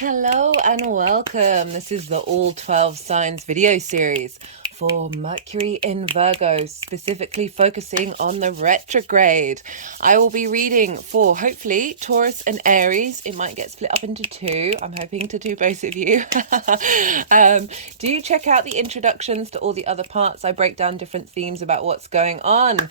Hello and welcome. This is the All 12 Signs video series for Mercury in Virgo, specifically focusing on the retrograde. I will be reading for hopefully Taurus and Aries. It might get split up into two. I'm hoping to do both of you. Do check out the introductions to all the other parts. I break down different themes about what's going on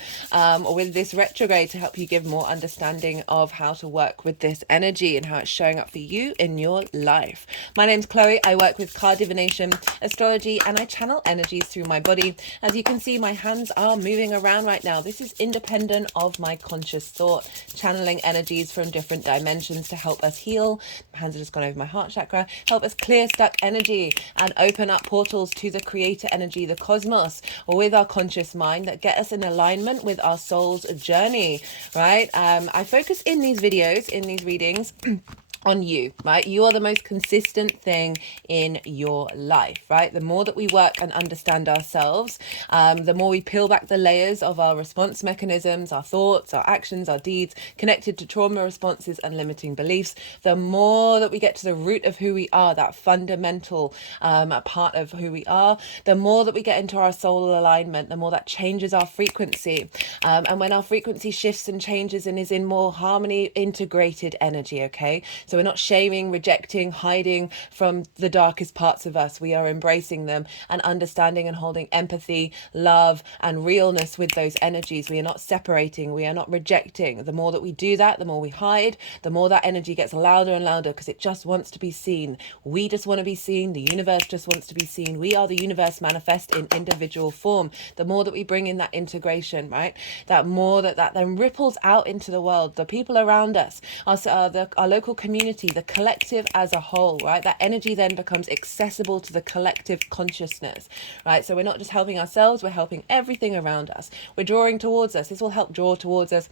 with this retrograde to help you give more understanding of how to work with this energy and how it's showing up for you in your life. My name's Chloe. I work with card divination, astrology, and I channel energies through my body. As you can see, my hands are moving around right now. This is independent of my conscious thought, channeling energies from different dimensions to help us heal. My hands are just gone over my heart chakra, help us clear stuck energy and open up portals to the creator energy, the cosmos, or with our conscious mind that get us in alignment with our soul's journey, right? I focus in these videos, in these readings, on you, right? You are the most consistent thing in your life, right? The more that we work and understand ourselves, the more we peel back the layers of our response mechanisms, our thoughts, our actions, our deeds, connected to trauma responses and limiting beliefs, the more that we get to the root of who we are, that fundamental part of who we are, the more that we get into our soul alignment, the more that changes our frequency. And when our frequency shifts and changes and is in more harmony, integrated energy, okay? So we're not shaming, rejecting, hiding from the darkest parts of us. We are embracing them and understanding and holding empathy, love, and realness with those energies. We are not separating. We are not rejecting. The more that we do that, the more we hide, the more that energy gets louder and louder because it just wants to be seen. We just want to be seen. The universe just wants to be seen. We are the universe manifest in individual form. The more that we bring in that integration, right? That more that then ripples out into the world. The people around us, our local community, the collective as a whole, right? That energy then becomes accessible to the collective consciousness, right? So we're not just helping ourselves, we're helping everything around us. We're drawing towards us. This will help draw towards us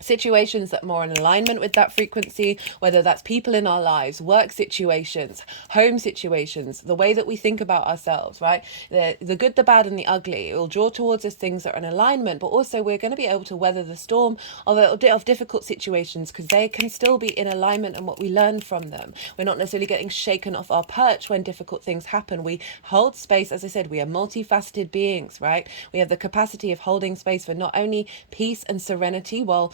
situations that are more in alignment with that frequency, whether that's people in our lives, work situations, home situations, the way that we think about ourselves, right? The good, the bad, and the ugly. It will draw towards us things that are in alignment, but also we're going to be able to weather the storm of difficult situations because they can still be in alignment and what we learn from them. We're not necessarily getting shaken off our perch when difficult things happen. We hold space. As I said, we are multifaceted beings, right? We have the capacity of holding space for not only peace and serenity while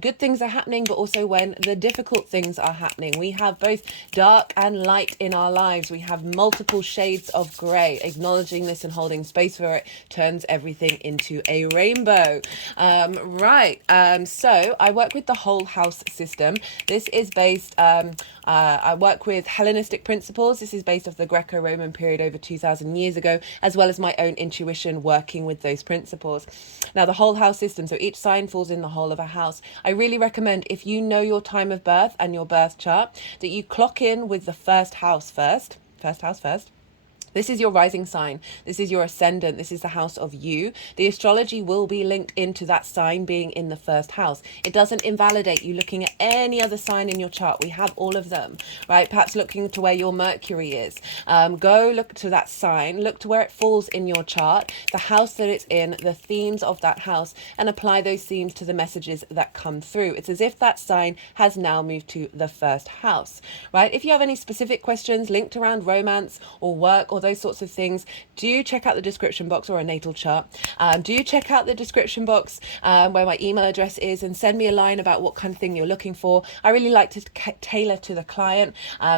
good things are happening, but also when the difficult things are happening. We have both dark and light in our lives. We have multiple shades of grey. Acknowledging this and holding space for it turns everything into a rainbow. So I work with the whole house system. This is based, I work with Hellenistic principles. This is based off the Greco-Roman period over 2,000 years ago, as well as my own intuition working with those principles. Now, the whole house system, so each sign falls in the whole of a house. I really recommend, if you know your time of birth and your birth chart, that you clock in with the first house first. This is your rising sign. This is your ascendant. This is the house of you. The astrology will be linked into that sign being in the first house. It doesn't invalidate you looking at any other sign in your chart. We have all of them, right? Perhaps looking to where your Mercury is. Go look to that sign. Look to where it falls in your chart, the house that it's in, the themes of that house, and apply those themes to the messages that come through. It's as if that sign has now moved to the first house, right? If you have any specific questions linked around romance or work or those sorts of things, do check out the description box, or a natal chart. Do check out the description box where my email address is, and send me a line about what kind of thing you're looking for. I really like to tailor to the client,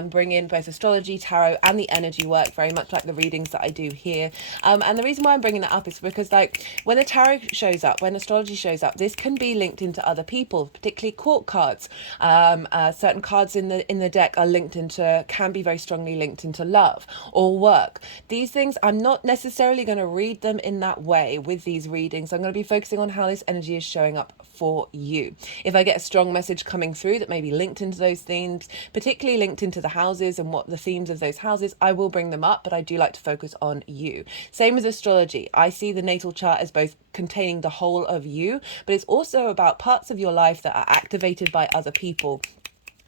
bring in both astrology, tarot, and the energy work, very much like the readings that I do here. And the reason why I'm bringing that up is because, like, when the tarot shows up, when astrology shows up, this can be linked into other people, particularly court cards. Certain cards in the deck are linked into, can be very strongly linked into love or work. These things, I'm not necessarily going to read them in that way with these readings. I'm going to be focusing on how this energy is showing up for you. If I get a strong message coming through that may be linked into those themes, particularly linked into the houses and what the themes of those houses, I will bring them up, but I do like to focus on you. Same with astrology. I see the natal chart as both containing the whole of you, but it's also about parts of your life that are activated by other people.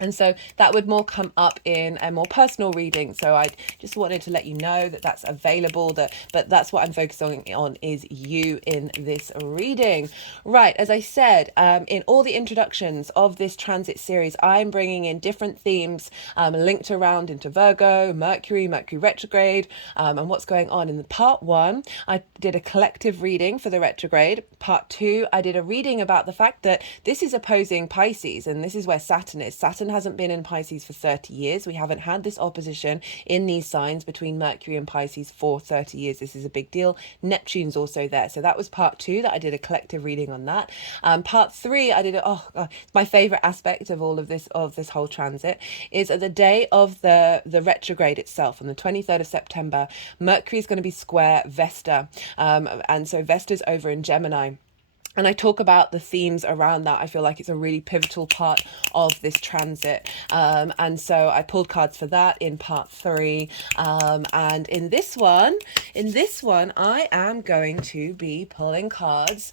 And so that would more come up in a more personal reading. So I just wanted to let you know that that's available, but that's what I'm focusing on is you in this reading. Right, as I said, in all the introductions of this transit series, I'm bringing in different themes linked around into Virgo, Mercury retrograde, and what's going on. In the part 1, I did a collective reading for the retrograde. Part 2, I did a reading about the fact that this is opposing Pisces, and this is where Saturn is. Saturn hasn't been in Pisces for 30 years. We haven't had this opposition in these signs between Mercury and Pisces for 30 years. This is a big deal. Neptune's also there. So that was part 2 that I did a collective reading on that. Part 3, I did it. Oh, God, my favorite aspect of all of this whole transit is at the day of the retrograde itself on the 23rd of September, Mercury is going to be square Vesta. And so Vesta's over in Gemini. And I talk about the themes around that. I feel like it's a really pivotal part of this transit. And so I pulled cards for that in part 3. And in this one, I am going to be pulling cards.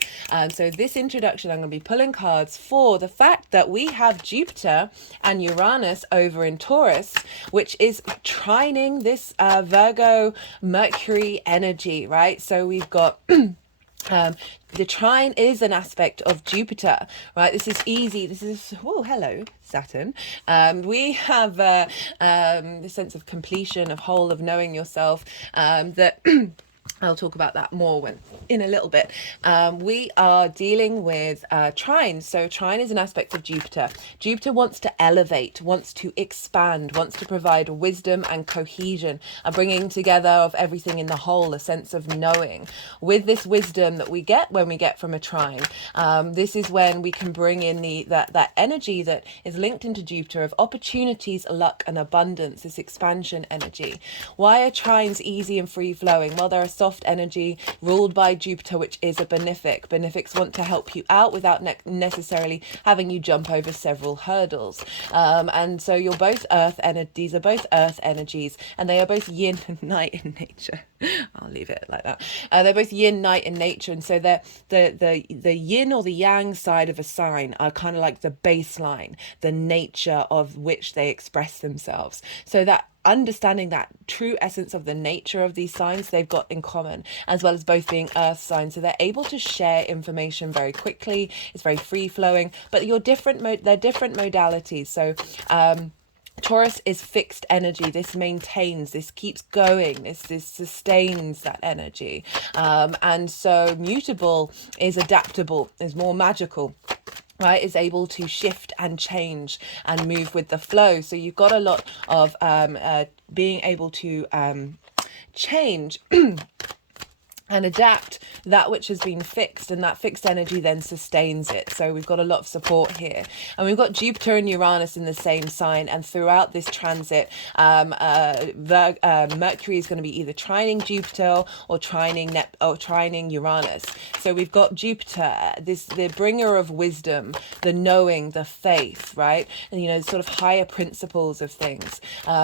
So this introduction, I'm going to be pulling cards for the fact that we have Jupiter and Uranus over in Taurus, which is trining this Virgo Mercury energy, right? So we've got the trine is an aspect of Jupiter, right? This is easy. This is, oh, hello, Saturn. We have the sense of completion, of whole, of knowing yourself, that I'll talk about that more in a little bit. We are dealing with Trine. So Trine is an aspect of Jupiter. Jupiter wants to elevate, wants to expand, wants to provide wisdom and cohesion, a bringing together of everything in the whole, a sense of knowing. With this wisdom that we get when we get from a Trine, this is when we can bring in that energy that is linked into Jupiter of opportunities, luck and abundance, this expansion energy. Why are Trines easy and free-flowing? Well, they're a soft energy ruled by Jupiter, which is a benefic. Benefics want to help you out without necessarily having you jump over several hurdles. And so you're both earth energies. These are both earth energies, and they are both yin and night in nature. I'll leave it like that. They're both yin, night in nature, and so they're the yin or the yang side of a sign are kind of like the baseline, the nature of which they express themselves. So that understanding that true essence of the nature of these signs they've got in common, as well as both being earth signs, so they're able to share information very quickly. It's very free flowing, but they're different modalities. So Taurus is fixed energy. This maintains, this keeps going, this sustains that energy. And so mutable is adaptable, is more magical, right? Is able to shift and change and move with the flow. So you've got a lot of being able to change and adapt that which has been fixed, and that fixed energy then sustains it. So we've got a lot of support here, and we've got Jupiter and Uranus in the same sign, and throughout this transit Mercury is going to be either trining Jupiter or trining Uranus. So we've got Jupiter, the bringer of wisdom, the knowing, the faith, right? And sort of higher principles of things,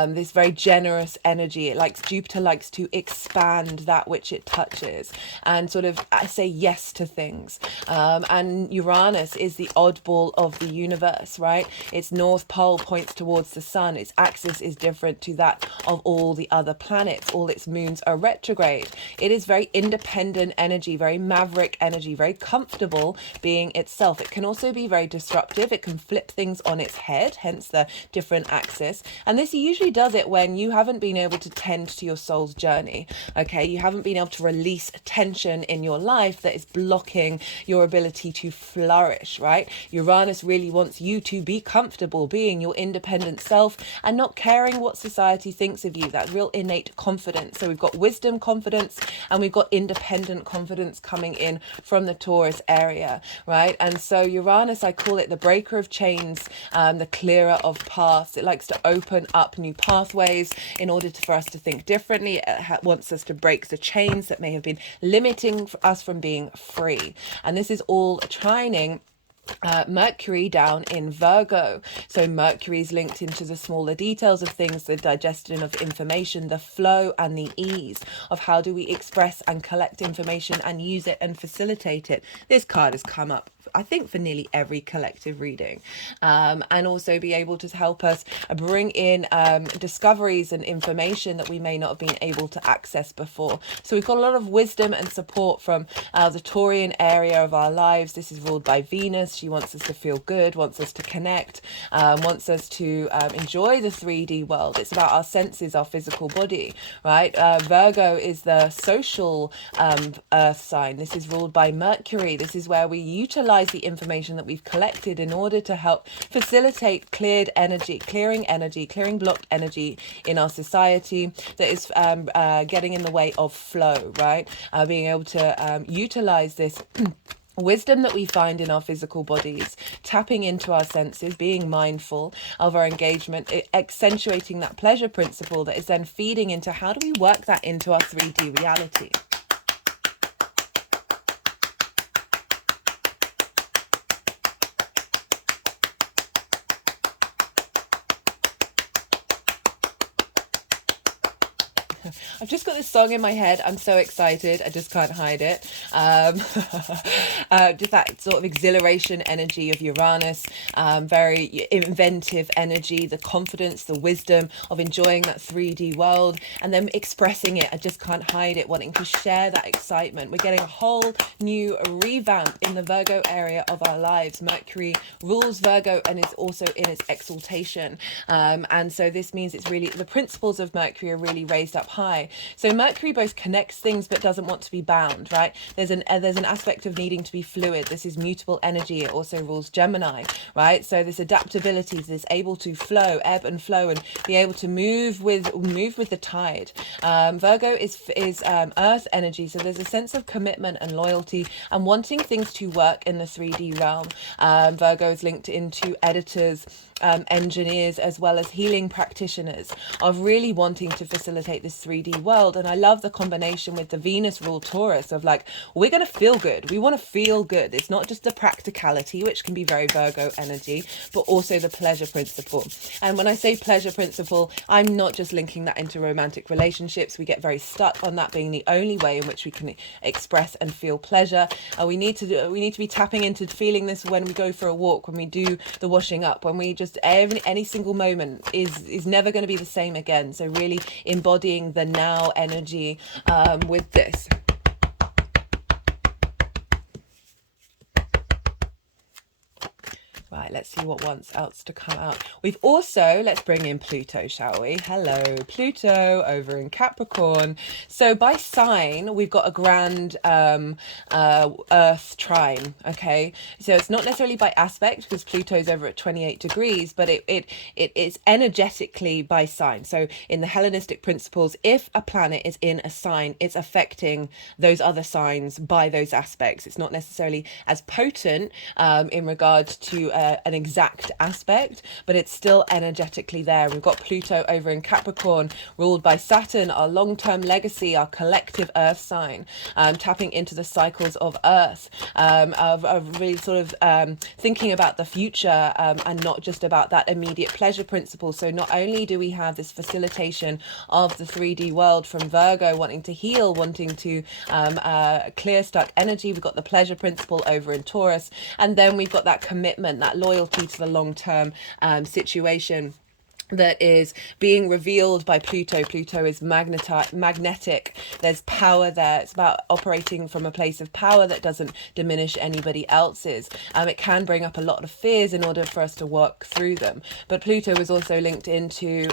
this very generous energy. Jupiter likes to expand that which it touches and sort of say yes to things. And Uranus is the oddball of the universe, right? Its north pole points towards the sun. Its axis is different to that of all the other planets. All its moons are retrograde. It is very independent energy, very maverick energy, very comfortable being itself. It can also be very disruptive. It can flip things on its head, hence the different axis. And this usually does it when you haven't been able to tend to your soul's journey. Okay, you haven't been able to release tension in your life that is blocking your ability to flourish, right? Uranus really wants you to be comfortable being your independent self and not caring what society thinks of you. That real innate confidence. So we've got wisdom confidence and we've got independent confidence coming in from the Taurus area, right? And so Uranus, I call it the breaker of chains, the clearer of paths. It likes to open up new pathways in order for us to think differently. It wants us to break the chains that may have been limiting us from being free. And this is all trining Mercury down in Virgo. So Mercury is linked into the smaller details of things, the digestion of information, the flow and the ease of how do we express and collect information and use it and facilitate it. This card has come up I think for nearly every collective reading, and also be able to help us bring in discoveries and information that we may not have been able to access before. So we've got a lot of wisdom and support from the Taurian area of our lives. This is ruled by Venus. She wants us to feel good, wants us to connect, wants us to enjoy the 3D world. It's about our senses, our physical body, right? Virgo is the social earth sign. This is ruled by Mercury. This is where we utilize the information that we've collected in order to help facilitate clearing blocked energy in our society that is getting in the way of flow, right? Being able to utilize this wisdom that we find in our physical bodies, tapping into our senses, being mindful of our engagement, accentuating that pleasure principle that is then feeding into how do we work that into our 3D reality. I've just got this song in my head. I'm so excited. I just can't hide it. Just that sort of exhilaration energy of Uranus, very inventive energy, the confidence, the wisdom of enjoying that 3D world and then expressing it. I just can't hide it, wanting to share that excitement. We're getting a whole new revamp in the Virgo area of our lives. Mercury rules Virgo and is also in its exaltation. And so this means it's really, the principles of Mercury are really raised up high. So Mercury both connects things but doesn't want to be bound, right? There's an aspect of needing to be fluid. This is mutable energy. It also rules Gemini, right? So this adaptability, this able to flow, ebb and flow, and be able to move with the tide. Virgo is earth energy, so there's a sense of commitment and loyalty and wanting things to work in the 3D realm. Virgo is linked into editors, engineers, as well as healing practitioners, of really wanting to facilitate this 3D world. And I love the combination with the Venus ruled Taurus of like, we're going to feel good. We want to feel good. It's not just the practicality, which can be very Virgo energy, but also the pleasure principle. And when I say pleasure principle, I'm not just linking that into romantic relationships. We get very stuck on that being the only way in which we can express and feel pleasure. We need to be tapping into feeling this when we go for a walk, when we do the washing up, when we just any single moment is never going to be the same again. So really embodying the now energy with this. Right, let's see what wants else to come out. We've also, let's bring in Pluto, shall we? Hello, Pluto over in Capricorn. So by sign, we've got a grand Earth trine, okay? So it's not necessarily by aspect because Pluto's over at 28 degrees, but it is energetically by sign. So in the Hellenistic principles, if a planet is in a sign, it's affecting those other signs by those aspects. It's not necessarily as potent in regards to an exact aspect, but it's still energetically there. We've got Pluto over in Capricorn, ruled by Saturn, our long-term legacy, our collective earth sign, tapping into the cycles of earth, of really sort of thinking about the future and not just about that immediate pleasure principle. So not only do we have this facilitation of the 3D world from Virgo, wanting to heal, wanting to clear stuck energy, we've got the pleasure principle over in Taurus, and then we've got that commitment, that loyalty to the long-term situation that is being revealed by Pluto. Pluto is magnetic. There's power there. It's about operating from a place of power that doesn't diminish anybody else's. It can bring up a lot of fears in order for us to work through them. But Pluto is also linked into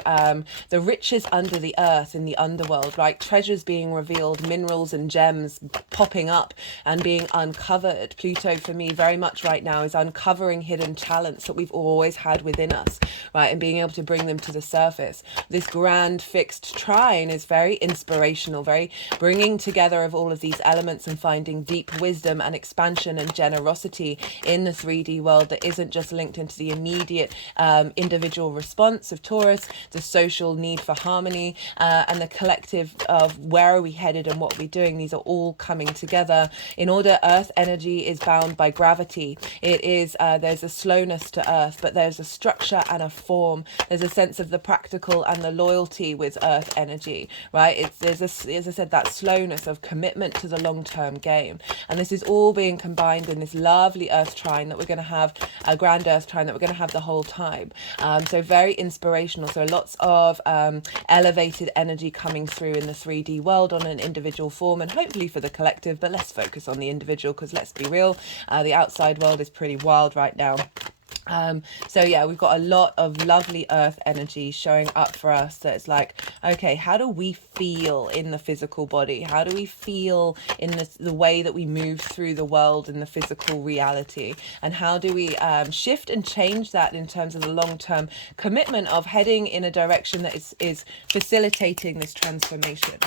the riches under the earth in the underworld, right? Treasures being revealed, minerals and gems popping up and being uncovered. Pluto for me very much right now is uncovering hidden talents that we've always had within us, right? And being able to bring them to the surface. This grand fixed trine is very inspirational, very bringing together of all of these elements and finding deep wisdom and expansion and generosity in the 3D world that isn't just linked into the immediate individual response of Taurus, the social need for harmony, and the collective of where are we headed and what are we doing. These are all coming together. In order, earth energy is bound by gravity. It is there's a slowness to earth, but there's a structure and a form. There's a sense of the practical and the loyalty with earth energy, right? There's as I said, that slowness of commitment to the long-term game. And this is all being combined in this lovely earth trine that we're going to have, a grand earth trine that we're going to have the whole time. So very inspirational. So lots of elevated energy coming through in the 3D world on an individual form, and hopefully for the collective, but let's focus on the individual, because let's be real, the outside world is pretty wild right now. So yeah, we've got a lot of lovely earth energy showing up for us. That it's like, okay, how do we feel in the physical body? How do we feel in the way that we move through the world in the physical reality? And how do we shift and change that in terms of the long-term commitment of heading in a direction that is facilitating this transformation?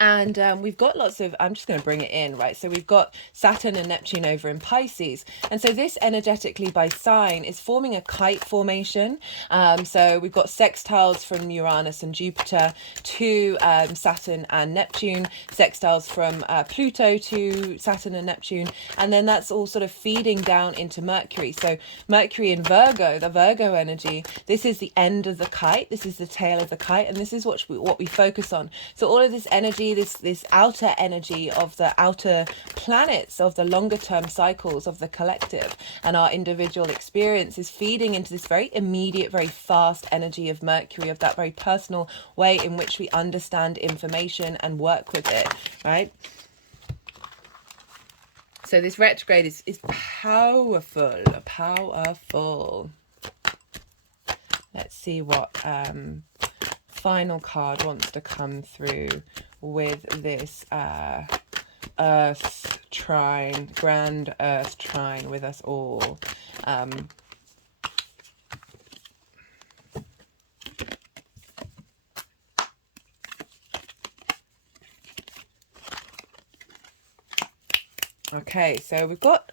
And we've got lots of, I'm just going to bring it in, right? So we've got Saturn and Neptune over in Pisces. And so this energetically by sign is forming a kite formation. So we've got sextiles from Uranus and Jupiter to Saturn and Neptune, sextiles from Pluto to Saturn and Neptune. And then that's all sort of feeding down into Mercury. So Mercury in Virgo, the Virgo energy, this is the end of the kite. This is the tail of the kite. And this is what we focus on. So all of this energy, this outer energy of the outer planets, of the longer term cycles of the collective and our individual experience, is feeding into this very immediate, very fast energy of Mercury, of that very personal way in which we understand information and work with it, right? So this retrograde is powerful. Let's see what final card wants to come through with this earth trine, grand earth trine with us all. Okay, so we've got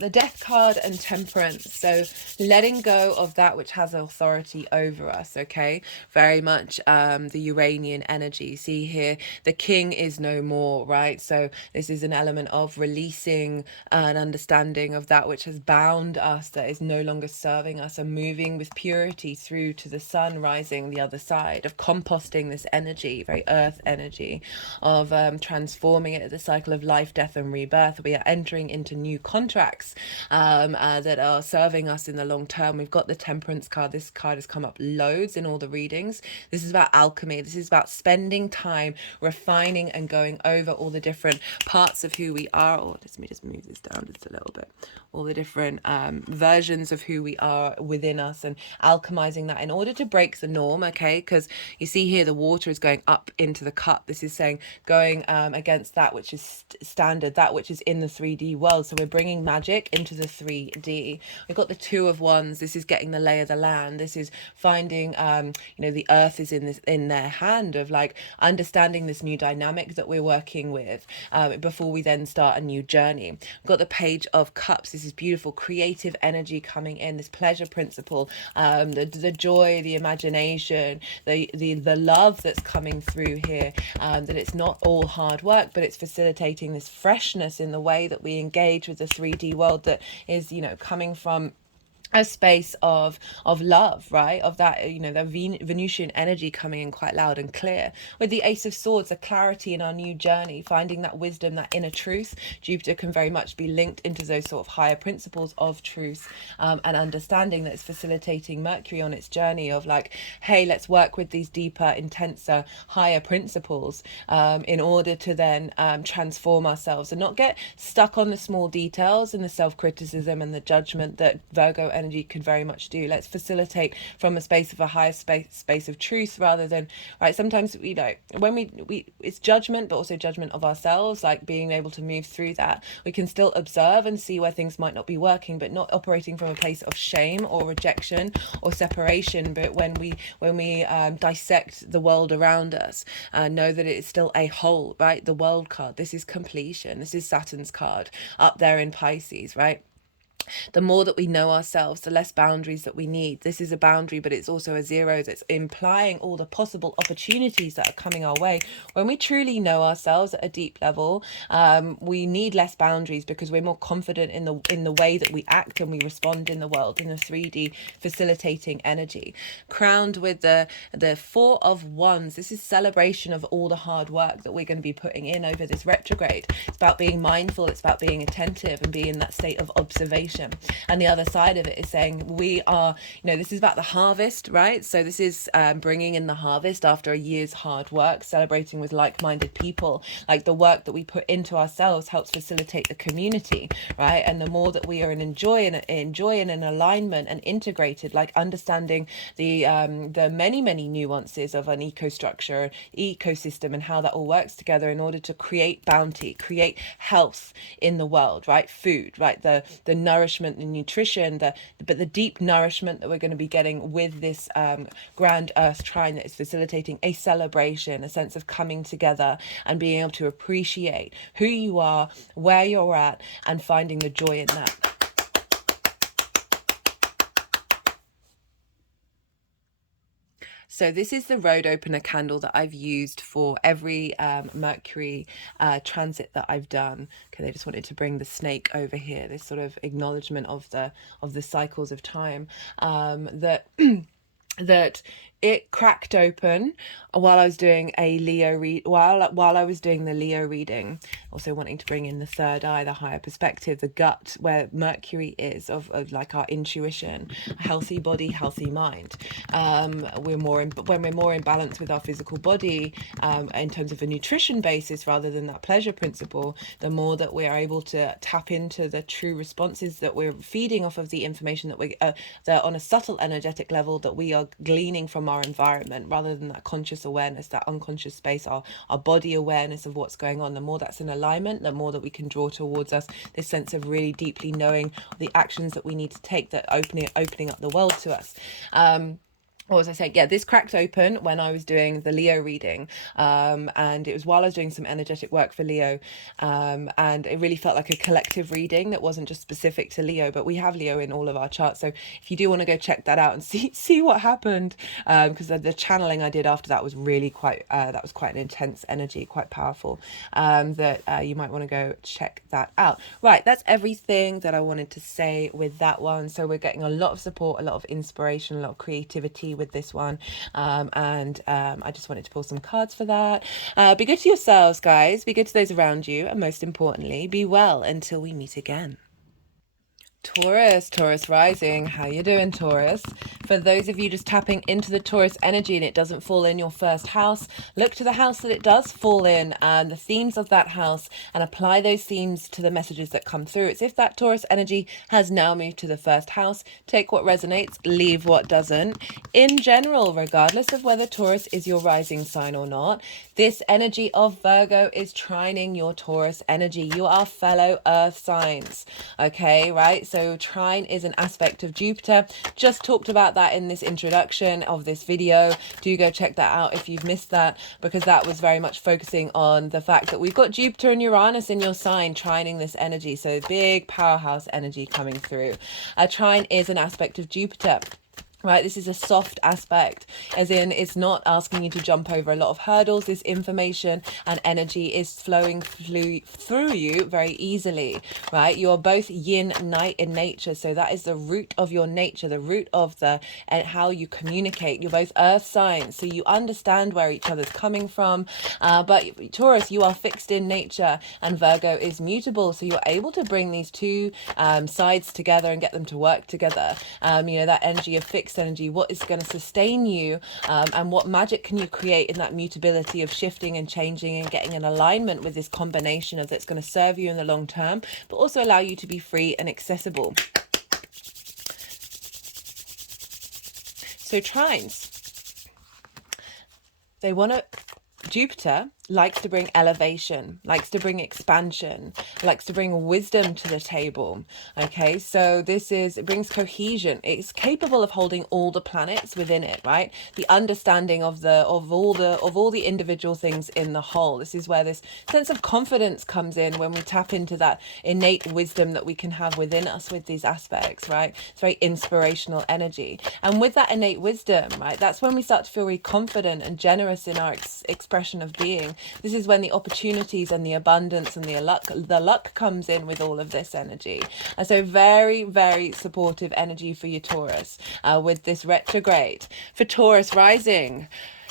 the Death card and Temperance. So letting go of that which has authority over us, okay? Very much the Uranian energy. See here, the king is no more, right? So this is an element of releasing an understanding of that which has bound us, that is no longer serving us, and moving with purity through to the sun rising the other side, of composting this energy, very earth energy, of transforming it, the cycle of life, death and rebirth. We are entering into new contracts that are serving us in the long term. We've got the Temperance card. This card has come up loads in all the readings. This is about alchemy. This is about spending time refining and going over all the different parts of who we are. Or let me just move this down just a little bit. All the different versions of who we are within us, and alchemizing that in order to break the norm, okay? Because you see here the water is going up into the cup. This is saying going against that which is standard, that which is in the 3D world. So we're bringing magic into the 3D. We've got the Two of Wands. This is getting the lay of the land. This is finding, the earth is in their hand, of like understanding this new dynamic that we're working with before we then start a new journey. We've got the Page of Cups. This is beautiful creative energy coming in, this pleasure principle, the joy, the imagination, the love that's coming through here, that it's not all hard work, but it's facilitating this freshness in the way that we engage with the 3D world, that is, coming from a space of love, right? Of that, the Venusian energy coming in quite loud and clear. With the Ace of Swords, the clarity in our new journey, finding that wisdom, that inner truth. Jupiter can very much be linked into those sort of higher principles of truth, and understanding that it's facilitating Mercury on its journey of like, hey, let's work with these deeper, intenser, higher principles in order to then transform ourselves and not get stuck on the small details and the self-criticism and the judgment that Virgo energy can very much do. Let's facilitate from a space of a higher space of truth, rather than, right, sometimes when we it's judgment, but also judgment of ourselves, like being able to move through that. We can still observe and see where things might not be working, but not operating from a place of shame or rejection or separation. But when we dissect the world around us, know that it is still a whole, right? The World card, this is completion. This is Saturn's card up there in Pisces, right? The more that we know ourselves, the less boundaries that we need. This is a boundary, but it's also a zero that's implying all the possible opportunities that are coming our way. When we truly know ourselves at a deep level, we need less boundaries because we're more confident in the way that we act and we respond in the world, in the 3D facilitating energy. Crowned with the Four of Wands. This is celebration of all the hard work that we're going to be putting in over this retrograde. It's about being mindful, it's about being attentive and being in that state of observation. And the other side of it is saying we are, this is about the harvest, right? So this is bringing in the harvest after a year's hard work, celebrating with like-minded people. Like the work that we put into ourselves helps facilitate the community, right? And the more that we are in joy and in alignment and integrated, like understanding the many nuances of an ecosystem and how that all works together in order to create bounty, create health in the world, right? Food, right? The nourishment, the nutrition, but the deep nourishment that we're going to be getting with this grand earth trine that is facilitating a celebration, a sense of coming together and being able to appreciate who you are, where you're at, and finding the joy in that. So this is the road opener candle that I've used for every Mercury transit that I've done. Okay, they just wanted to bring the snake over here, this sort of acknowledgement of the cycles of time, that that it cracked open while I was doing a Leo while I was doing the Leo reading, also wanting to bring in the third eye, the higher perspective, the gut, where Mercury is of like our intuition, healthy body, healthy mind. When we're more in balance with our physical body, in terms of a nutrition basis rather than that pleasure principle, the more that we're able to tap into the true responses that we're feeding off of the information that we that on a subtle energetic level that we are gleaning from our environment, rather than that conscious awareness, that unconscious space, our body awareness of what's going on. The more that's in alignment, the more that we can draw towards us this sense of really deeply knowing the actions that we need to take, that opening up the world to us. What was I saying? Yeah, this cracked open when I was doing the Leo reading, and it was while I was doing some energetic work for Leo, and it really felt like a collective reading that wasn't just specific to Leo, but we have Leo in all of our charts. So if you do want to go check that out and see what happened, because the channeling I did after that was really quite that was quite an intense energy, quite powerful. That you might want to go check that out. Right, that's everything that I wanted to say with that one. So we're getting a lot of support, a lot of inspiration, a lot of creativity with this one, and I just wanted to pull some cards for that. Be good to yourselves, guys, be good to those around you, and most importantly, be well until we meet again. Taurus rising. How you doing, Taurus? For those of you just tapping into the Taurus energy and it doesn't fall in your first house, look to the house that it does fall in and the themes of that house, and apply those themes to the messages that come through. It's if that Taurus energy has now moved to the first house. Take what resonates, leave what doesn't. In general, regardless of whether Taurus is your rising sign or not, this energy of Virgo is trining your Taurus energy. You are fellow earth signs. Okay, right? So Trine is an aspect of Jupiter. Just talked about that in this introduction of this video. Do go check that out if you've missed that, because that was very much focusing on the fact that we've got Jupiter and Uranus in your sign trining this energy. So big powerhouse energy coming through. Trine is an aspect of Jupiter. Right, this is a soft aspect, as in it's not asking you to jump over a lot of hurdles. This information and energy is flowing through you very easily, right? You're both yin night in nature, so that is the root of your nature, the root of and how you communicate. You're both earth signs, so you understand where each other's coming from, but Taurus, you are fixed in nature, and Virgo is mutable, so you're able to bring these two sides together and get them to work together. That energy of fixed energy, what is going to sustain you, and what magic can you create in that mutability of shifting and changing and getting an alignment with this combination of that's going to serve you in the long term, but also allow you to be free and accessible. So trines, they want to Jupiter likes to bring elevation, likes to bring expansion, likes to bring wisdom to the table. Okay, so it brings cohesion. It's capable of holding all the planets within it, right? The understanding of all the individual things in the whole. This is where this sense of confidence comes in, when we tap into that innate wisdom that we can have within us with these aspects, right? It's very inspirational energy. And with that innate wisdom, right, that's when we start to feel really confident and generous in our expression of being. This is when the opportunities and the abundance and the luck comes in with all of this energy. And so very, very supportive energy for you, Taurus, with this retrograde. For Taurus rising,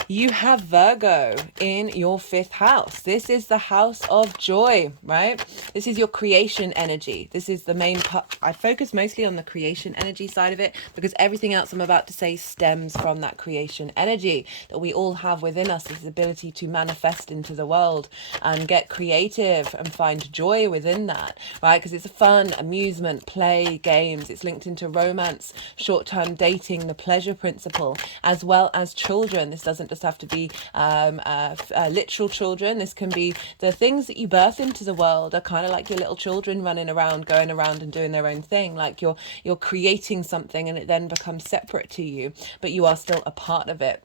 you have Virgo in your 5th house. This is the house of joy, right? This is your creation energy. This is the main part. I focus mostly on the creation energy side of it, because everything else I'm about to say stems from that creation energy that we all have within us, this ability to manifest into the world and get creative and find joy within that, right? Because it's fun, amusement, play, games. It's linked into romance, short-term dating, the pleasure principle, as well as children. This doesn't just have to be literal children. This can be the things that you birth into the world are kind of like your little children running around, going around and doing their own thing. Like you're creating something and it then becomes separate to you, but you are still a part of it.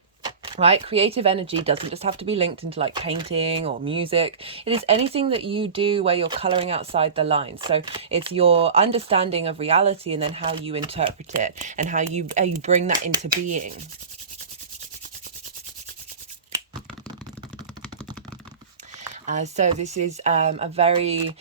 Right? Creative energy doesn't just have to be linked into like painting or music. It is anything that you do where you're coloring outside the lines. So it's your understanding of reality and then how you interpret it and how you bring that into being. So this is a very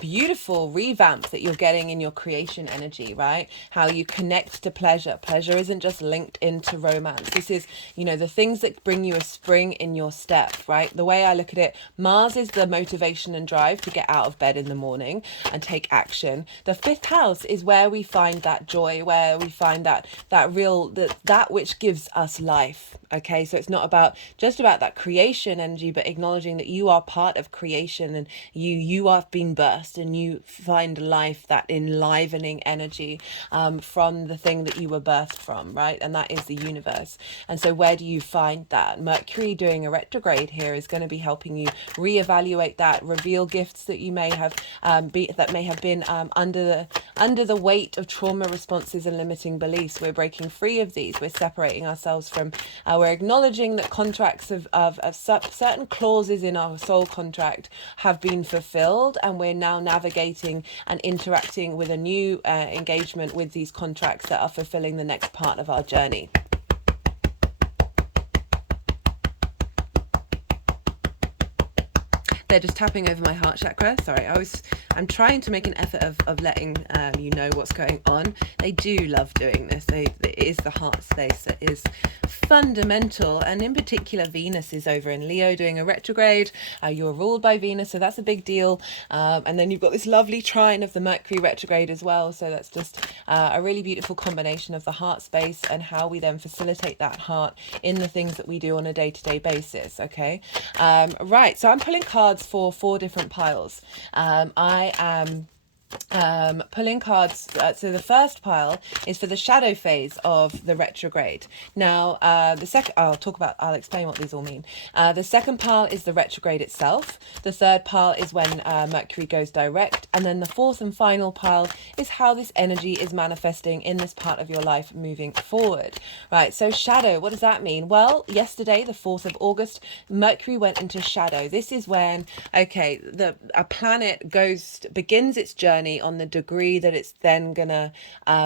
beautiful revamp that you're getting in your creation energy, right? How you connect to pleasure. Pleasure isn't just linked into romance. This is, the things that bring you a spring in your step, right? The way I look at it, Mars is the motivation and drive to get out of bed in the morning and take action. The 5th house is where we find that joy, where we find that which gives us life. Okay, so it's not just about that creation energy, but acknowledging that you are part of creation and you have been birthed and you find life, that enlivening energy from the thing that you were birthed from, right? And that is the universe. And so where do you find that? Mercury doing a retrograde here is going to be helping you reevaluate that, reveal gifts that you may have been under the weight of trauma responses and limiting beliefs. We're breaking free of these. We're separating ourselves from we're acknowledging that contracts of certain clauses in our soul contract have been fulfilled, and we're now navigating and interacting with a new engagement with these contracts that are fulfilling the next part of our journey. They're just tapping over my heart chakra. Sorry, I'm trying to make an effort of letting you know what's going on. They do love doing this. It is the heart space that is fundamental, and in particular Venus is over in Leo doing a retrograde. You're ruled by Venus, so that's a big deal. And then you've got this lovely trine of the Mercury retrograde as well, so that's just a really beautiful combination of the heart space and how we then facilitate that heart in the things that we do on a day-to-day basis. Okay, right, so I'm pulling cards for 4 different piles. I am pulling cards. So the first pile is for the shadow phase of the retrograde. Now, I'll explain what these all mean. The second pile is the retrograde itself. The third pile is when Mercury goes direct. And then the fourth and final pile is how this energy is manifesting in this part of your life moving forward. Right, so shadow, what does that mean? Well, yesterday, the 4th of August, Mercury went into shadow. This is when, a planet begins its journey on the degree that it's then gonna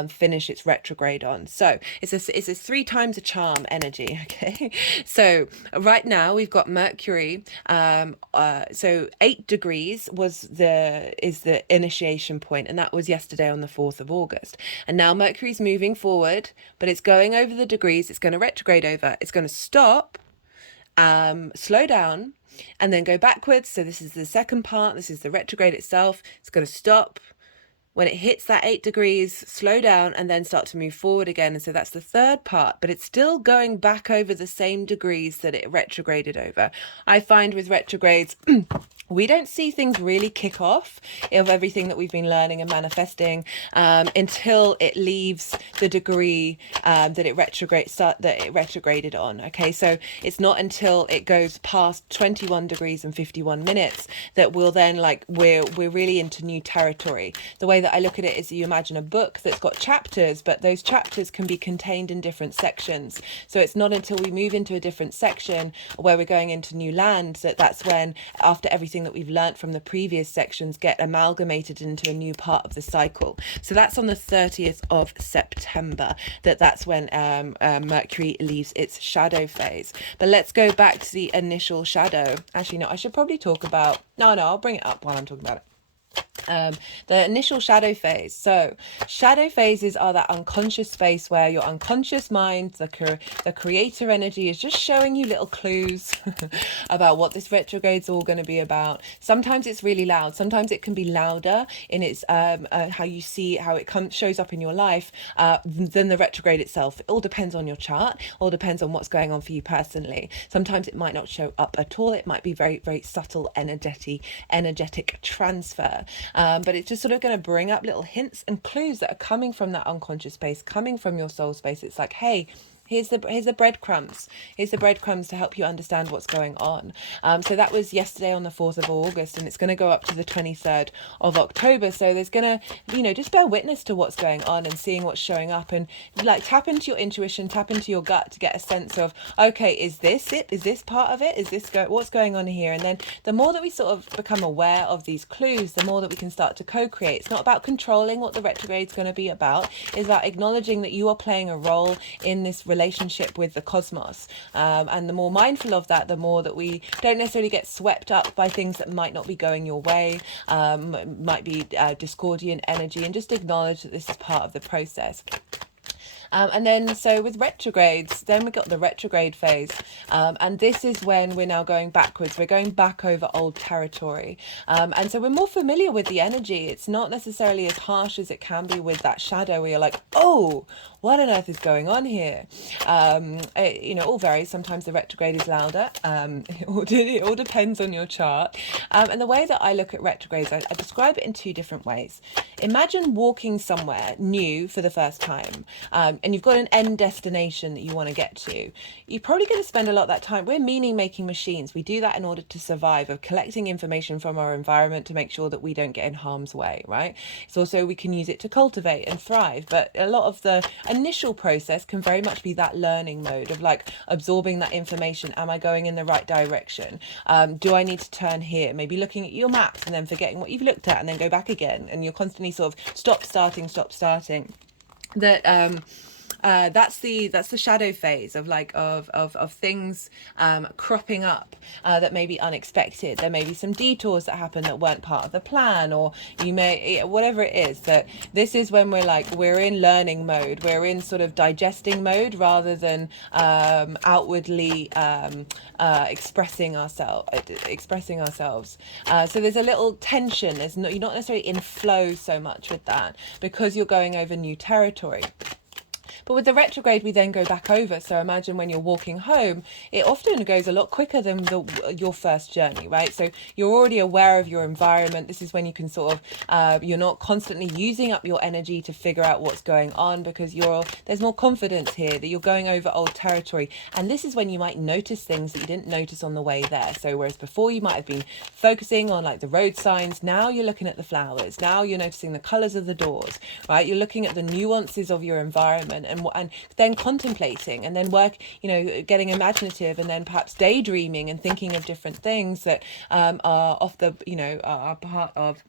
finish its retrograde on. So it's a 3 times a charm energy. Okay, so right now we've got Mercury. So 8 degrees is the initiation point, and that was yesterday on the 4th of August. And now Mercury's moving forward, but it's going over the degrees. It's going to retrograde over. It's going to stop, slow down, and then go backwards. So this is the second part. This is the retrograde itself. It's going to stop. when it hits that 8 degrees, slow down and then start to move forward again. And so that's the third part, but it's still going back over the same degrees that it retrograded over. I find with retrogrades, we don't see things really kick off of everything that we've been learning and manifesting until it leaves the degree that it retrograded on. Okay, so it's not until it goes past 21 degrees and 51 minutes that we'll then, like, we're really into new territory. The way that I look at it is, you imagine a book that's got chapters, but those chapters can be contained in different sections. So it's not until we move into a different section where we're going into new land that's when, after everything that we've learnt from the previous sections, get amalgamated into a new part of the cycle. So that's on the 30th of September that's when Mercury leaves its shadow phase. But let's go back to the initial shadow. Actually, no, I should probably talk about, no, I'll bring it up while I'm talking about it. The initial shadow phase. So shadow phases are that unconscious space where your unconscious mind, the creator energy, is just showing you little clues about what this retrograde's all going to be about. Sometimes it's really loud. Sometimes it can be louder in its how you see how it shows up in your life than the retrograde itself. It all depends on your chart. All depends on what's going on for you personally. Sometimes it might not show up at all. It might be very, very subtle, energetic transfer. But it's just sort of going to bring up little hints and clues that are coming from that unconscious space, coming from your soul space. It's like, hey, here's the breadcrumbs. Here's the breadcrumbs to help you understand what's going on. So that was yesterday on the 4th of August, and it's going to go up to the 23rd of October. So there's going to, just bear witness to what's going on and seeing what's showing up, and like tap into your intuition, tap into your gut to get a sense of, okay, is this it? Is this part of it? Is this what's going on here? And then the more that we sort of become aware of these clues, the more that we can start to co-create. It's not about controlling what the retrograde's going to be about. It's about acknowledging that you are playing a role in this relationship with the cosmos, and the more mindful of that, the more that we don't necessarily get swept up by things that might not be going your way, might be discordian energy, and just acknowledge that this is part of the process. And then, so with retrogrades, then we got the retrograde phase. And this is when we're now going backwards. We're going back over old territory. And so we're more familiar with the energy. It's not necessarily as harsh as it can be with that shadow where you're like, oh, what on earth is going on here? It all varies. Sometimes the retrograde is louder. It all depends on your chart. And the way that I look at retrogrades, I describe it in two different ways. Imagine walking somewhere new for the first time, and you've got an end destination that you want to get to. You're probably going to spend a lot of that time. We're meaning-making machines. We do that in order to survive, of collecting information from our environment to make sure that we don't get in harm's way, right? It's also, we can use it to cultivate and thrive, but a lot of the initial process can very much be that learning mode of like absorbing that information. Am I going in the right direction? Do I need to turn here? Maybe looking at your maps and then forgetting what you've looked at and then go back again, and you're constantly sort of stop starting. That's the shadow phase of like of things cropping up that may be unexpected. There may be some detours that happen that weren't part of the plan, or you may, whatever it is, that this is when we're in learning mode. We're in sort of digesting mode rather than outwardly expressing ourselves. So there's a little tension. You're not necessarily in flow so much with that because you're going over new territory. But with the retrograde, we then go back over. So imagine when you're walking home, it often goes a lot quicker than your first journey, right? So you're already aware of your environment. This is when you can sort of, you're not constantly using up your energy to figure out what's going on, because there's more confidence here that you're going over old territory. And this is when you might notice things that you didn't notice on the way there. So whereas before you might have been focusing on like the road signs, now you're looking at the flowers. Now you're noticing the colors of the doors, right? You're looking at the nuances of your environment, and then contemplating, and then getting imaginative, and then perhaps daydreaming and thinking of different things that are are part of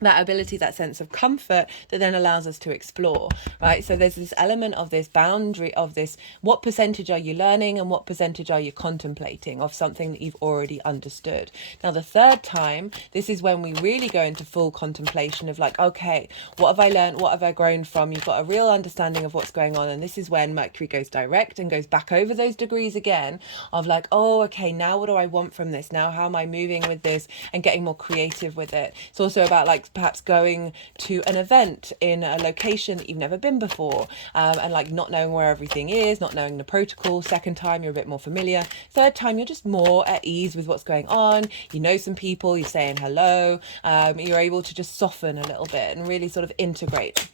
that ability, that sense of comfort that then allows us to explore, right? So there's this element of this boundary of this, what percentage are you learning and what percentage are you contemplating of something that you've already understood. Now the third time, this is when we really go into full contemplation of like, okay, what have I learned? What have I grown from? You've got a real understanding of what's going on. And this is when Mercury goes direct and goes back over those degrees again of like, oh, okay, now what do I want from this? Now how am I moving with this and getting more creative with it? It's also about like like perhaps going to an event in a location that you've never been before, and like not knowing where everything is, not knowing the protocol. Second time, you're a bit more familiar. Third time, you're just more at ease with what's going on. You know some people, you're saying hello. You're able to just soften a little bit and really sort of integrate.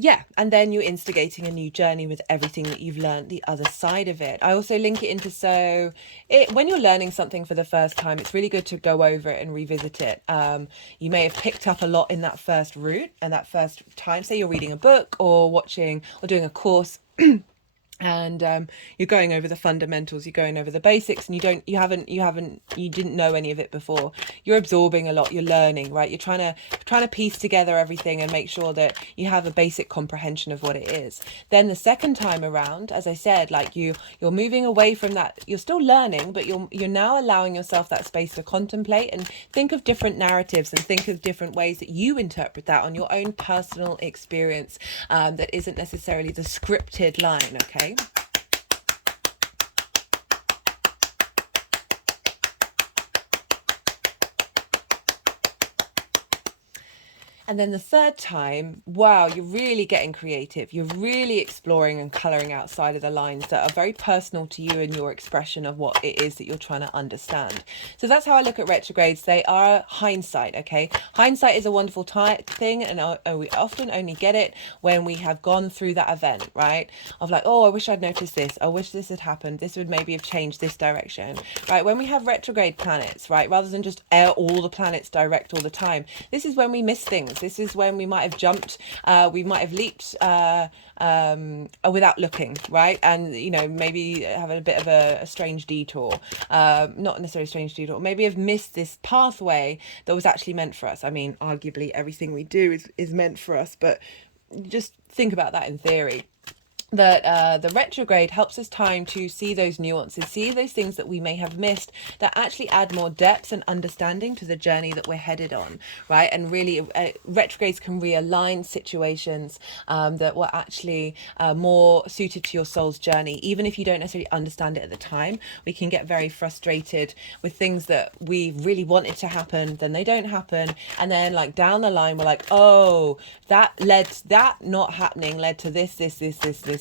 Yeah, and then you're instigating a new journey with everything that you've learned the other side of it. I also link it into when you're learning something for the first time, it's really good to go over it and revisit it. You may have picked up a lot in that first route and that first time. Say you're reading a book or watching or doing a course. And you're going over the fundamentals, you're going over the basics, and you didn't know any of it before. You're absorbing a lot, you're learning, right? You're trying to piece together everything and make sure that you have a basic comprehension of what it is. Then the second time around, as I said, like you're moving away from that. You're still learning, but you're now allowing yourself that space to contemplate and think of different narratives and think of different ways that you interpret that on your own personal experience, that isn't necessarily the scripted line. Okay. And then the third time, wow, you're really getting creative. You're really exploring and colouring outside of the lines that are very personal to you and your expression of what it is that you're trying to understand. So that's how I look at retrogrades. They are hindsight, okay? Hindsight is a wonderful thing, and we often only get it when we have gone through that event, right? Of like, oh, I wish I'd noticed this. I wish this had happened. This would maybe have changed this direction, right? When we have retrograde planets, right, rather than just all the planets direct all the time, this is when we miss things. This is when we might have jumped, we might have leaped without looking, right? And, you know, maybe have a bit of a strange detour, not necessarily a strange detour, maybe have missed this pathway that was actually meant for us. I mean, arguably everything we do is meant for us, but just think about that in theory. That the retrograde helps us time to see those nuances, see those things that we may have missed that actually add more depth and understanding to the journey that we're headed on, right? And really, retrogrades can realign situations that were actually more suited to your soul's journey. Even if you don't necessarily understand it at the time, we can get very frustrated with things that we really wanted to happen, then they don't happen. And then like down the line, we're like, oh, that not happening led to this,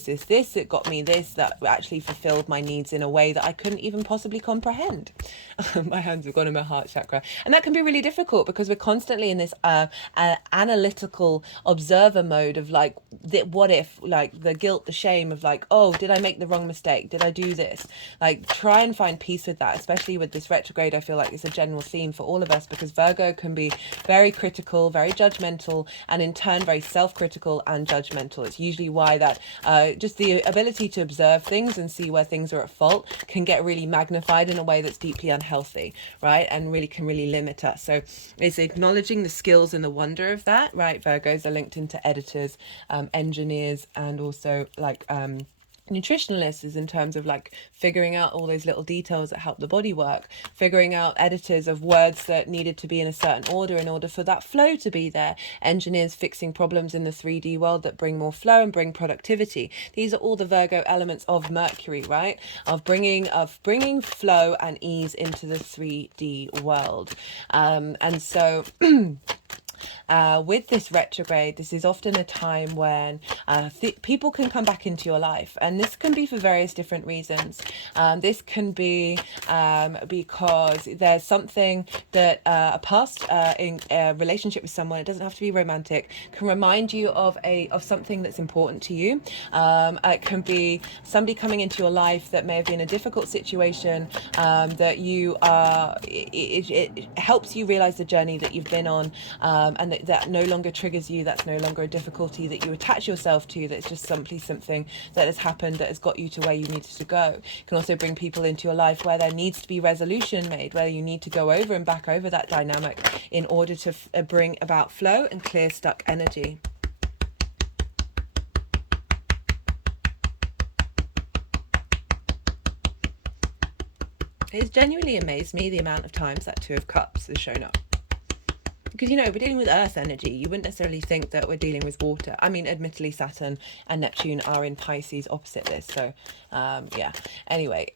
it got me this, that actually fulfilled my needs in a way that I couldn't even possibly comprehend. My hands have gone in my heart chakra. And that can be really difficult because we're constantly in this analytical observer mode of like, what if, like the guilt, the shame of like, oh, did I make the wrong mistake? Did I do this? Like, try and find peace with that, especially with this retrograde. I feel like it's a general theme for all of us because Virgo can be very critical, very judgmental, and in turn very self-critical and judgmental. It's usually why that just the ability to observe things and see where things are at fault can get really magnified in a way that's deeply unhealthy, right? And really can really limit us. So it's acknowledging the skills and the wonder of that, right? Virgos are linked into editors, engineers, and also like nutritionalists is in terms of like figuring out all those little details that help the body work, figuring out editors of words that needed to be in a certain order in order for that flow to be there, engineers fixing problems in the 3D world that bring more flow and bring productivity. These are all the Virgo elements of Mercury, right? Of bringing flow and ease into the 3D world. And so with this retrograde, this is often a time when people can come back into your life, and this can be for various different reasons. This can be because there's something that a past in a relationship with someone, it doesn't have to be romantic, can remind you of something that's important to you. It can be somebody coming into your life that may have been a difficult situation, that you are, it helps you realize the journey that you've been on, and that no longer triggers you. That's no longer a difficulty that you attach yourself to. That's just simply something that has happened that has got you to where you needed to go. You can also bring people into your life where there needs to be resolution made, where you need to go over and back over that dynamic in order to bring about flow and clear stuck energy. It's genuinely amazed me the amount of times that Two of Cups has shown up. because, you know, we're dealing with earth energy. You wouldn't necessarily think that we're dealing with water. I mean, admittedly, Saturn and Neptune are in Pisces opposite this. So, yeah. Anyway,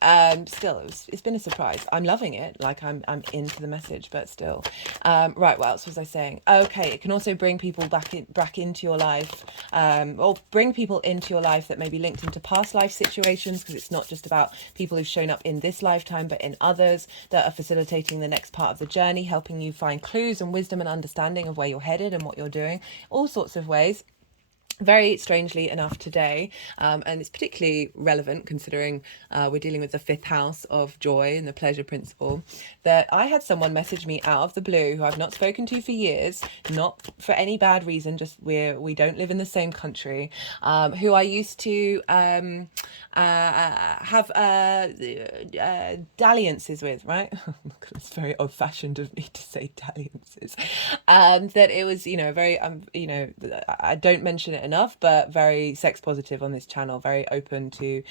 still, it's been a surprise. I'm loving it. Like, I'm into the message, but still. Right, what else was I saying? Okay, it can also bring people back into your life, or bring people into your life that may be linked into past life situations, because it's not just about people who've shown up in this lifetime, but in others that are facilitating the next part of the journey, helping you find clues and wisdom and understanding of where you're headed and what you're doing, all sorts of ways. Very strangely enough today, and it's particularly relevant considering we're dealing with the fifth house of joy and the pleasure principle, that I had someone message me out of the blue who I've not spoken to for years, not for any bad reason, just we don't live in the same country, who I used to have dalliances with, right? It's very old-fashioned of me to say dalliances. That it was, you know, very, you know, I don't mention it enough, but very sex positive on this channel, very open to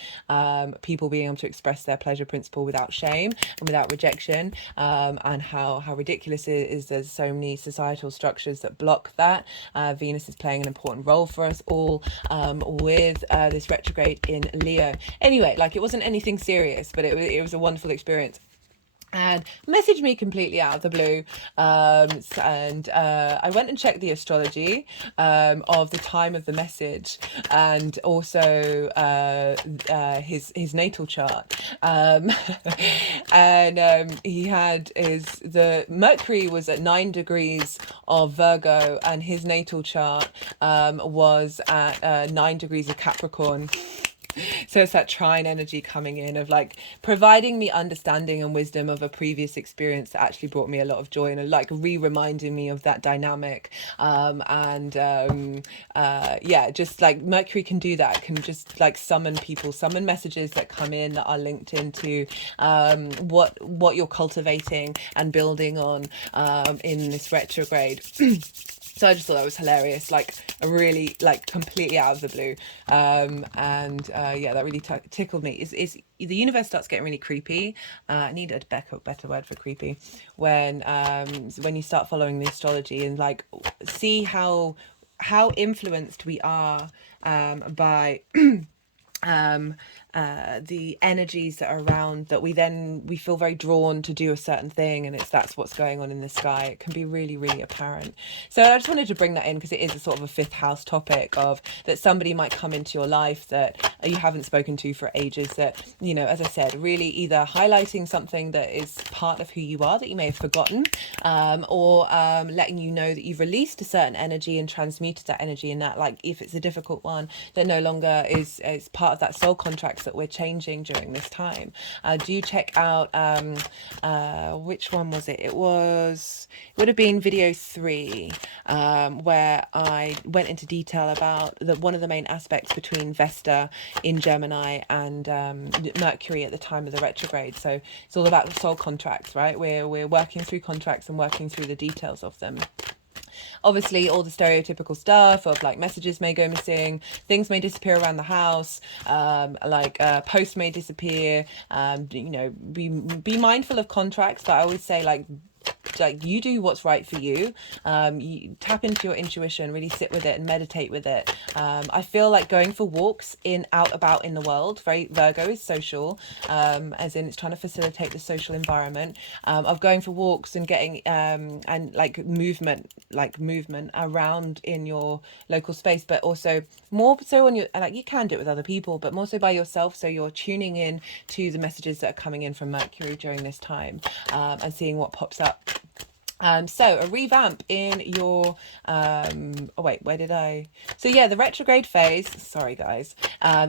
people being able to express their pleasure principle without shame and without rejection, and how ridiculous it is there's so many societal structures that block that. Venus is playing an important role for us all, with this retrograde in Leo. Anyway, like, it wasn't anything serious, but it was a wonderful experience, and messaged me completely out of the blue, and I went and checked the astrology of the time of the message, and also his natal chart, and he had the Mercury was at 9 degrees of Virgo, and his natal chart was at 9 degrees of Capricorn. So it's that trine energy coming in of like providing me understanding and wisdom of a previous experience that actually brought me a lot of joy, and like reminding me of that dynamic. Yeah, just like Mercury can do that, can just like summon messages that come in that are linked into what you're cultivating and building on in this retrograde. So I just thought that was hilarious, like a really, like, completely out of the blue, yeah, that really tickled me. Is the universe starts getting really creepy. I need a better word for creepy, when you start following the astrology and like see how influenced we are by the energies that are around, that we feel very drawn to do a certain thing, and that's what's going on in the sky. It can be really, really apparent. So I just wanted to bring that in because it is a sort of a fifth house topic, of that somebody might come into your life that you haven't spoken to for ages, that, you know, as I said, really either highlighting something that is part of who you are that you may have forgotten, or letting you know that you've released a certain energy and transmuted that energy, and that, like, if it's a difficult one, that no longer is part of that soul contract that we're changing during this time. Do check out which one was it? It would have been video 3, where I went into detail about one of the main aspects between Vesta in Gemini and Mercury at the time of the retrograde. So it's all about the soul contracts, right? We're working through contracts and working through the details of them. Obviously, all the stereotypical stuff of like messages may go missing, things may disappear around the house, posts may disappear. You know, be mindful of contracts, but I always say, like, you do what's right for you. You tap into your intuition, really sit with it and meditate with it. I feel like going for walks out about in the world, very Virgo is social, as in it's trying to facilitate the social environment, of going for walks and getting and like movement around in your local space, but also more so on your, like, you can do it with other people, but more so by yourself, so you're tuning in to the messages that are coming in from Mercury during this time, and seeing what pops up. So a revamp in your, the retrograde phase, sorry guys,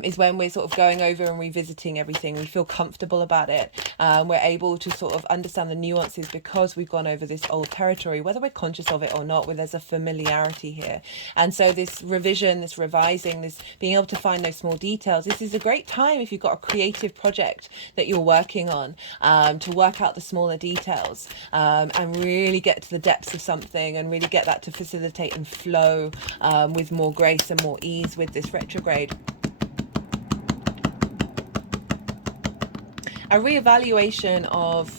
is when we're sort of going over and revisiting everything. We feel comfortable about it. We're able to sort of understand the nuances because we've gone over this old territory, whether we're conscious of it or not, where there's a familiarity here. And so this revision, this revising, this being able to find those small details, this is a great time if you've got a creative project that you're working on, to work out the smaller details, and really get to the depths of something, and really get that to facilitate and flow with more grace and more ease with this retrograde. A reevaluation of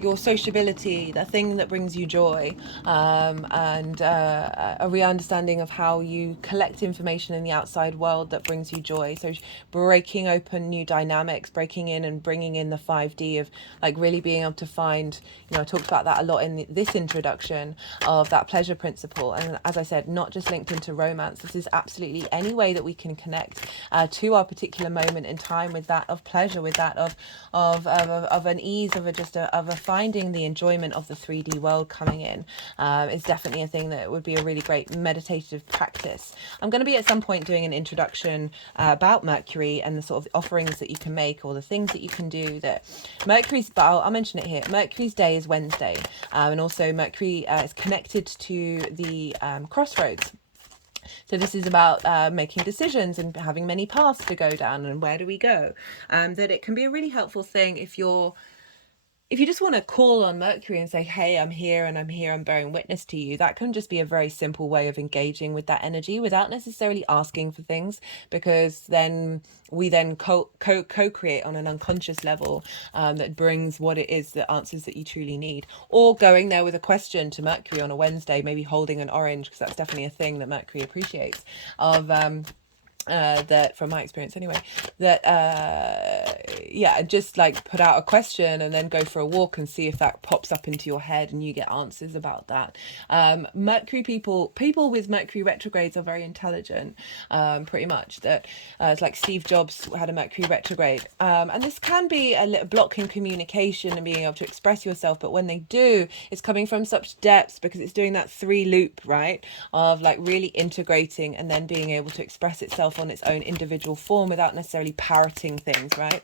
your sociability, the thing that brings you joy, and a re-understanding of how you collect information in the outside world that brings you joy. So breaking open new dynamics, breaking in and bringing in the 5D of like really being able to find, I talked about that a lot in this introduction of that pleasure principle. And as I said, not just linked into romance. This is absolutely any way that we can connect to our particular moment in time with that of pleasure, with that of an ease, of a finding the enjoyment of the 3D world coming in, is definitely a thing that would be a really great meditative practice. I'm going to be at some point doing an introduction about Mercury and the sort of offerings that you can make or the things that you can do. That Mercury's, but I'll mention it here. Mercury's day is Wednesday, and also Mercury is connected to the crossroads. So this is about making decisions and having many paths to go down and where do we go. That it can be a really helpful thing if you just want to call on Mercury and say, hey, I'm here, I'm bearing witness to you. That can just be a very simple way of engaging with that energy without necessarily asking for things, because then we then co-create on an unconscious level that brings what it is, the answers that you truly need. Or going there with a question to Mercury on a Wednesday, maybe holding an orange, because that's definitely a thing that Mercury appreciates, of that from my experience anyway, that just like put out a question and then go for a walk and see if that pops up into your head and you get answers about that. Mercury people with Mercury retrogrades are very intelligent, pretty much. That it's like Steve Jobs had a Mercury retrograde, and this can be a little block in communication and being able to express yourself, but when they do, it's coming from such depths because it's doing that 3 loop, right, of like really integrating and then being able to express itself on its own individual form without necessarily parroting things, right?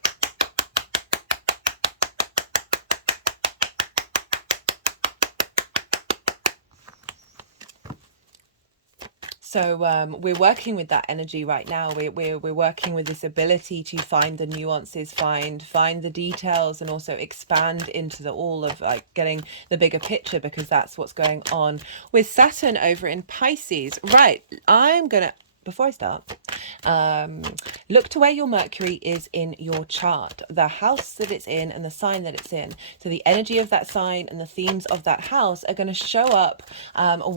So we're working with that energy right now. We're working with this ability to find the nuances, find the details, and also expand into the all of like getting the bigger picture, because that's what's going on with Saturn over in Pisces. Right, I'm gonna, before I start, look to where your Mercury is in your chart, the house that it's in and the sign that it's in. So the energy of that sign and the themes of that house are going to show up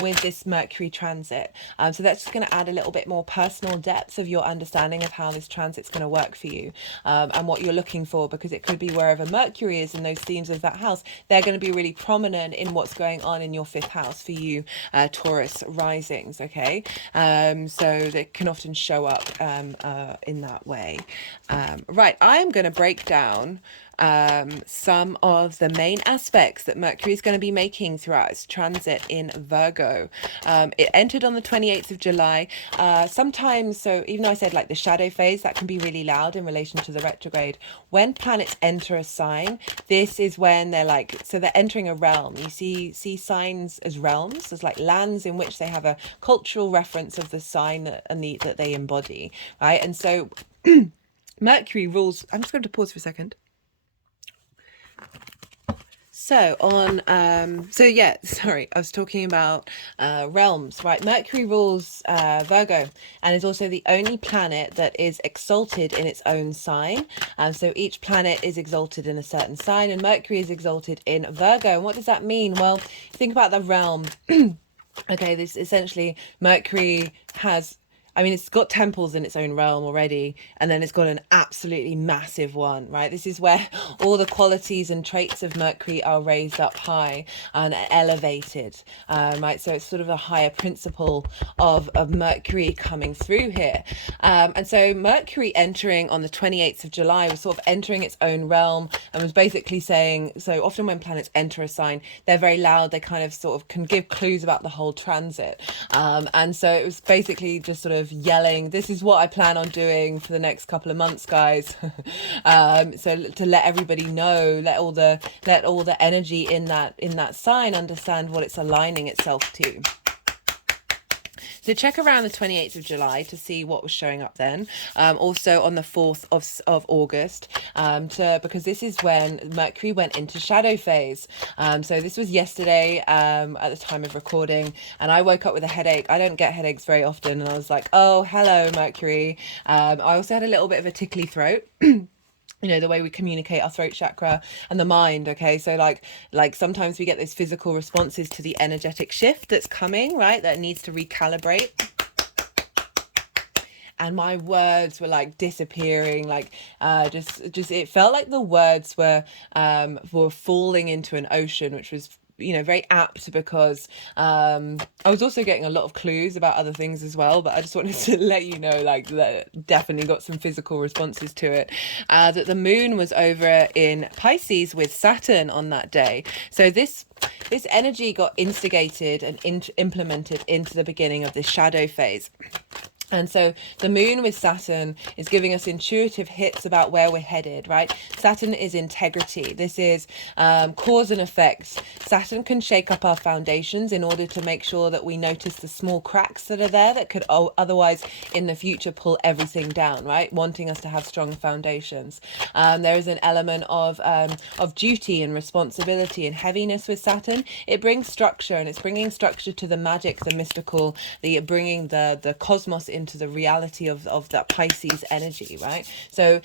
with this Mercury transit. So that's just going to add a little bit more personal depth of your understanding of how this transit's going to work for you, and what you're looking for, because it could be wherever Mercury is in those themes of that house, they're going to be really prominent in what's going on in your 5th house for you, Taurus risings, okay? So they can often show up in that way. Right, I'm going to break down some of the main aspects that Mercury is going to be making throughout its transit in Virgo. It entered on the 28th of July. Sometimes, so even though I said like the shadow phase, that can be really loud in relation to the retrograde. When planets enter a sign, this is when they're like, so they're entering a realm. You see signs as realms, as like lands in which they have a cultural reference of the sign that they embody, right? And so Mercury rules. I'm just going to pause for a second. So on, I was talking about realms, right? Mercury rules Virgo and is also the only planet that is exalted in its own sign. So each planet is exalted in a certain sign, and Mercury is exalted in Virgo. And what does that mean? Well, think about the realm. Okay, this essentially, Mercury has, it's got temples in its own realm already, and then it's got an absolutely massive one, right? This is where all the qualities and traits of Mercury are raised up high and elevated, right? So it's sort of a higher principle of Mercury coming through here. And so Mercury entering on the 28th of July was sort of entering its own realm and was basically saying, so often when planets enter a sign, they're very loud, they kind of sort of can give clues about the whole transit. And so it was basically just sort of yelling, this is what I plan on doing for the next couple of months, guys. So to let everybody know, let all the energy in that sign understand what it's aligning itself to. So check around the 28th of July to see what was showing up then. Also on the 4th of August, because this is when Mercury went into shadow phase. So this was yesterday at the time of recording, and I woke up with a headache. I don't get headaches very often, and I was like, oh, hello, Mercury. I also had a little bit of a tickly throat. you know, the way we communicate, our throat chakra and the mind. Okay, so like sometimes we get those physical responses to the energetic shift that's coming, right, that needs to recalibrate. And my words were like disappearing, like just it felt like the words were falling into an ocean, which was, you know, very apt, because I was also getting a lot of clues about other things as well, but I just wanted to let you know, like, that definitely got some physical responses to it. That the moon was over in Pisces with Saturn on that day, so this energy got instigated and implemented into the beginning of this shadow phase. And so the moon with Saturn is giving us intuitive hits about where we're headed, right? Saturn is integrity. This is cause and effect. Saturn can shake up our foundations in order to make sure that we notice the small cracks that are there that could otherwise in the future pull everything down, right? Wanting us to have strong foundations. There is an element of duty and responsibility and heaviness with Saturn. It brings structure, and it's bringing structure to the magic, the mystical, bringing the cosmos into the reality of that Pisces energy, right? So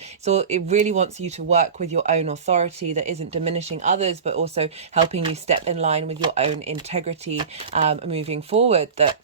it really wants you to work with your own authority that isn't diminishing others, but also helping you step in line with your own integrity moving forward. That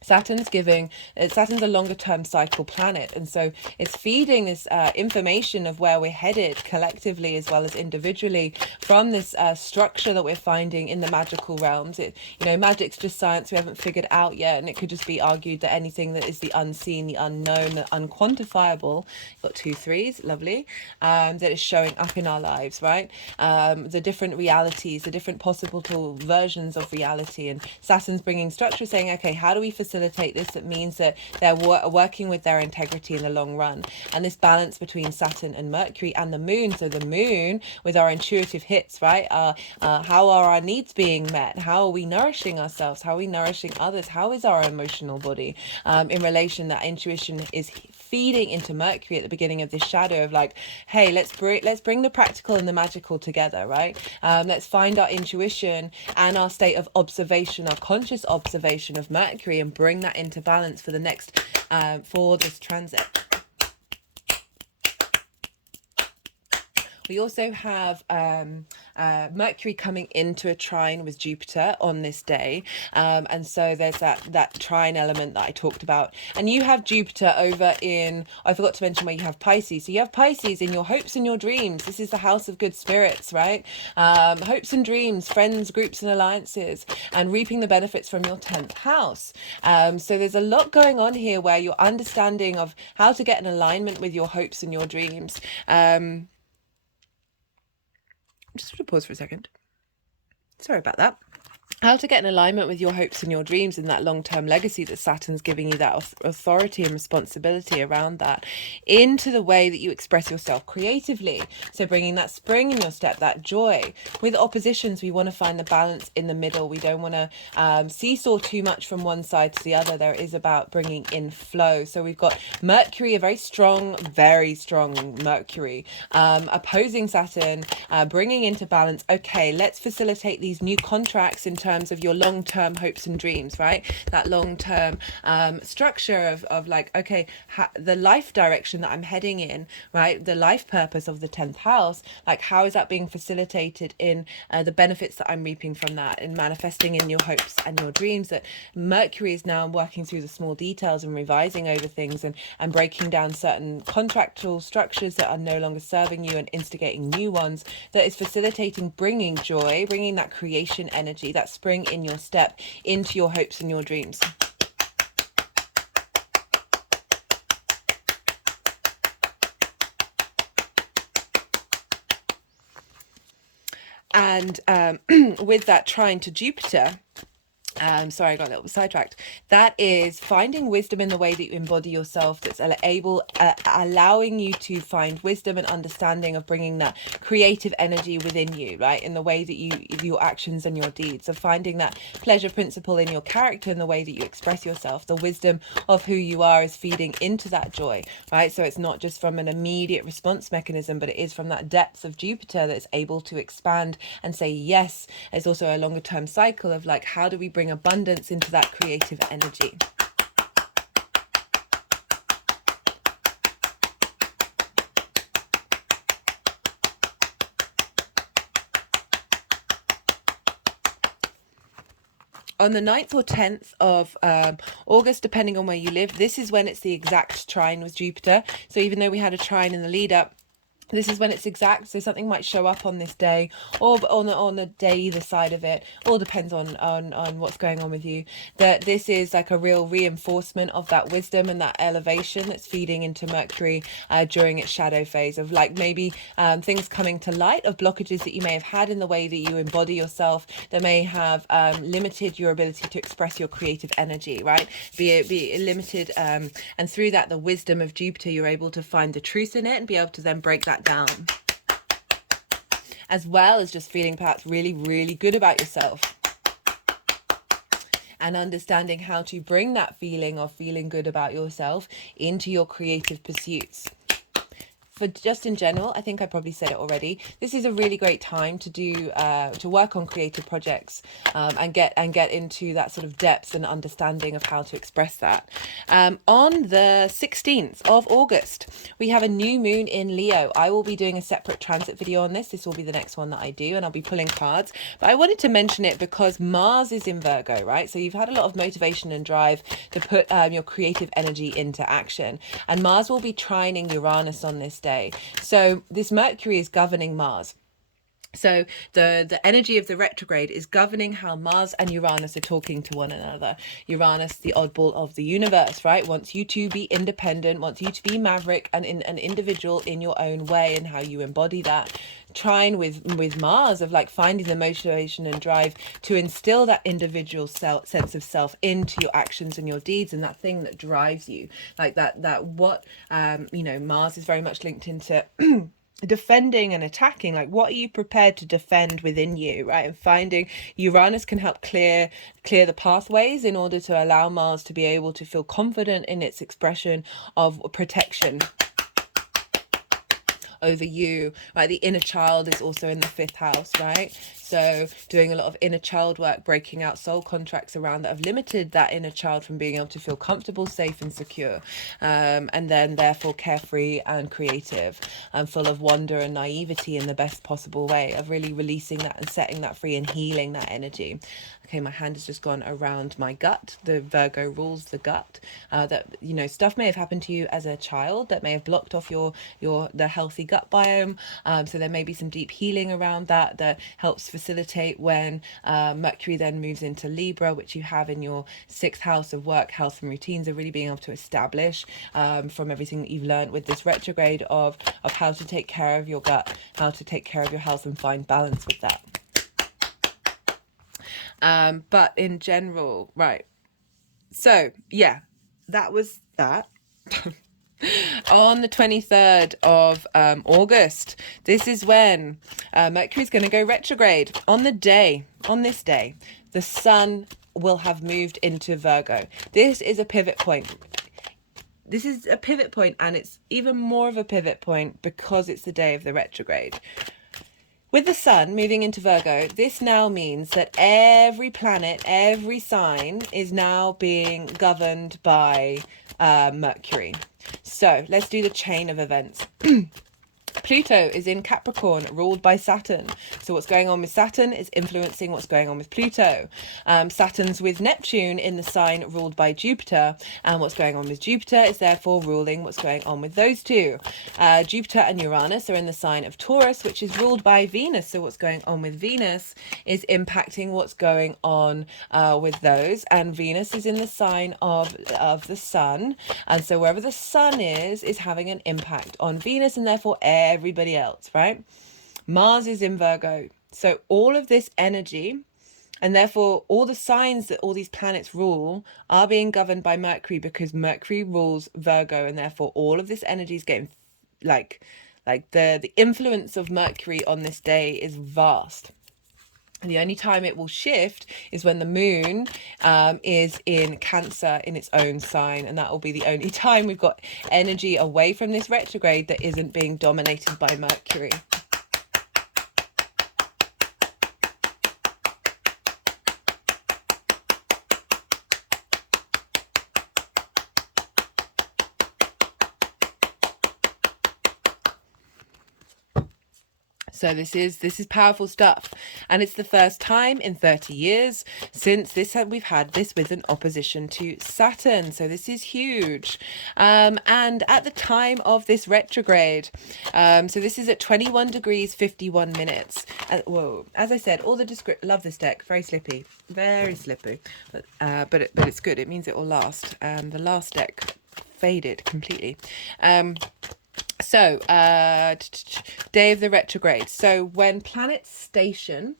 Saturn's a longer term cycle planet, and so it's feeding this information of where we're headed collectively as well as individually from this structure that we're finding in the magical realms. Magic's just science we haven't figured out yet, and it could just be argued that anything that is the unseen, the unknown, the unquantifiable, got 2 3s, lovely, that is showing up in our lives, right? The different realities, the different possible versions of reality, and Saturn's bringing structure, saying, okay, how do we facilitate this? That means that they're working with their integrity in the long run, and this balance between Saturn and Mercury and the moon. So the moon with our intuitive hits, right? How are our needs being met? How are we nourishing ourselves? How are we nourishing others? How is our emotional body in relation? That intuition is feeding into Mercury at the beginning of this shadow of like, hey, let's bring the practical and the magical together, right? Let's find our intuition and our state of observation, our conscious observation of Mercury, and bring that into balance for the next for this transit. We also have Mercury coming into a trine with Jupiter on this day. And so there's that trine element that I talked about. And you have Jupiter over in, I forgot to mention where you have Pisces. So you have Pisces in your hopes and your dreams. This is the house of good spirits, right? Hopes and dreams, friends, groups and alliances, and reaping the benefits from your 10th house. So there's a lot going on here where you're understanding of how to get an alignment with your hopes and your dreams. Just want to pause for a second. Sorry about that. How to get in alignment with your hopes and your dreams and that long-term legacy that Saturn's giving you, that authority and responsibility around that, into the way that you express yourself creatively. So bringing that spring in your step, that joy. With oppositions, we want to find the balance in the middle. We don't want to seesaw too much from one side to the other. There is about bringing in flow. So we've got Mercury, a very strong Mercury, opposing Saturn, bringing into balance. Okay, let's facilitate these new contracts in terms of your long-term hopes and dreams, right? That long-term structure of like, okay, the life direction that I'm heading in, right? The life purpose of the 10th house, like how is that being facilitated in the benefits that I'm reaping from that, and manifesting in your hopes and your dreams. That Mercury is now working through the small details and revising over things and breaking down certain contractual structures that are no longer serving you and instigating new ones, that is facilitating bringing joy, bringing that creation energy, that spring in your step into your hopes and your dreams. And with that trine to Jupiter, sorry, I got a little bit sidetracked. That is finding wisdom in the way that you embody yourself. That's allowing you to find wisdom and understanding of bringing that creative energy within you, right? In the way that your actions and your deeds. So finding that pleasure principle in your character and the way that you express yourself. The wisdom of who you are is feeding into that joy, right? So it's not just from an immediate response mechanism, but it is from that depth of Jupiter that's able to expand and say yes. It's also a longer term cycle of like, how do we bring abundance into that creative energy? On the 9th or 10th of August, depending on where you live, this is when it's the exact trine with Jupiter. So even though we had a trine in the lead up, this is when it's exact, so something might show up on this day, or on the day either side of it. All depends on what's going on with you. That this is like a real reinforcement of that wisdom and that elevation that's feeding into Mercury during its shadow phase, of like maybe things coming to light, of blockages that you may have had in the way that you embody yourself, that may have limited your ability to express your creative energy, right? Be limited, and through that, the wisdom of Jupiter, you're able to find the truth in it and be able to then break that down, as well as just feeling perhaps really, really good about yourself and understanding how to bring that feeling of feeling good about yourself into your creative pursuits. For just in general, I think I probably said it already, this is a really great time to do to work on creative projects, and get into that sort of depth and understanding of how to express that. On the 16th of August, we have a new moon in Leo. I will be doing a separate transit video on this. This will be the next one that I do, and I'll be pulling cards. But I wanted to mention it because Mars is in Virgo, right? So you've had a lot of motivation and drive to put your creative energy into action. And Mars will be trining Uranus on this day. So this Mercury is governing Mars. So the energy of the retrograde is governing how Mars and Uranus are talking to one another. Uranus, the oddball of the universe, right? Wants you to be independent, wants you to be maverick and an individual in your own way and how you embody that. Trine with Mars, of like finding the motivation and drive to instill that individual sense of self into your actions and your deeds, and that thing that drives you, like that what Mars is very much linked into defending and attacking. Like, what are you prepared to defend within you, right? And finding Uranus can help clear the pathways in order to allow Mars to be able to feel confident in its expression of protection over you, right? The inner child is also in the 5th house, right? So doing a lot of inner child work, breaking out soul contracts around that have limited that inner child from being able to feel comfortable, safe and secure, and then therefore carefree and creative and full of wonder and naivety in the best possible way, of really releasing that and setting that free and healing that energy. Okay, my hand has just gone around my gut. The Virgo rules the gut. That, stuff may have happened to you as a child that may have blocked off the healthy gut biome. So there may be some deep healing around that helps facilitate when Mercury then moves into Libra, which you have in your 6th house of work, health and routines, of really being able to establish from everything that you've learned with this retrograde of how to take care of your gut, how to take care of your health and find balance with that. But in general, right. So yeah, that was that. On the 23rd of August, this is when Mercury's going to go retrograde. On this day, the sun will have moved into Virgo. This is a pivot point. This is a pivot point, and it's even more of a pivot point because it's the day of the retrograde. With the sun moving into Virgo, this now means that every planet, every sign is now being governed by Mercury. So let's do the chain of events. Pluto is in Capricorn, ruled by Saturn. So what's going on with Saturn is influencing what's going on with Pluto. Saturn's with Neptune in the sign ruled by Jupiter. And what's going on with Jupiter is therefore ruling what's going on with those two. Jupiter and Uranus are in the sign of Taurus, which is ruled by Venus. So what's going on with Venus is impacting what's going on with those. And Venus is in the sign of the sun. And so wherever the sun is having an impact on Venus and therefore everybody else, right? Mars is in Virgo. So all of this energy, and therefore all the signs that all these planets rule, are being governed by Mercury because Mercury rules Virgo, and therefore all of this energy is getting like the influence of Mercury on this day is vast. And the only time it will shift is when the moon is in Cancer in its own sign. And that will be the only time we've got energy away from this retrograde that isn't being dominated by Mercury. So this is powerful stuff, and it's the first time in 30 years since we've had this with an opposition to Saturn. So this is huge. And at the time of this retrograde, so this is at 21 degrees 51 minutes. Whoa! As I said, all the love this deck. Very slippy, very slippy, but it's good. It means it will last. The last deck faded completely. So, day of the retrograde. So when planets station,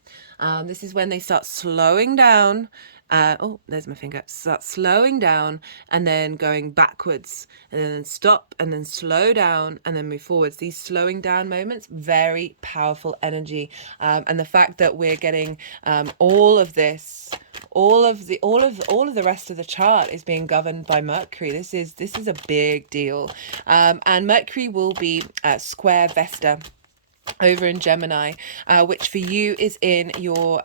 this is when they start slowing down. Oh, there's my finger. Start slowing down and then going backwards, and then stop and then slow down and then move forwards. These slowing down moments, very powerful energy. And the fact that we're getting all of this, all of the rest of the chart is being governed by Mercury. This is a big deal. And Mercury will be square Vesta over in Gemini, which for you is in your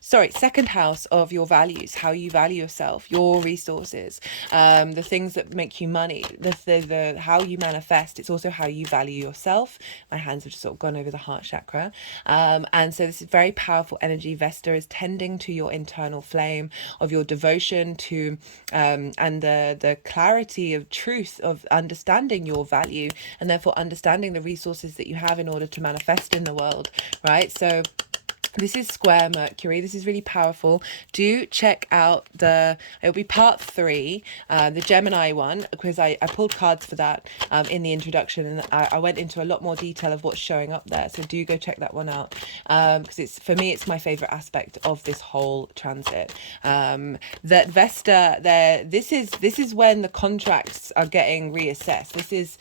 second house of your values, how you value yourself, your resources, the things that make you money, the how you manifest. It's also how you value yourself. My hands have just sort of gone over the heart chakra, and so this is very powerful energy. Vesta is tending to your internal flame of your devotion to and the clarity of truth of understanding your value, and therefore understanding the resources that you have in order to manifest in the world, right? So this is square Mercury. This is really powerful. Do check out it'll be part 3, the Gemini one, because I pulled cards for that in the introduction, and I went into a lot more detail of what's showing up there. So do go check that one out, because for me, it's my favorite aspect of this whole transit. That Vesta there, this is when the contracts are getting reassessed. This is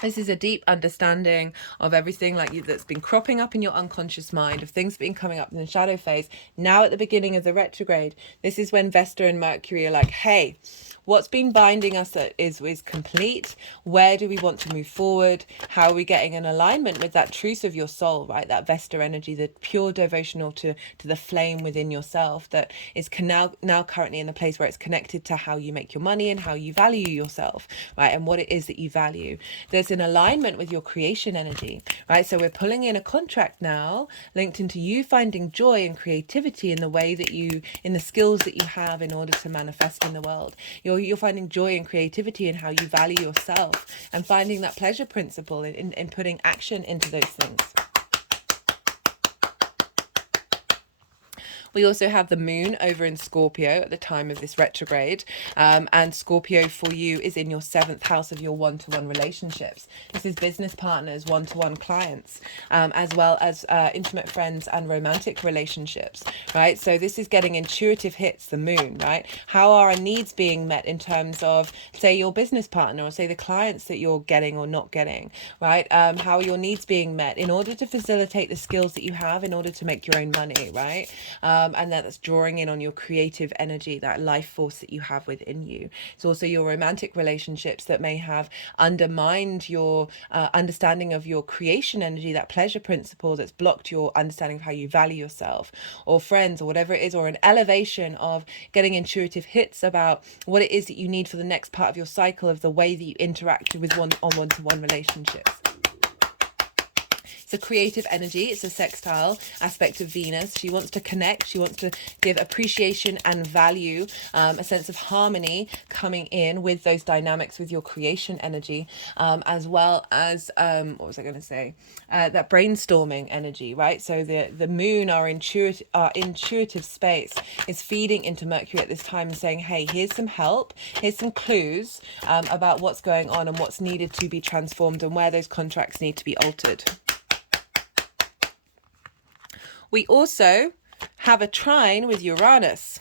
This is a deep understanding of everything that's been cropping up in your unconscious mind, of things been coming up in the shadow phase. Now at the beginning of the retrograde, this is when Vesta and Mercury are like, hey, what's been binding us is complete. Where do we want to move forward? How are we getting in alignment with that truth of your soul, right? That Vesta energy, the pure devotional to the flame within yourself that is now currently in a place where it's connected to how you make your money and how you value yourself, right? And what it is that you value. There's an alignment with your creation energy, right? So we're pulling in a contract now linked into you finding joy and creativity in the way that in the skills that you have in order to manifest in the world. You're finding joy and creativity in how you value yourself, and finding that pleasure principle in putting action into those things. We also have the moon over in Scorpio at the time of this retrograde. And Scorpio for you is in your 7th house of your one-to-one relationships. This is business partners, one-to-one clients, as well as intimate friends and romantic relationships, right? So this is getting intuitive hits, the moon, right? How are our needs being met in terms of, say, your business partner, or say the clients that you're getting or not getting, right? How are your needs being met in order to facilitate the skills that you have in order to make your own money, right? And that's drawing in on your creative energy, that life force that you have within you. It's also your romantic relationships that may have undermined your understanding of your creation energy, that pleasure principle that's blocked your understanding of how you value yourself, or friends, or whatever it is, or an elevation of getting intuitive hits about what it is that you need for the next part of your cycle of the way that you interact with one-to-one relationships. It's a creative energy. It's a sextile aspect of Venus. She wants to connect. She wants to give appreciation and value, a sense of harmony coming in with those dynamics with your creation energy, as well as, what was I going to say? That brainstorming energy, right? So the moon, our intuitive space, is feeding into Mercury at this time and saying, hey, here's some help. Here's some clues about what's going on and what's needed to be transformed and where those contracts need to be altered. We also have a trine with Uranus.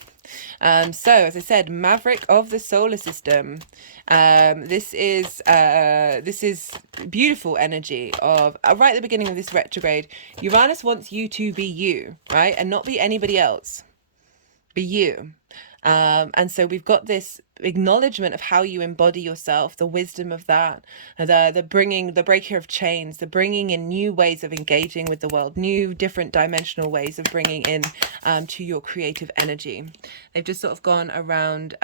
So, as I said, maverick of the solar system. This is beautiful energy of right at the beginning of this retrograde. Uranus wants you to be you, right, and not be anybody else. Be you. And so we've got this acknowledgement of how you embody yourself, the wisdom of that, the breaker of chains, the bringing in new ways of engaging with the world, new different dimensional ways of bringing in to your creative energy. They've just sort of gone around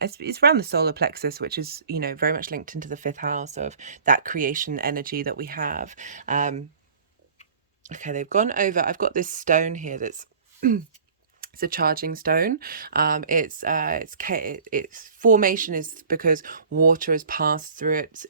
it's around the solar plexus, which is, you know, very much linked into the fifth house of that creation energy that we have. Okay, they've gone over. I've got this stone here that's it's a charging stone. Its formation is because water has passed through it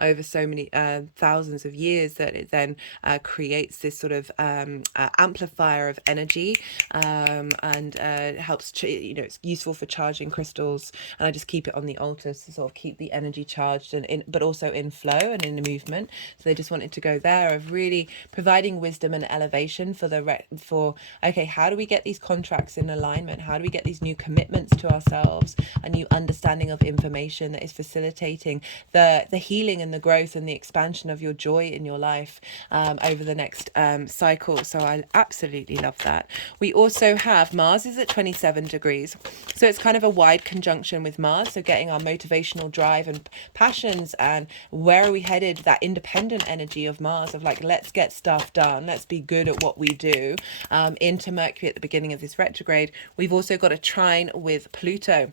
over so many thousands of years that it then creates this sort of amplifier of energy, and helps. You know, it's useful for charging crystals, and I just keep it on the altar to sort of keep the energy charged and but also in flow and in the movement. So they just wanted to go there of really providing wisdom and elevation for okay, how do we get these contracts in alignment? How do we get these new commitments to ourselves, a new understanding of information that is facilitating the healing and the growth and the expansion of your joy in your life over the next cycle? So I absolutely love that. We also have Mars is at 27 degrees, so it's kind of a wide conjunction with Mars, so getting our motivational drive and passions, and where are we headed, that independent energy of Mars of like, let's get stuff done, let's be good at what we do, into Mercury at the beginning of this retrograde. We've also got a trine with Pluto,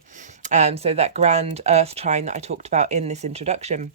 so that grand Earth trine that I talked about in this introduction,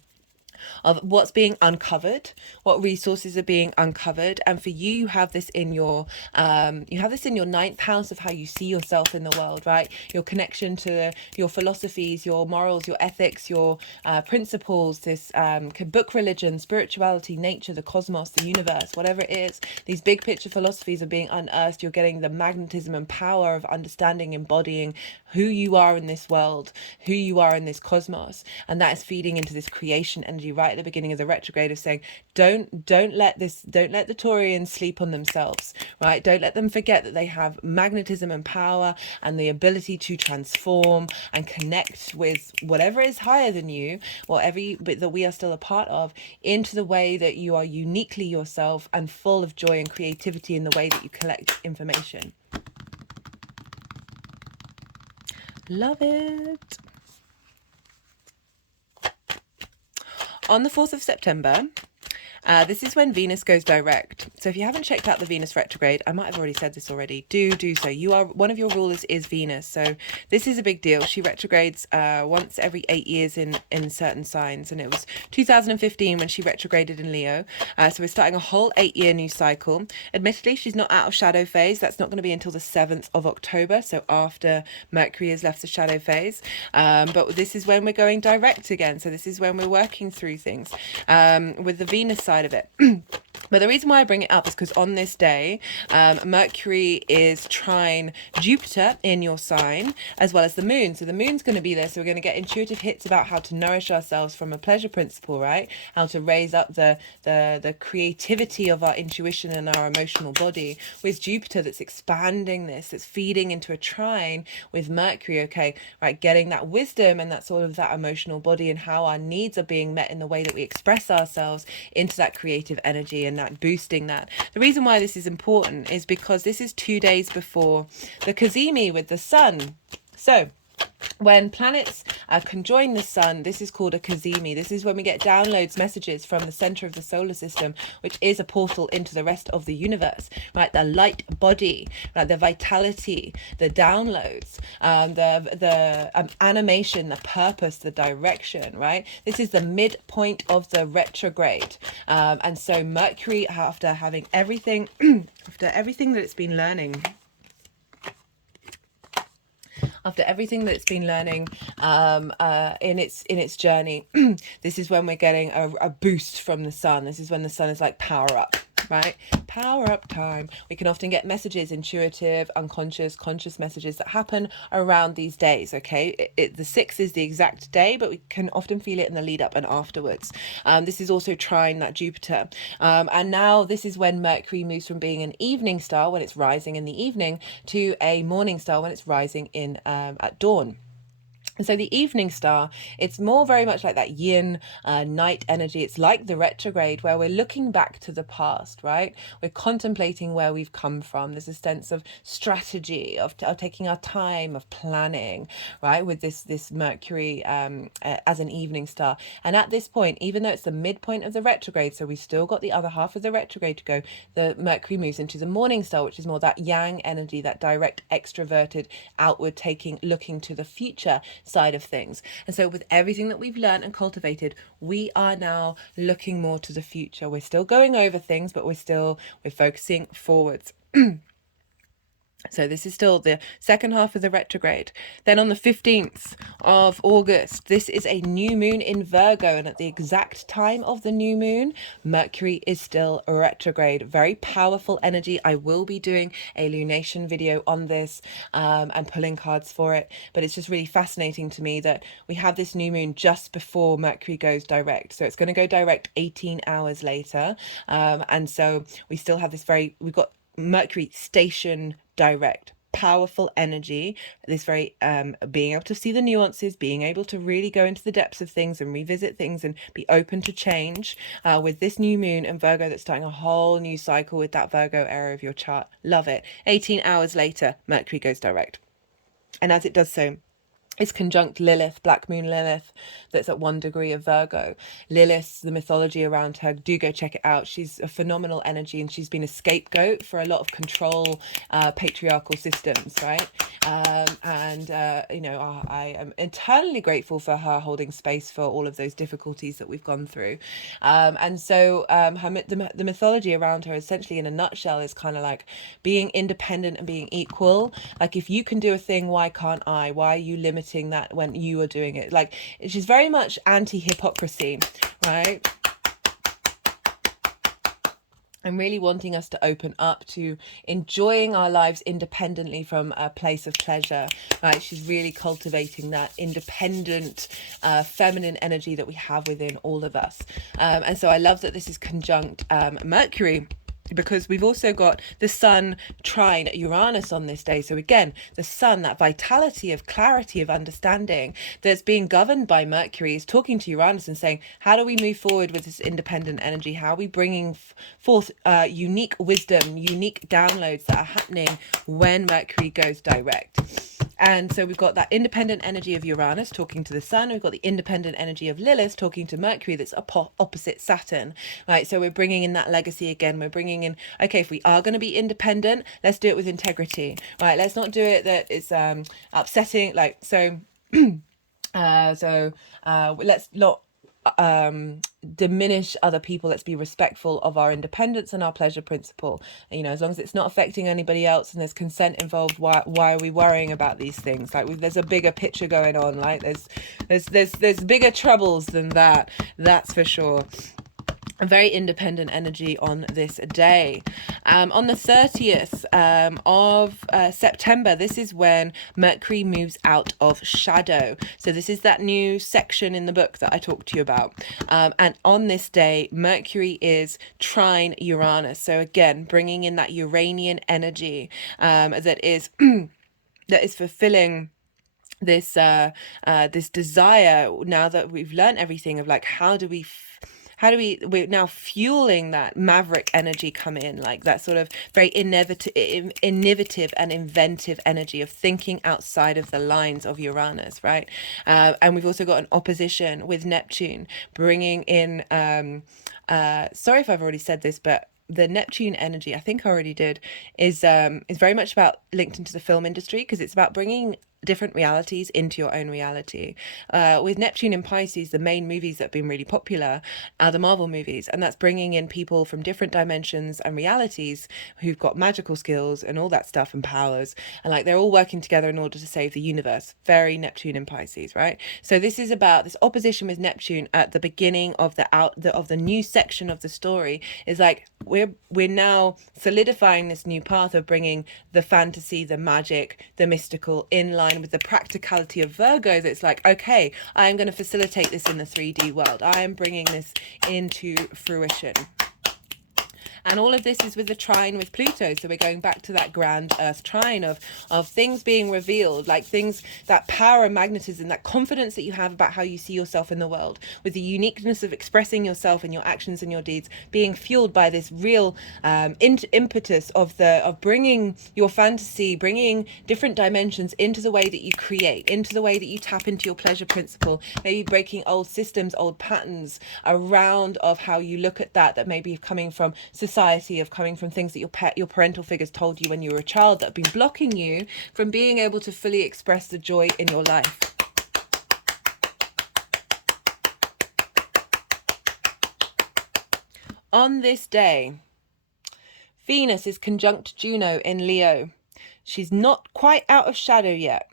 of what's being uncovered, what resources are being uncovered. And for you, you have this in your ninth house of how you see yourself in the world, right? Your connection to your philosophies, your morals, your ethics, your principles, this book religion, spirituality, nature, the cosmos, the universe, whatever it is. These big picture philosophies are being unearthed. You're getting the magnetism and power of understanding, embodying who you are in this world, who you are in this cosmos, and that is feeding into this creation energy right at the beginning of the retrograde of saying, don't let the Taurians sleep on themselves, right? Don't let them forget that they have magnetism and power and the ability to transform and connect with whatever is higher than you, but that we are still a part of, into the way that you are uniquely yourself and full of joy and creativity in the way that you collect information. Love it. On the 4th of September, this is when Venus goes direct. So if you haven't checked out the Venus retrograde, I might have already said this already, do so. One of your rulers is Venus, so this is a big deal. She retrogrades once every 8 years in certain signs, and it was 2015 when she retrograded in Leo. So we're starting a whole 8-year new cycle. Admittedly, she's not out of shadow phase. That's not going to be until the 7th of October, so after Mercury has left the shadow phase. But this is when we're going direct again. So this is when we're working through things with the Venus side of it. But the reason why I bring it up is because on this day, Mercury is trine Jupiter in your sign, as well as the moon. So the moon's going to be there. So we're going to get intuitive hits about how to nourish ourselves from a pleasure principle, right? How to raise up the creativity of our intuition and our emotional body with Jupiter that's expanding this, that's feeding into a trine with Mercury, okay, right? Getting that wisdom and that sort of that emotional body and how our needs are being met in the way that we express ourselves into that creative energy and that boosting that. The reason why this is important is because this is 2 days before the Cazimi with the sun. So when planets conjoin the sun, this is called a Cazimi. This is when we get downloads, messages from the center of the solar system, which is a portal into the rest of the universe, right? The light body, right? The vitality, the downloads, the animation, the purpose, the direction, right? This is the midpoint of the retrograde. And so Mercury, after having everything, after everything that it's been learning, in its journey, this is when we're getting a boost from the sun. This is when the sun is like power up, right? Power up time. We can often get messages, intuitive, unconscious, conscious messages that happen around these days, okay? The 6th is the exact day, but we can often feel it in the lead up and afterwards. This is also trine that Jupiter. And now this is when Mercury moves from being an evening star when it's rising in the evening to a morning star when it's rising in at dawn. And so the evening star, it's more very much like that yin night energy. It's like the retrograde where we're looking back to the past, right? We're contemplating where we've come from. There's a sense of strategy, of taking our time, of planning, right? With this Mercury as an evening star. And at this point, even though it's the midpoint of the retrograde, so we've still got the other half of the retrograde to go, the Mercury moves into the morning star, which is more that yang energy, that direct, extroverted, outward taking, looking to the future. side of things. And so with everything that we've learned and cultivated, we are now looking more to the future. We're still going over things, but we're focusing forwards. So this is still the second half of the retrograde. Then on the 15th of August, this is a new moon in Virgo. And at the exact time of the new moon, Mercury is still retrograde. Very powerful energy. I will be doing a lunation video on this and pulling cards for it. But it's just really fascinating to me that we have this new moon just before Mercury goes direct. So it's going to go direct 18 hours later. And so we still have we've got Mercury station direct, powerful energy, this very being able to see the nuances, being able to really go into the depths of things and revisit things and be open to change with this new moon and Virgo that's starting a whole new cycle with that Virgo area of your chart. Love it. 18 hours later, Mercury goes direct. And as it does so, it's conjunct Lilith, Black Moon Lilith, that's at 1 degree of Virgo. Lilith, the mythology around her, do go check it out. She's a phenomenal energy, and she's been a scapegoat for a lot of control, patriarchal systems, right? You know, I am eternally grateful for her holding space for all of those difficulties that we've gone through. The mythology around her, essentially in a nutshell, is kind of like being independent and being equal. Like, if you can do a thing, why can't I? Why are you limited that when you are doing it? Like, she's very much anti-hypocrisy, right? And really wanting us to open up to enjoying our lives independently from a place of pleasure, right? She's really cultivating that independent feminine energy that we have within all of us. And so I love that this is conjunct Mercury, because we've also got the Sun trine Uranus on this day. So again, the Sun, that vitality of clarity, of understanding that's being governed by Mercury, is talking to Uranus and saying, how do we move forward with this independent energy? How are we bringing forth unique wisdom, unique downloads that are happening when Mercury goes direct? And so we've got that independent energy of Uranus talking to the Sun. We've got the independent energy of Lilith talking to Mercury, that's opposite Saturn, right? So we're bringing in that legacy again. We're bringing in, okay, if we are going to be independent, let's do it with integrity, right? Let's not do it that it's upsetting, like, so. Let's not diminish other people. Let's be respectful of our independence and our pleasure principle. You know, as long as it's not affecting anybody else and there's consent involved, why are we worrying about these things? Like, there's a bigger picture going on. Like, there's bigger troubles than that. That's for sure. A very independent energy on this day. On the 30th of September, this is when Mercury moves out of shadow. So this is that new section in the book that I talked to you about. And on this day, Mercury is trine Uranus. So again, bringing in that Uranian energy that is fulfilling this desire, now that we've learned everything, of like, we're now fueling that maverick energy come in, like that sort of very innovative and inventive energy of thinking outside of the lines of Uranus, right? And we've also got an opposition with Neptune, bringing in, sorry if I've already said this, but the Neptune energy, I think I already did, is very much about linked into the film industry, because it's about bringing different realities into your own reality. With Neptune in Pisces, the main movies that have been really popular are the Marvel movies, and that's bringing in people from different dimensions and realities who've got magical skills and all that stuff and powers, and like they're all working together in order to save the universe. Very Neptune in Pisces, right? So this is about this opposition with Neptune at the beginning of the new section of the story. Is like we're now solidifying this new path of bringing the fantasy, the magic, the mystical in line with the practicality of Virgo. That's like, okay, I am going to facilitate this in the 3D world. I am bringing this into fruition. And all of this is with the trine with Pluto. So we're going back to that grand Earth trine of things being revealed, like things, that power and magnetism, that confidence that you have about how you see yourself in the world, with the uniqueness of expressing yourself and your actions and your deeds being fueled by this real impetus of bringing your fantasy, bringing different dimensions into the way that you create, into the way that you tap into your pleasure principle, maybe breaking old systems, old patterns around of how you look at that may be coming from society, of coming from things that your parental figures told you when you were a child, that have been blocking you from being able to fully express the joy in your life. On this day, Venus is conjunct Juno in Leo. She's not quite out of shadow yet,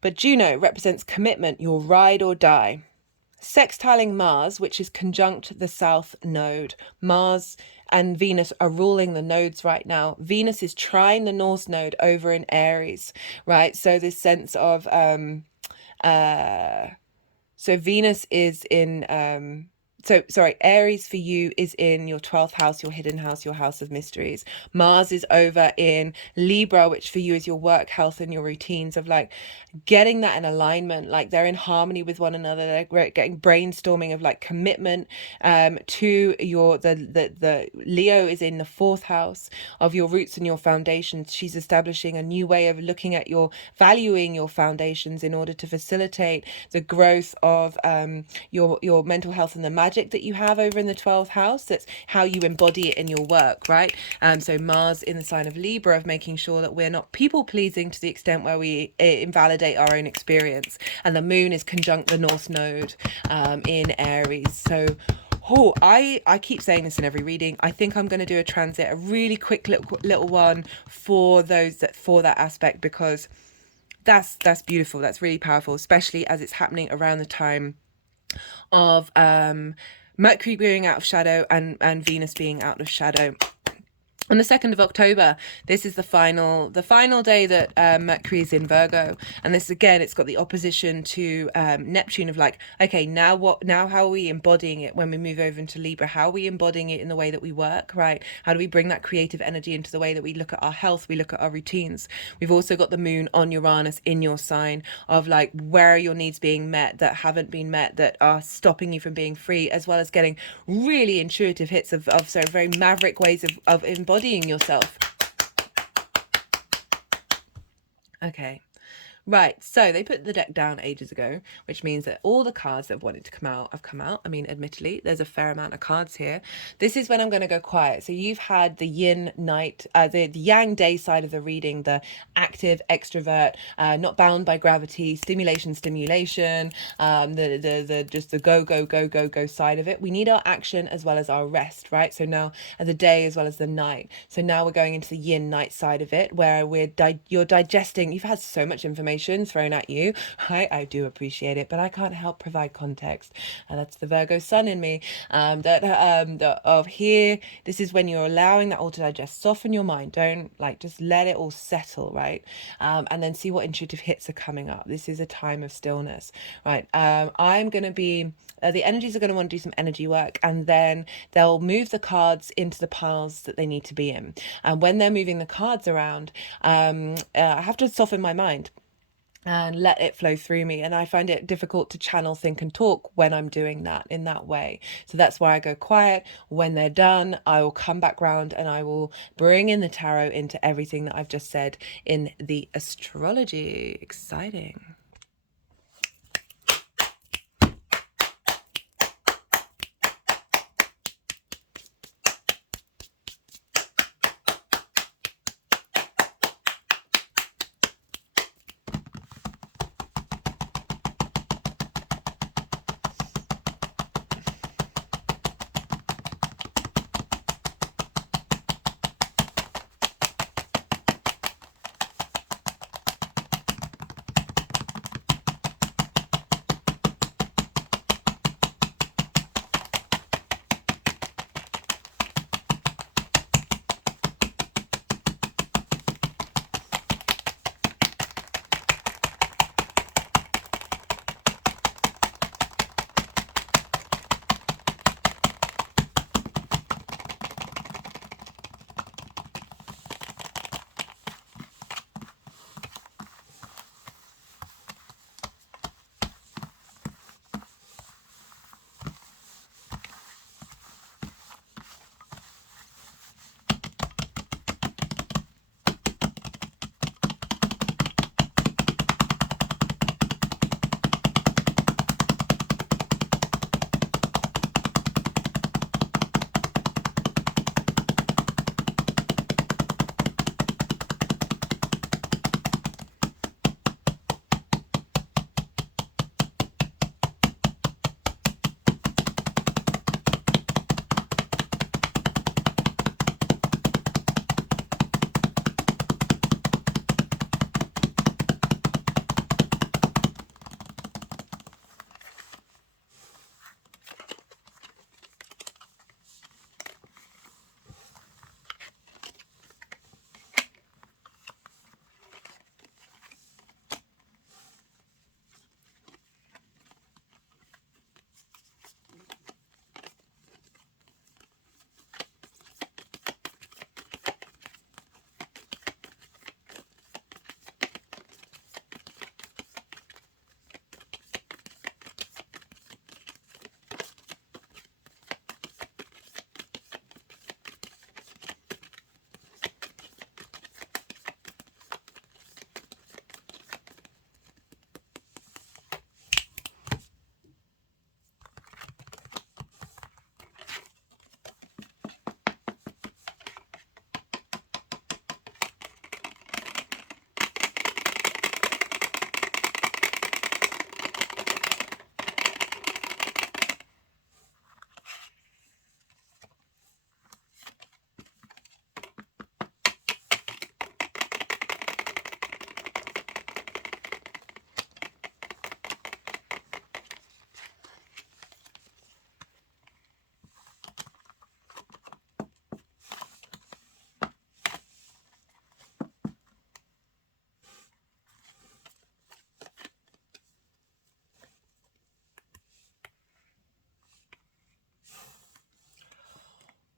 but Juno represents commitment, your ride or die. Sextiling Mars, which is conjunct the South Node. Mars and Venus are ruling the nodes right now. Venus is trine the North Node over in Aries, right? So this sense of so Venus is in Aries for you is in your 12th house, your hidden house, your house of mysteries. Mars is over in Libra, which for you is your work, health, and your routines of like getting that in alignment, like they're in harmony with one another. They're getting brainstorming of like commitment to your the Leo is in the 4th house of your roots and your foundations. She's establishing a new way of looking at your valuing your foundations in order to facilitate the growth of your mental health and the magic that you have over in the 12th house. That's how you embody it in your work, right? So Mars in the sign of Libra, of making sure that we're not people pleasing to the extent where we invalidate our own experience. And the moon is conjunct the North Node in Aries. So I keep saying this in every reading. I think I'm going to do a transit, a really quick little one for that aspect, because that's beautiful. That's really powerful, especially as it's happening around the time of Mercury being out of shadow and Venus being out of shadow. On the 2nd of October, this is the final day that Mercury is in Virgo, and this again, it's got the opposition to Neptune of like, okay, now what? Now how are we embodying it when we move over into Libra? How are we embodying it in the way that we work, right? How do we bring that creative energy into the way that we look at our health, we look at our routines? We've also got the moon on Uranus in your sign of like, where are your needs being met that haven't been met, that are stopping you from being free, as well as getting really intuitive hits of so very maverick ways of embodying yourself. Okay. Right, so they put the deck down ages ago, which means that all the cards that wanted to come out have come out. I mean, admittedly, there's a fair amount of cards here. This is when I'm going to go quiet. So you've had the yin night, the yang day side of the reading, the active extrovert, not bound by gravity, stimulation, the just the go side of it. We need our action as well as our rest, right? So now the day as well as the night. So now we're going into the yin night side of it, where you're digesting. You've had so much information thrown at you. I do appreciate it, but I can't help provide context. That's the Virgo Sun in me. This is when you're allowing that all to digest. Soften your mind. Don't just let it all settle, right? And then see what intuitive hits are coming up. This is a time of stillness, right? I'm going to be the energies are going to want to do some energy work, and then they'll move the cards into the piles that they need to be in. And when they're moving the cards around, I have to soften my mind and let it flow through me. And I find it difficult to channel, think, and talk when I'm doing that in that way. So that's why I go quiet. When they're done, I will come back round and I will bring in the tarot into everything that I've just said in the astrology. Exciting.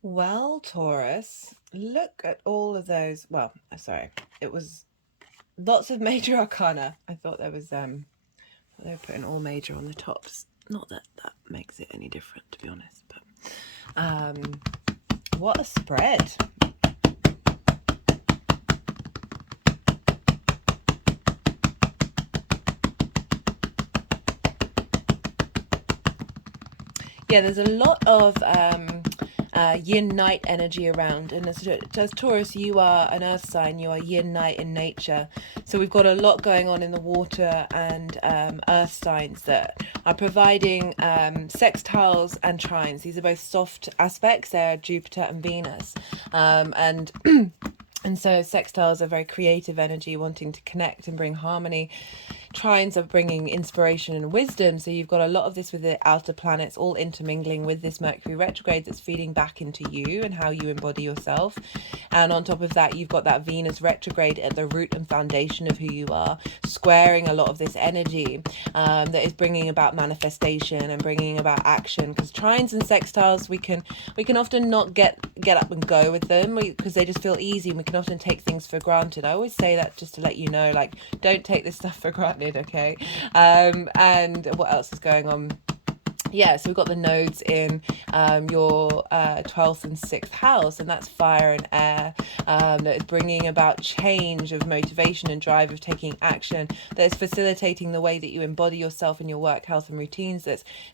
Well, Taurus, look at all of those. Well, sorry, it was lots of major arcana. I thought there was they were putting all major on the tops. Not that that makes it any different, to be honest, but what a spread. Yeah, there's a lot of yin night energy around, and as Taurus, you are an earth sign, you are yin night in nature, so we've got a lot going on in the water and earth signs that are providing sextiles and trines. These are both soft aspects, they're Jupiter and Venus, and and so sextiles are very creative energy, wanting to connect and bring harmony. Trines are bringing inspiration and wisdom. So you've got a lot of this with the outer planets all intermingling with this Mercury retrograde that's feeding back into you and how you embody yourself. And on top of that, you've got that Venus retrograde at the root and foundation of who you are, squaring a lot of this energy that is bringing about manifestation and bringing about action. Because trines and sextiles, we can often not get up and go with them because they just feel easy, and we can often take things for granted. I always say that just to let you know, like, don't take this stuff for granted, okay? And what else is going on? Yeah, so we've got the nodes in your 12th and 6th house, and that's fire and air, that is bringing about change of motivation and drive of taking action, that is facilitating the way that you embody yourself in your work, health and routines.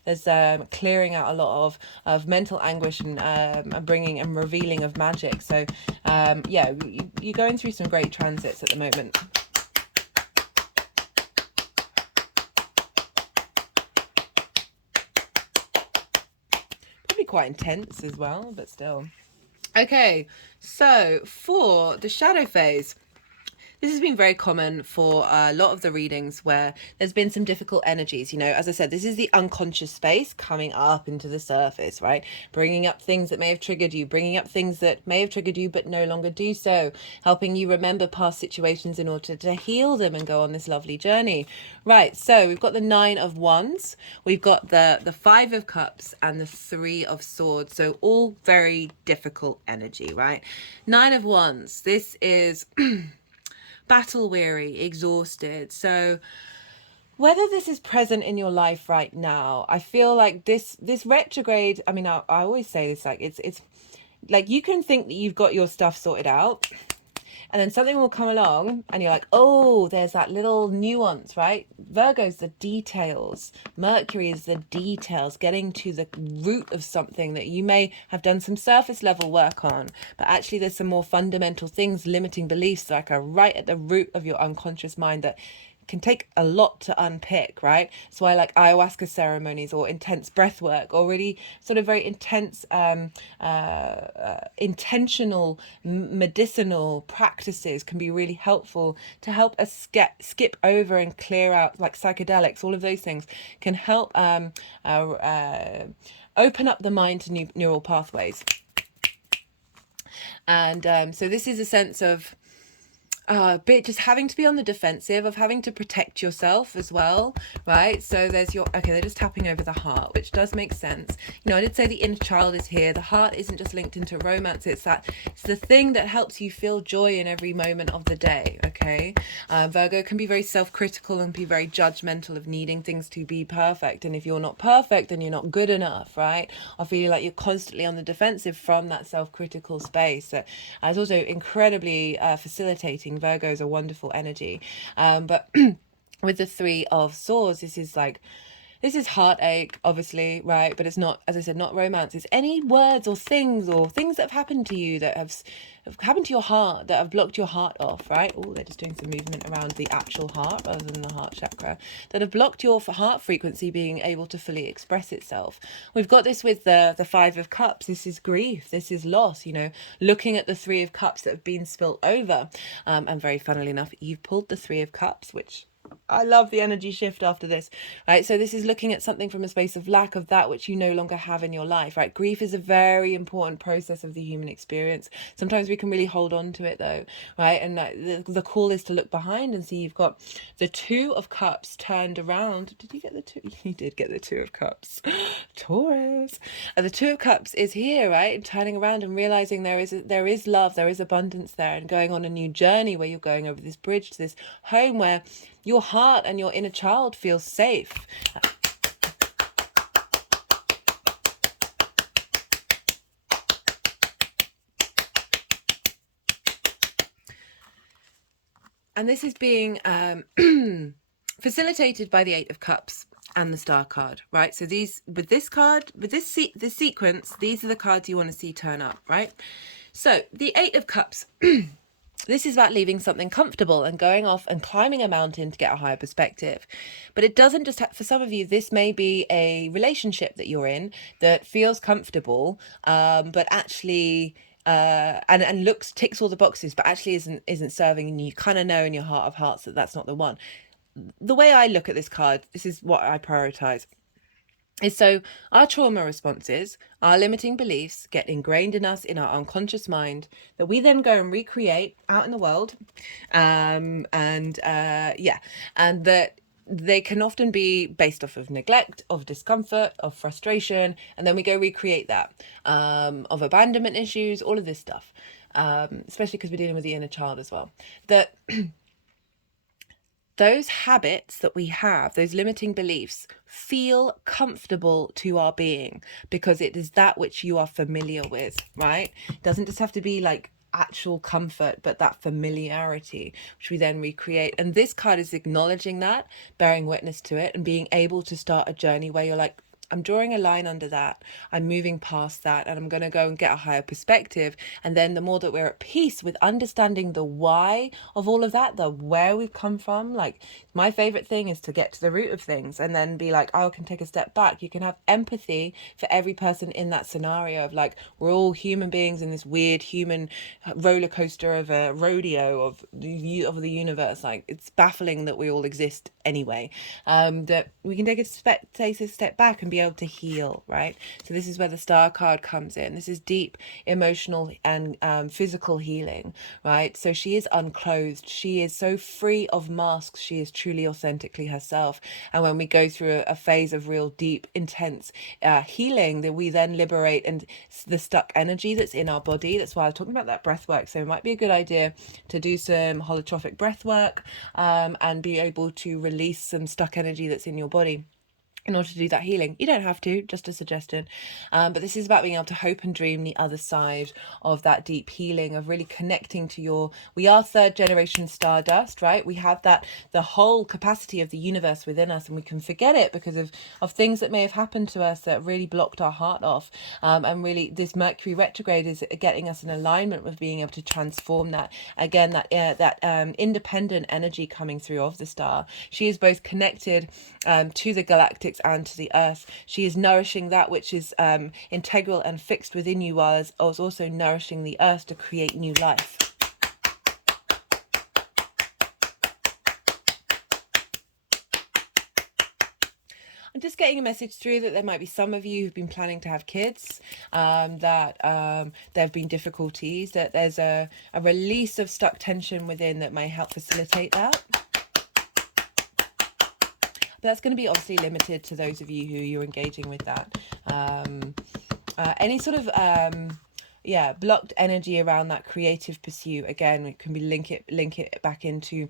There's clearing out a lot of mental anguish and bringing and revealing of magic. So yeah, you're going through some great transits at the moment. Quite intense as well, but still. Okay, so for the shadow phase, this has been very common for a lot of the readings where there's been some difficult energies. You know, as I said, this is the unconscious space coming up into the surface, right? Bringing up things that may have triggered you, bringing up things that may have triggered you but no longer do so, helping you remember past situations in order to heal them and go on this lovely journey. Right, so we've got the 9 of Wands, we've got the 5 of Cups and the 3 of Swords. So all very difficult energy, right? 9 of Wands, this is battle weary, exhausted. So whether this is present in your life right now, I feel like this retrograde, I mean, I always say this, like it's like you can think that you've got your stuff sorted out, and then something will come along and you're like, oh, there's that little nuance, right? Virgo's the details. Mercury is the details, getting to the root of something that you may have done some surface level work on, but actually there's some more fundamental things, limiting beliefs, like are right at the root of your unconscious mind that can take a lot to unpick, right? That's why like ayahuasca ceremonies or intense breath work or really sort of very intense intentional medicinal practices can be really helpful to help us skip over and clear out, like psychedelics. All of those things can help open up the mind to new neural pathways. And so this is a sense of bit just having to be on the defensive, of having to protect yourself as well, right? So there's your, okay, they're just tapping over the heart, which does make sense. You know, I did say the inner child is here. The heart isn't just linked into romance. It's the thing that helps you feel joy in every moment of the day, okay? Virgo can be very self-critical and be very judgmental of needing things to be perfect. And if you're not perfect, then you're not good enough, right? Or feeling like you're constantly on the defensive from that self-critical space. So it's also incredibly facilitating. Virgo is a wonderful energy, but with the 3 of Swords, this is heartache, obviously, right? But it's not, as I said, not romance. It's any words or things that have happened to you that have happened to your heart, that have blocked your heart off, right? Oh, they're just doing some movement around the actual heart rather than the heart chakra, that have blocked your heart frequency being able to fully express itself. We've got this with the 5 of Cups. This is grief. This is loss, you know, looking at the 3 of Cups that have been spilt over. And very funnily enough, you've pulled the 3 of Cups, which I love the energy shift after this, right? So this is looking at something from a space of lack of that which you no longer have in your life, right? Grief is a very important process of the human experience. Sometimes we can really hold on to it though, right? And the call is to look behind and see you've got the Two of Cups turned around. Did you get the two? You did get the Two of Cups. Taurus. And the Two of Cups is here, right? And turning around and realizing there is love, there is abundance there, and going on a new journey where you're going over this bridge to this home where your heart and your inner child feels safe. And this is being facilitated by the Eight of Cups and the Star card, right? So these, with this card, with this sequence, these are the cards you want to see turn up, right? So the Eight of Cups, this is about leaving something comfortable and going off and climbing a mountain to get a higher perspective. But it doesn't just for some of you, this may be a relationship that you're in that feels comfortable, but actually and ticks all the boxes, but actually isn't serving, and you kind of know in your heart of hearts that that's not the one. The way I look at this card, this is what I prioritize, is so our trauma responses, our limiting beliefs get ingrained in us, in our unconscious mind, that we then go and recreate out in the world. And that they can often be based off of neglect, of discomfort, of frustration, and then we go recreate that, of abandonment issues, all of this stuff, especially because we're dealing with the inner child as well. That those habits that we have, those limiting beliefs, feel comfortable to our being because it is that which you are familiar with, right? It doesn't just have to be like actual comfort, but that familiarity, which we then recreate. And this card is acknowledging that, bearing witness to it, and being able to start a journey where you're like, I'm drawing a line under that, I'm moving past that, and I'm going to go and get a higher perspective. And then the more that we're at peace with understanding the why of all of that, the where we've come from, like my favorite thing is to get to the root of things and then be like, oh, I can take a step back. You can have empathy for every person in that scenario of like, we're all human beings in this weird human roller coaster of a rodeo of the universe. Like, it's baffling that we all exist anyway. That we can take a step back and be able to heal, right? So this is where the Star card comes in. This is deep emotional and physical healing, right? So she is unclothed, she is so free of masks, she is truly authentically herself. And when we go through a phase of real deep intense healing, that we then liberate and the stuck energy that's in our body. That's why I was talking about that breath work. So it might be a good idea to do some holotropic breath work, and be able to release some stuck energy that's in your body in order to do that healing. You don't have to, just a suggestion. But this is about being able to hope and dream the other side of that deep healing, of really connecting to we are third generation stardust, right? We have that, the whole capacity of the universe within us, and we can forget it because of things that may have happened to us that really blocked our heart off. And really this Mercury retrograde is getting us in alignment with being able to transform that. Again, that independent energy coming through of the star. She is both connected to the galactics and to the earth. She is nourishing that which is integral and fixed within you, while also nourishing the earth to create new life. I'm just getting a message through that there might be some of you who've been planning to have kids, that there have been difficulties, that there's a release of stuck tension within that may help facilitate that. But that's going to be obviously limited to those of you who you're engaging with that. Any sort of blocked energy around that creative pursuit, again, it can be link it back into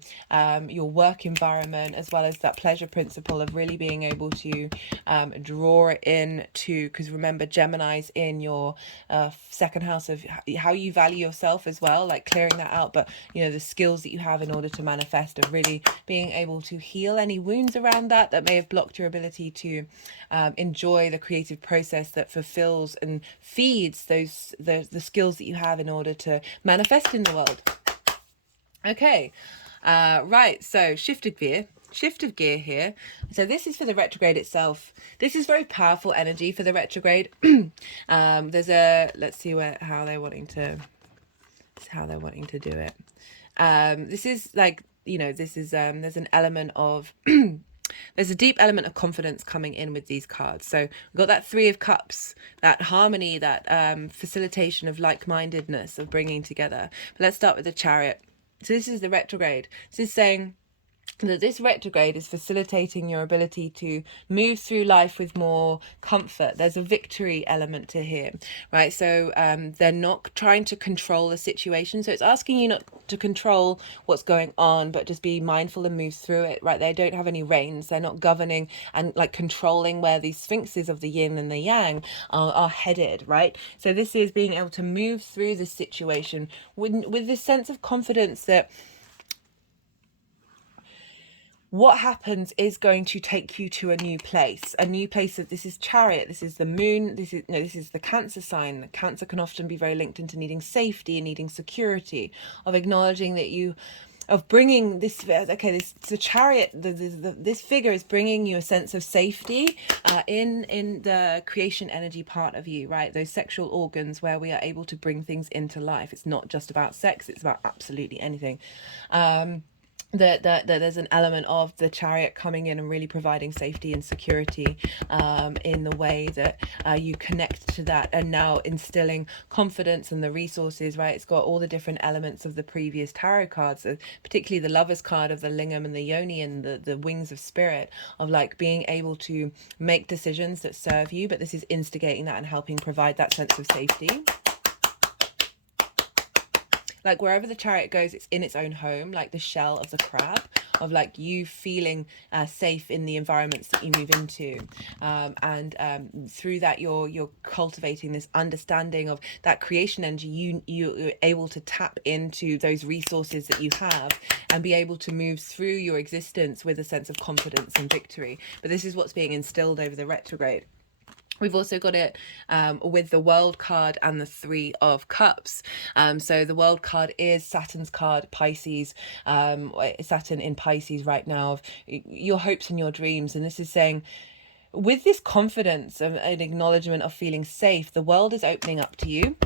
your work environment, as well as that pleasure principle of really being able to draw it in to, because remember, Gemini's in your second house of how you value yourself as well, like clearing that out, but you know, the skills that you have in order to manifest, of really being able to heal any wounds around that may have blocked your ability to enjoy the creative process that fulfills and feeds the skills that you have in order to manifest in the world. Okay, right, so shift of gear here. So this is for the retrograde itself. This is very powerful energy for the retrograde. Let's see how they're wanting to do it. This is like this is there's an element of there's a deep element of confidence coming in with these cards. So we've got that Three of Cups, that harmony, that facilitation of like-mindedness, of bringing together. But let's start with the Chariot. So this is the retrograde. This is saying that this retrograde is facilitating your ability to move through life with more comfort. There's a victory element to here, right? So they're not trying to control the situation. So it's asking you not to control what's going on, but just be mindful and move through it, right? They don't have any reins. They're not governing and like controlling where these sphinxes of the yin and the yang are headed, right? So this is being able to move through this situation with this sense of confidence that what happens is going to take you to a new place. That this is Chariot, this is the moon, this is the Cancer sign. Cancer can often be very linked into needing safety and needing security, of acknowledging that of bringing this, the Chariot, this figure is bringing you a sense of safety in the creation energy part of you, right? Those sexual organs where we are able to bring things into life. It's not just about sex, it's about absolutely anything. That there's an element of the Chariot coming in and really providing safety and security in the way that you connect to that, and now instilling confidence and the resources, right? It's got all the different elements of the previous tarot cards, particularly the Lover's card of the lingam and the yoni and the wings of spirit, of like being able to make decisions that serve you, but this is instigating that and helping provide that sense of safety. Like wherever the Chariot goes, it's in its own home, like the shell of the crab, of like you feeling safe in the environments that you move into, and through that you're cultivating this understanding of that creation energy. You're able to tap into those resources that you have and be able to move through your existence with a sense of confidence and victory. But this is what's being instilled over the retrograde. We've also got it with the World card and the Three of Cups. So the World card is Saturn's card, Pisces, Saturn in Pisces right now, of your hopes and your dreams. And this is saying, with this confidence and an acknowledgement of feeling safe, the world is opening up to you.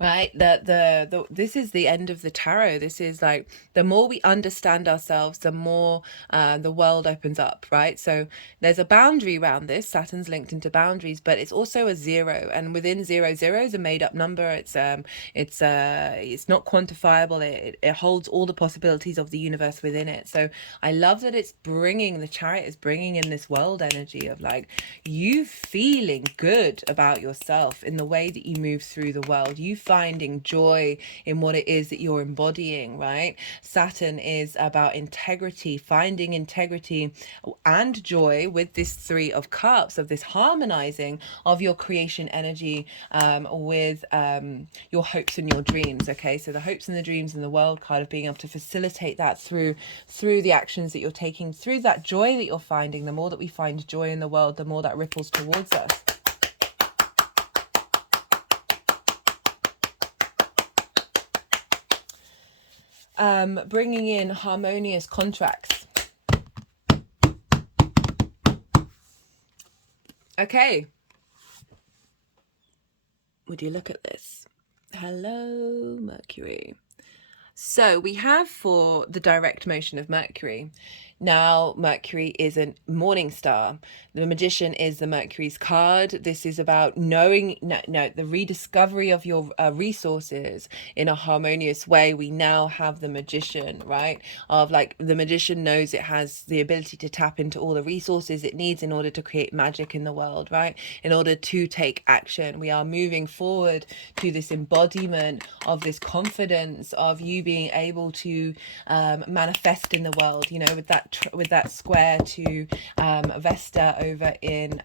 Right, this is the end of the tarot. This is like, the more we understand ourselves, the more the world opens up, right? So there's a boundary around this. Saturn's linked into boundaries, but it's also a zero, and within zero is a made-up number. It's not quantifiable. It holds all the possibilities of the universe within it. So I love that it's bringing, the Chariot is bringing in this world energy of like you feeling good about yourself in the way that you move through the world. You finding joy in what it is that you're embodying, right? Saturn is about integrity, finding integrity and joy with this Three of Cups, of this harmonizing of your creation energy with your hopes and your dreams. Okay, so the hopes and the dreams and the World card of being able to facilitate that through the actions that you're taking, through that joy that you're finding. The more that we find joy in the world, the more that ripples towards us. Bringing in harmonious contracts. Okay. Would you look at this? Hello, Mercury. So we have, for the direct motion of Mercury, now Mercury is a morning star. The Magician is the Mercury's card. This is about knowing, the rediscovery of your resources in a harmonious way. We now have the Magician, right? Of like, the Magician knows it has the ability to tap into all the resources it needs in order to create magic in the world, right? In order to take action. We are moving forward to this embodiment of this confidence of you being able to manifest in the world, with that square to Vesta over in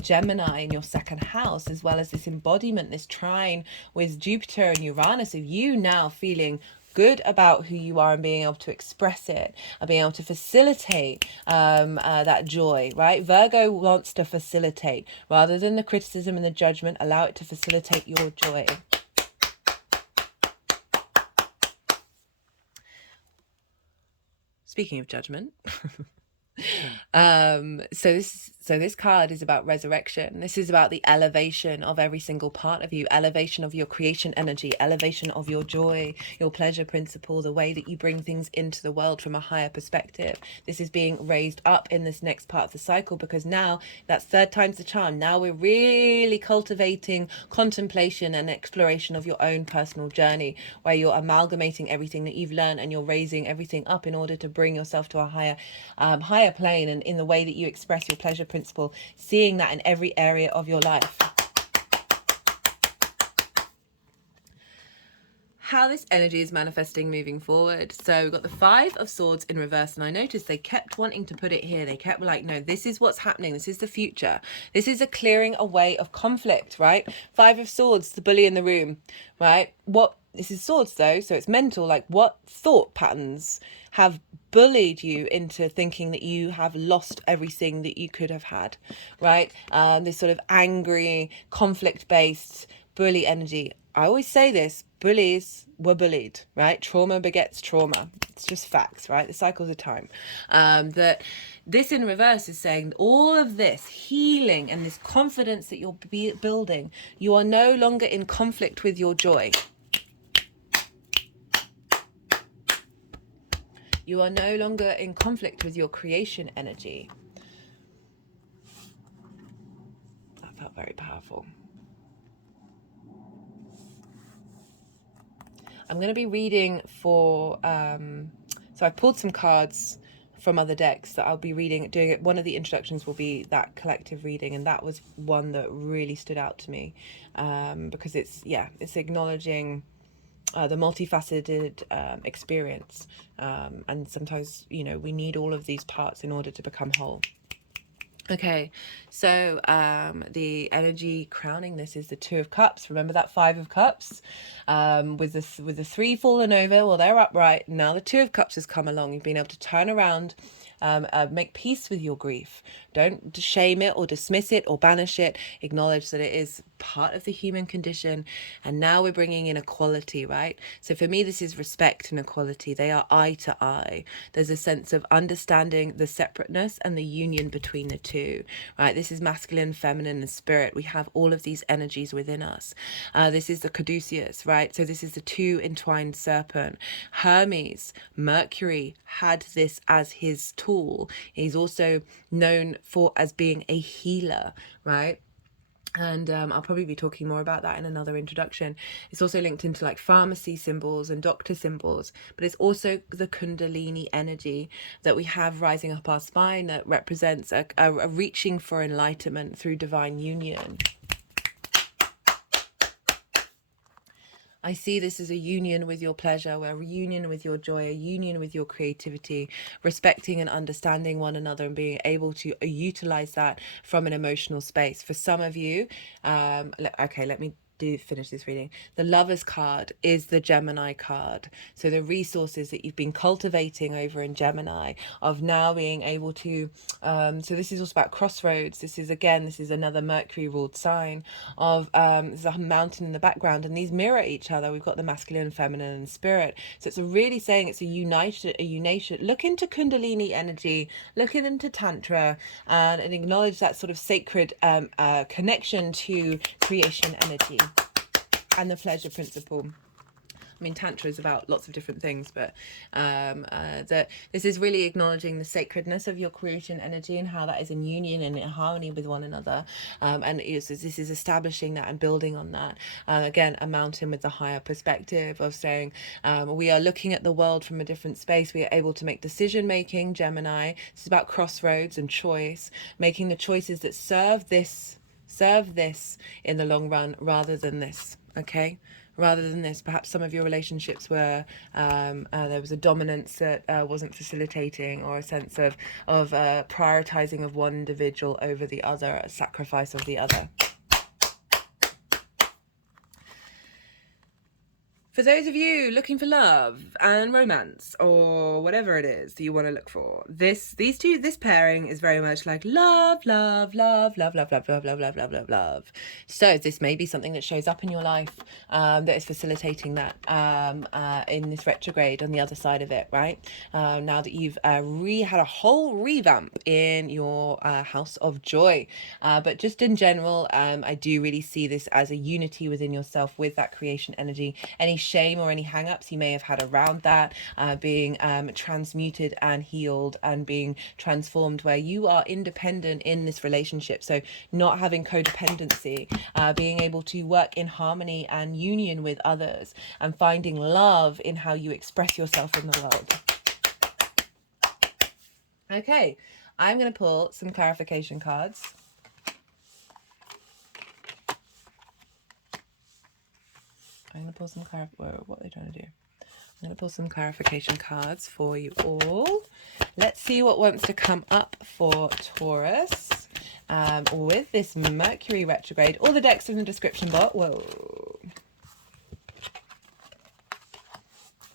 Gemini in your second house, as well as this embodiment, this trine with Jupiter and Uranus, of you now feeling good about who you are and being able to express it and being able to facilitate that joy, right? Virgo wants to facilitate rather than the criticism and the judgment. Allow it to facilitate your joy. Speaking of judgment, so this So this card is about resurrection. This is about the elevation of every single part of you, elevation of your creation energy, elevation of your joy, your pleasure principle, the way that you bring things into the world from a higher perspective. This is being raised up in this next part of the cycle, because now that's third time's the charm. Now we're really cultivating contemplation and exploration of your own personal journey, where you're amalgamating everything that you've learned and you're raising everything up in order to bring yourself to a higher plane, and in the way that you express your pleasure principle, seeing that in every area of your life. How this energy is manifesting moving forward. So we've got the Five of Swords in reverse, and I noticed they kept wanting to put it here. They kept like, no, this is what's happening. This is the future. This is a clearing away of conflict, right? Five of Swords, the bully in the room, right? This is swords though, so it's mental. Like, what thought patterns have bullied you into thinking that you have lost everything that you could have had, right? This sort of angry, conflict-based bully energy. I always say this, bullies were bullied, right? Trauma begets trauma. It's just facts, right? The cycles of time. That this in reverse is saying all of this healing and this confidence that you're building, you are no longer in conflict with your joy. You are no longer in conflict with your creation energy. That felt very powerful. I'm going to be reading for, so I've pulled some cards from other decks that I'll be reading, doing it. One of the introductions will be that collective reading, and that was one that really stood out to me, because it's acknowledging the multifaceted experience, and sometimes, you know, we need all of these parts in order to become whole. Okay, so the energy crowning this is the Two of Cups. Remember that Five of Cups, with the three fallen over. Well, they're upright now. The Two of Cups has come along. You've been able to turn around, make peace with your grief. Don't shame it or dismiss it or banish it. Acknowledge that it is part of the human condition. And now we're bringing in equality, right? So for me, this is respect and equality. They are eye to eye. There's a sense of understanding the separateness and the union between the two, right? This is masculine, feminine, and spirit. We have all of these energies within us. This is the caduceus, right? So this is the two entwined serpent. Hermes, Mercury, had this as his tool. He's also known as being a healer, right? And I'll probably be talking more about that in another introduction. It's also linked into like pharmacy symbols and doctor symbols, but it's also the Kundalini energy that we have rising up our spine that represents a reaching for enlightenment through divine union. I see this as a union with your pleasure, a union with your joy, a union with your creativity, respecting and understanding one another and being able to utilize that from an emotional space. For some of you, let me finish this reading. The Lover's card is the Gemini card. So the resources that you've been cultivating over in Gemini of now being able to, so this is also about crossroads. This is another Mercury ruled sign of, there's a mountain in the background and these mirror each other. We've got the masculine, feminine, and spirit. So it's really saying it's a unation. Look into Kundalini energy, look into Tantra, and acknowledge that sort of sacred connection to creation energy and the pleasure principle. I mean, Tantra is about lots of different things, but this is really acknowledging the sacredness of your creation energy and how that is in union and in harmony with one another. And this is establishing that and building on that. Again, a mountain with the higher perspective of saying we are looking at the world from a different space. We are able to make decision making, Gemini. This is about crossroads and choice, making the choices that serve this in the long run rather than this. Okay, rather than this. Perhaps some of your relationships were there was a dominance that wasn't facilitating, or a sense of prioritizing of one individual over the other, a sacrifice of the other. For those of you looking for love and romance or whatever it is that you want to look for, this pairing is very much like love, love, love, love, love, love, love, love, love, love, love, love. So this may be something that shows up in your life that is facilitating that in this retrograde on the other side of it, right? Now that you've had a whole revamp in your house of joy. But just in general, I do really see this as a unity within yourself with that creation energy. Any shame or any hang-ups you may have had around that being transmuted and healed and being transformed, where you are independent in this relationship, so not having codependency, being able to work in harmony and union with others, and finding love in how you express yourself in the world. Okay, I'm going to pull some clarification cards. I'm going to pull some what are they trying to do? I'm going to pull some clarification cards for you all. Let's see what wants to come up for Taurus with this Mercury retrograde. All the decks in the description box. Whoa.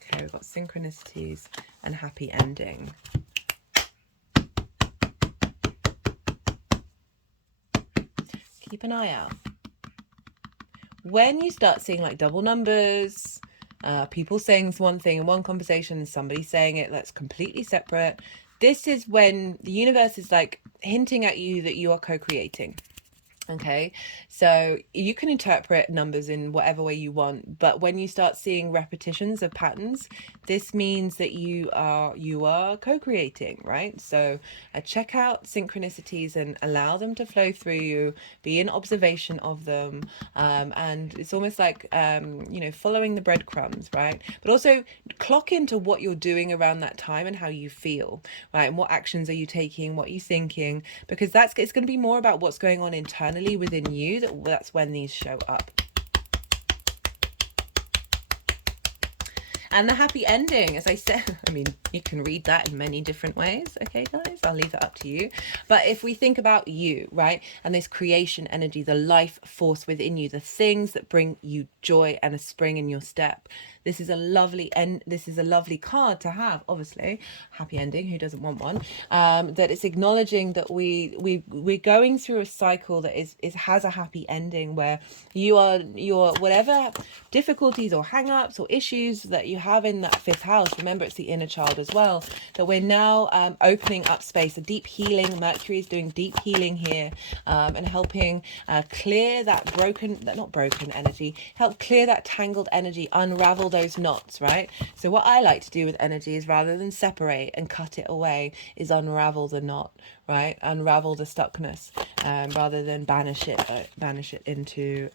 Okay, we've got synchronicities and happy ending. Keep an eye out. When you start seeing like double numbers, people saying one thing in one conversation and somebody saying it that's completely separate, this is when the universe is like hinting at you that you are co-creating. Okay, so you can interpret numbers in whatever way you want, but when you start seeing repetitions of patterns, this means that you are co-creating, right? So check out synchronicities and allow them to flow through you, be in observation of them, and it's almost like following the breadcrumbs, right? But also clock into what you're doing around that time and how you feel, right? And what actions are you taking, what are you thinking, because it's going to be more about what's going on internally within you. That's when these show up. And the happy ending, as I said, I mean, you can read that in many different ways. Okay, guys, I'll leave that up to you. But if we think about you, right, and this creation energy, the life force within you, the things that bring you joy and a spring in your step, this is a lovely card to have. Obviously, happy ending. Who doesn't want one? That it's acknowledging that we're going through a cycle that has a happy ending, where your whatever difficulties or hang-ups or issues that you have in that 5th house. Remember, it's the inner child as well. That we're now opening up space, a deep healing. Mercury is doing deep healing here, and helping clear that not broken energy. Help clear that tangled energy, unravel those knots, right? So what I like to do with energy is, rather than separate and cut it away, is unravel the knot, right? Unravel the stuckness, rather than banish it into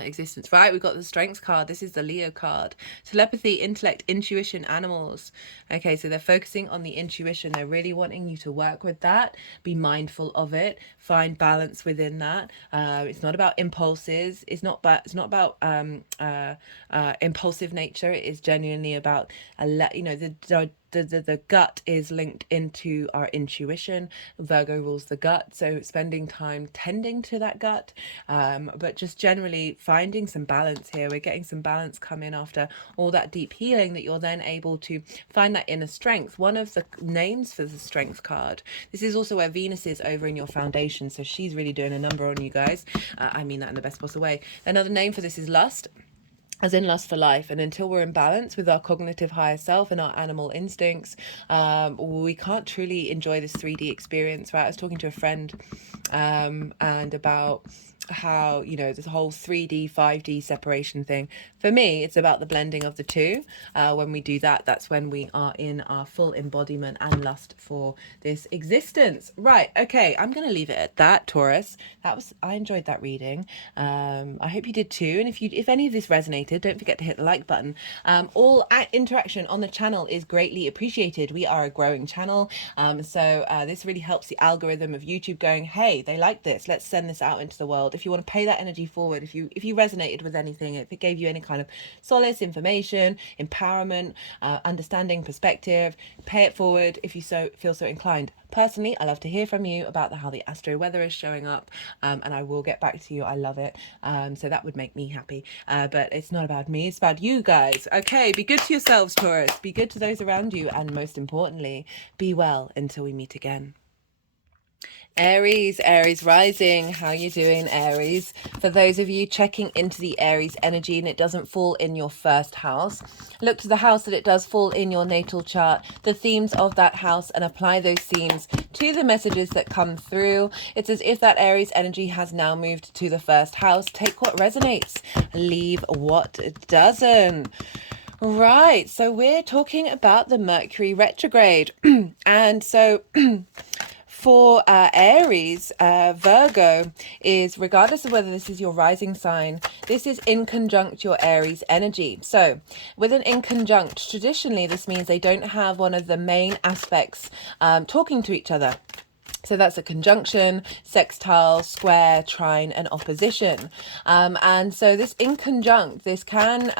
existence, right? We've got the Strengths card. This is the Leo card. Telepathy, intellect, intuition, animals. Okay, so they're focusing on the intuition. They're really wanting you to work with that, be mindful of it, find balance within that. It's not about impulses. It's not about impulsive nature. It is genuinely about the gut is linked into our intuition. Virgo rules the gut, so spending time tending to that gut, but just generally finding some balance here. We're getting some balance come in after all that deep healing, that you're then able to find that inner strength. One of the names for the Strength card, this is also where Venus is over in your foundation, so she's really doing a number on you guys. I mean that in the best possible way. Another name for this is Lust, as in lust for life. And until we're in balance with our cognitive higher self and our animal instincts, we can't truly enjoy this 3D experience, right? I was talking to a friend and about how, this whole 3D 5D separation thing, for me it's about the blending of the two. When we do that, that's when we are in our full embodiment and lust for this existence. Right, okay, I'm gonna leave it at that, Taurus. I enjoyed that reading. I hope you did too. And if any of this resonated, don't forget to hit the like button. All interaction on the channel is greatly appreciated. We are a growing channel, so this really helps the algorithm of YouTube going, hey, they like this, let's send this out into the world felt, if you want to pay that energy forward, if you resonated with anything, if it gave you any kind of solace, information, empowerment, understanding, perspective, pay it forward if you feel so inclined. Personally, I love to hear from you about how the astro weather is showing up, and I will get back to you. I love it. So that would make me happy. But it's not about me, it's about you guys. Okay, be good to yourselves, Taurus. Be good to those around you, and most importantly, be well until we meet again. Aries rising, how you doing, Aries? For those of you checking into the Aries energy and it doesn't fall in your first house, look to the house that it does fall in your natal chart, the themes of that house, and apply those themes to the messages that come through. It's as if that Aries energy has now moved to the first house. Take what resonates, leave what doesn't. Right, so we're talking about the Mercury retrograde. And so for Aries, Virgo is, regardless of whether this is your rising sign, this is in conjunct your Aries energy. So with an in conjunct, traditionally this means they don't have one of the main aspects talking to each other. So that's a conjunction, sextile, square, trine, and opposition. And so this in conjunct, this can,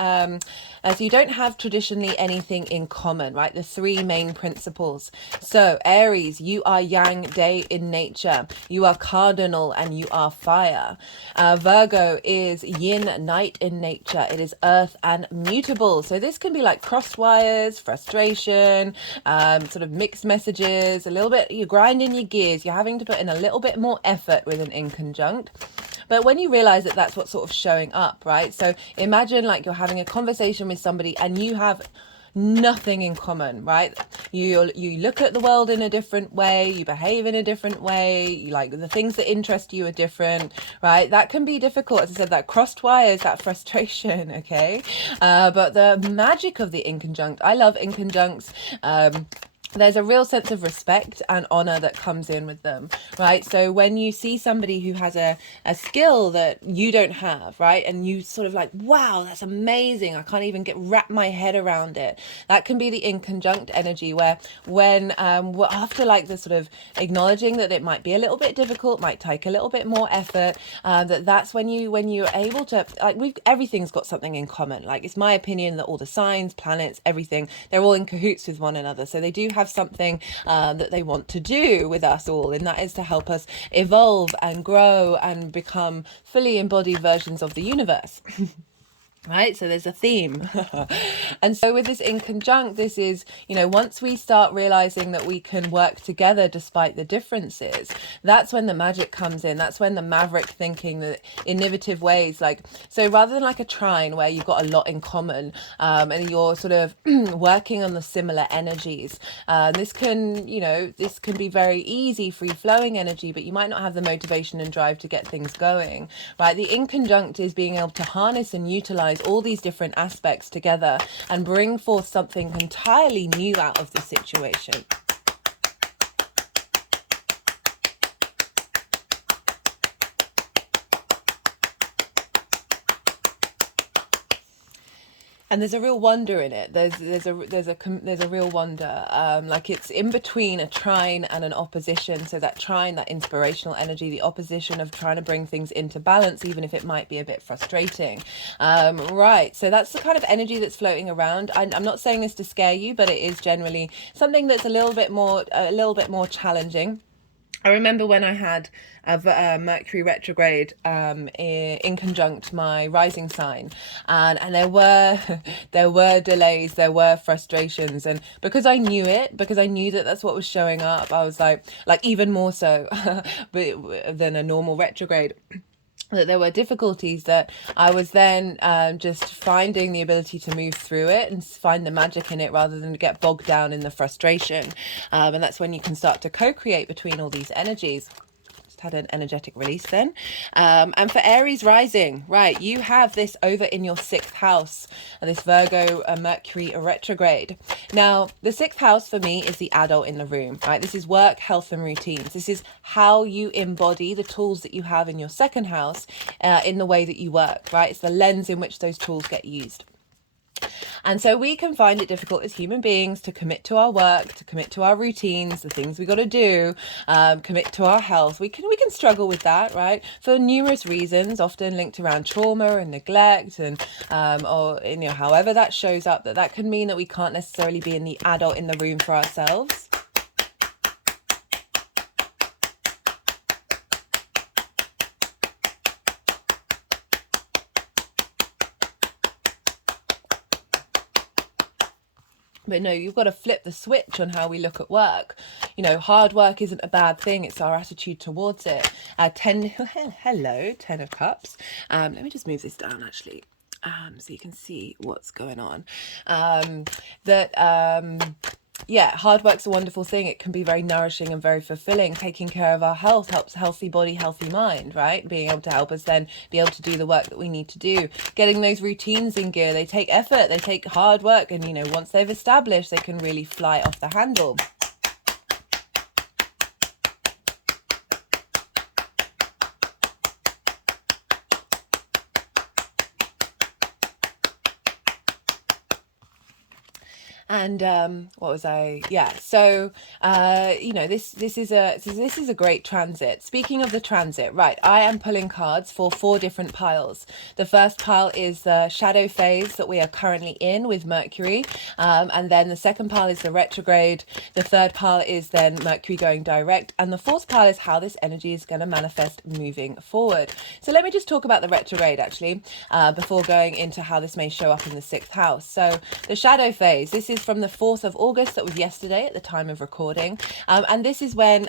so you don't have traditionally anything in common, right? The three main principles. So Aries, you are yang, day in nature. You are cardinal and you are fire. Virgo is yin, night in nature. It is earth and mutable. So this can be like crossed wires, frustration, sort of mixed messages, a little bit, you're grinding your gears. You're having to put in a little bit more effort with an in conjunct. But when you realize that that's what's sort of showing up, right? So imagine like you're having a conversation with somebody and you have nothing in common, right? You look at the world in a different way, you behave in a different way, you, like, the things that interest you are different, right? That can be difficult. As I said, that crossed wires, that frustration, okay? But the magic of the in conjunct, I love in conjuncts. There's a real sense of respect and honor that comes in with them, right? So when you see somebody who has a skill that you don't have, right? And you sort of like, wow, that's amazing. I can't even wrap my head around it. That can be the in conjunct energy where when, after like the sort of acknowledging that it might be a little bit difficult, might take a little bit more effort, that's when you're able to, like, everything's got something in common. Like, it's my opinion that all the signs, planets, everything, they're all in cahoots with one another. So they do have something that they want to do with us all, and that is to help us evolve and grow and become fully embodied versions of the universe. Right, so there's a theme. And so with this in conjunct, this is, you know, once we start realizing that we can work together despite the differences, that's when the magic comes in. That's when the maverick thinking, the innovative ways, like, so rather than like a trine where you've got a lot in common, and you're sort of working on the similar energies, this can be very easy, free flowing energy, but you might not have the motivation and drive to get things going, right? The in conjunct is being able to harness and utilize all these different aspects together and bring forth something entirely new out of the situation. And there's a real wonder in it. There's a real wonder. Like, it's in between a trine and an opposition. So that trine, that inspirational energy, the opposition of trying to bring things into balance, even if it might be a bit frustrating. Right. So that's the kind of energy that's floating around. I'm not saying this to scare you, but it is generally something that's a little bit more challenging. I remember when I had a Mercury retrograde in conjunct my rising sign, and there were delays, there were frustrations, and because I knew that that's what was showing up, I was like even more so than a normal retrograde, that there were difficulties, that I was then just finding the ability to move through it and find the magic in it rather than to get bogged down in the frustration. And that's when you can start to co-create between all these energies. Had an energetic release then. And for Aries rising, right, you have this over in your 6th house, this Virgo Mercury retrograde. Now, the 6th house for me is the adult in the room, right? This is work, health, and routines. This is how you embody the tools that you have in your 2nd house in the way that you work, right? It's the lens in which those tools get used. And so we can find it difficult as human beings to commit to our work, to commit to our routines, the things we got to do, commit to our health. We can struggle with that, right? For numerous reasons, often linked around trauma and neglect, and or however that shows up. That can mean that we can't necessarily be in the adult in the room for ourselves. But no, you've got to flip the switch on how we look at work. Hard work isn't a bad thing. It's our attitude towards it. Hello, 10 of Cups. Let me just move this down, actually, so you can see what's going on. Yeah, hard work's a wonderful thing. It can be very nourishing and very fulfilling. Taking care of our health helps healthy body, healthy mind, right? Being able to help us then be able to do the work that we need to do. Getting those routines in gear, they take effort, they take hard work. And, once they've established, they can really fly off the handle. And what was I? Yeah. So this is a great transit. Speaking of the transit, right? I am pulling cards for 4 different piles. The first pile is the shadow phase that we are currently in with Mercury, and then the second pile is the retrograde. The third pile is then Mercury going direct, and the fourth pile is how this energy is going to manifest moving forward. So let me just talk about the retrograde actually, before going into how this may show up in the 6th house. So the shadow phase. This is from the 4th of August, that was yesterday at the time of recording, and this is when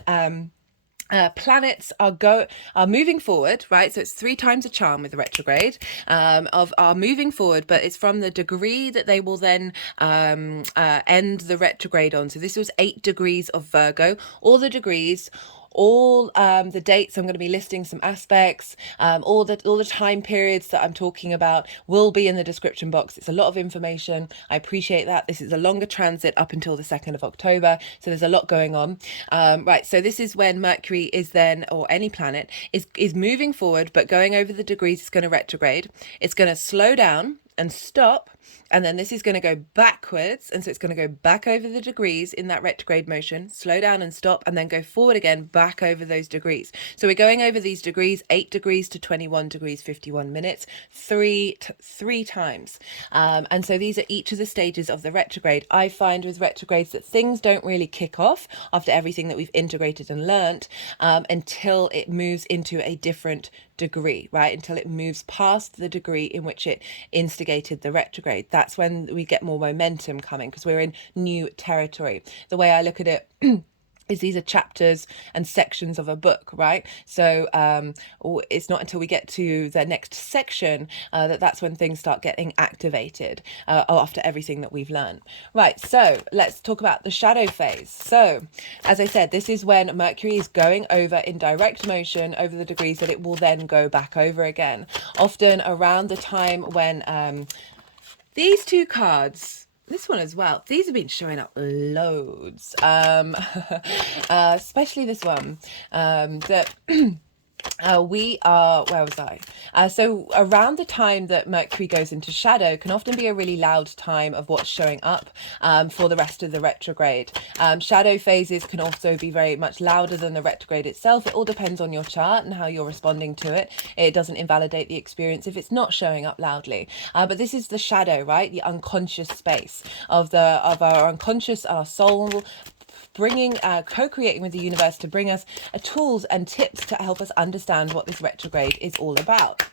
planets are moving forward, right? So it's 3 times a charm with the retrograde, are moving forward, but it's from the degree that they will then end the retrograde on. So this was 8 degrees of Virgo. All the degrees, all the dates, I'm going to be listing some aspects, all the time periods that I'm talking about will be in the description box. It's a lot of information. I appreciate that. This is a longer transit up until the 2nd of October. So there's a lot going on. Right. So this is when Mercury is then, or any planet is moving forward, but going over the degrees, it's going to retrograde. It's going to slow down and stop, and then this is going to go backwards, and so it's going to go back over the degrees in that retrograde motion, slow down and stop, and then go forward again back over those degrees. So we're going over these degrees, 8 degrees to 21 degrees 51 minutes, three times, and so these are each of the stages of the retrograde. I find with retrogrades that things don't really kick off after everything that we've integrated and learnt, until it moves into a different degree, right? Until it moves past the degree in which it instigated the retrograde. That's when we get more momentum coming, because we're in new territory. The way I look at it is these are chapters and sections of a book, right? So it's not until we get to the next section that's when things start getting activated, after everything that we've learned. Right, so let's talk about the shadow phase. So as I said, this is when Mercury is going over in direct motion over the degrees that it will then go back over again. Often around the time when these 2 cards, this one as well, these have been showing up loads, especially this one, that we are, where was I? So around the time that Mercury goes into shadow can often be a really loud time of what's showing up for the rest of the retrograde. Shadow phases can also be very much louder than the retrograde itself. It all depends on your chart and how you're responding to it. It doesn't invalidate the experience if it's not showing up loudly. But this is the shadow, right? The unconscious space of our unconscious, our soul, bringing, co-creating with the universe to bring us tools and tips to help us understand what this retrograde is all about.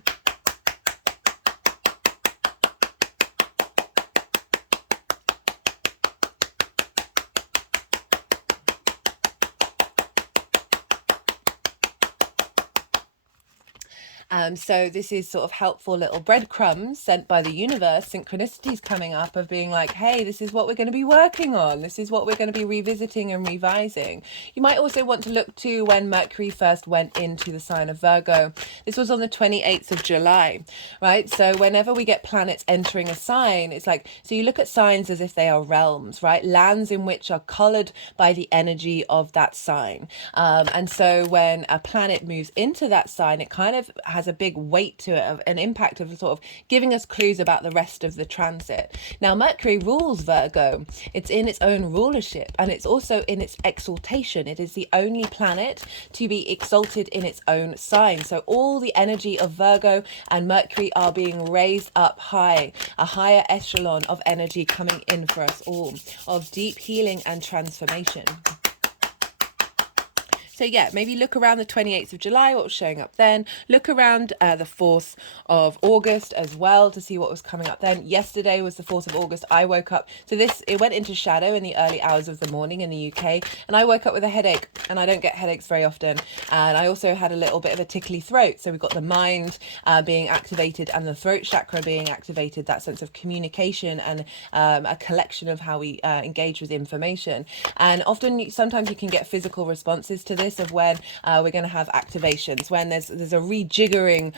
So this is sort of helpful little breadcrumbs sent by the universe, synchronicities coming up of being like, hey, this is what we're going to be working on. This is what we're going to be revisiting and revising. You might also want to look to when Mercury first went into the sign of Virgo. This was on the 28th of July, right? So whenever we get planets entering a sign, it's like, so you look at signs as if they are realms, right? Lands in which are colored by the energy of that sign. And so when a planet moves into that sign, it kind of has has a big weight to it, of an impact of sort of giving us clues about the rest of the transit. Now, Mercury rules Virgo. It's in its own rulership, and it's also in its exaltation. It is the only planet to be exalted in its own sign. So all the energy of Virgo and Mercury are being raised up high, a higher echelon of energy coming in for us all, of deep healing and transformation. So yeah, maybe look around the 28th of July, what was showing up then. Look around the 4th of August as well to see what was coming up then. Yesterday was the 4th of August. I woke up, so it went into shadow in the early hours of the morning in the UK, and I woke up with a headache, and I don't get headaches very often. And I also had a little bit of a tickly throat. So we've got the mind being activated and the throat chakra being activated, that sense of communication and a collection of how we engage with information. And often, sometimes you can get physical responses to this, of when we're going to have activations, when there's a rejigging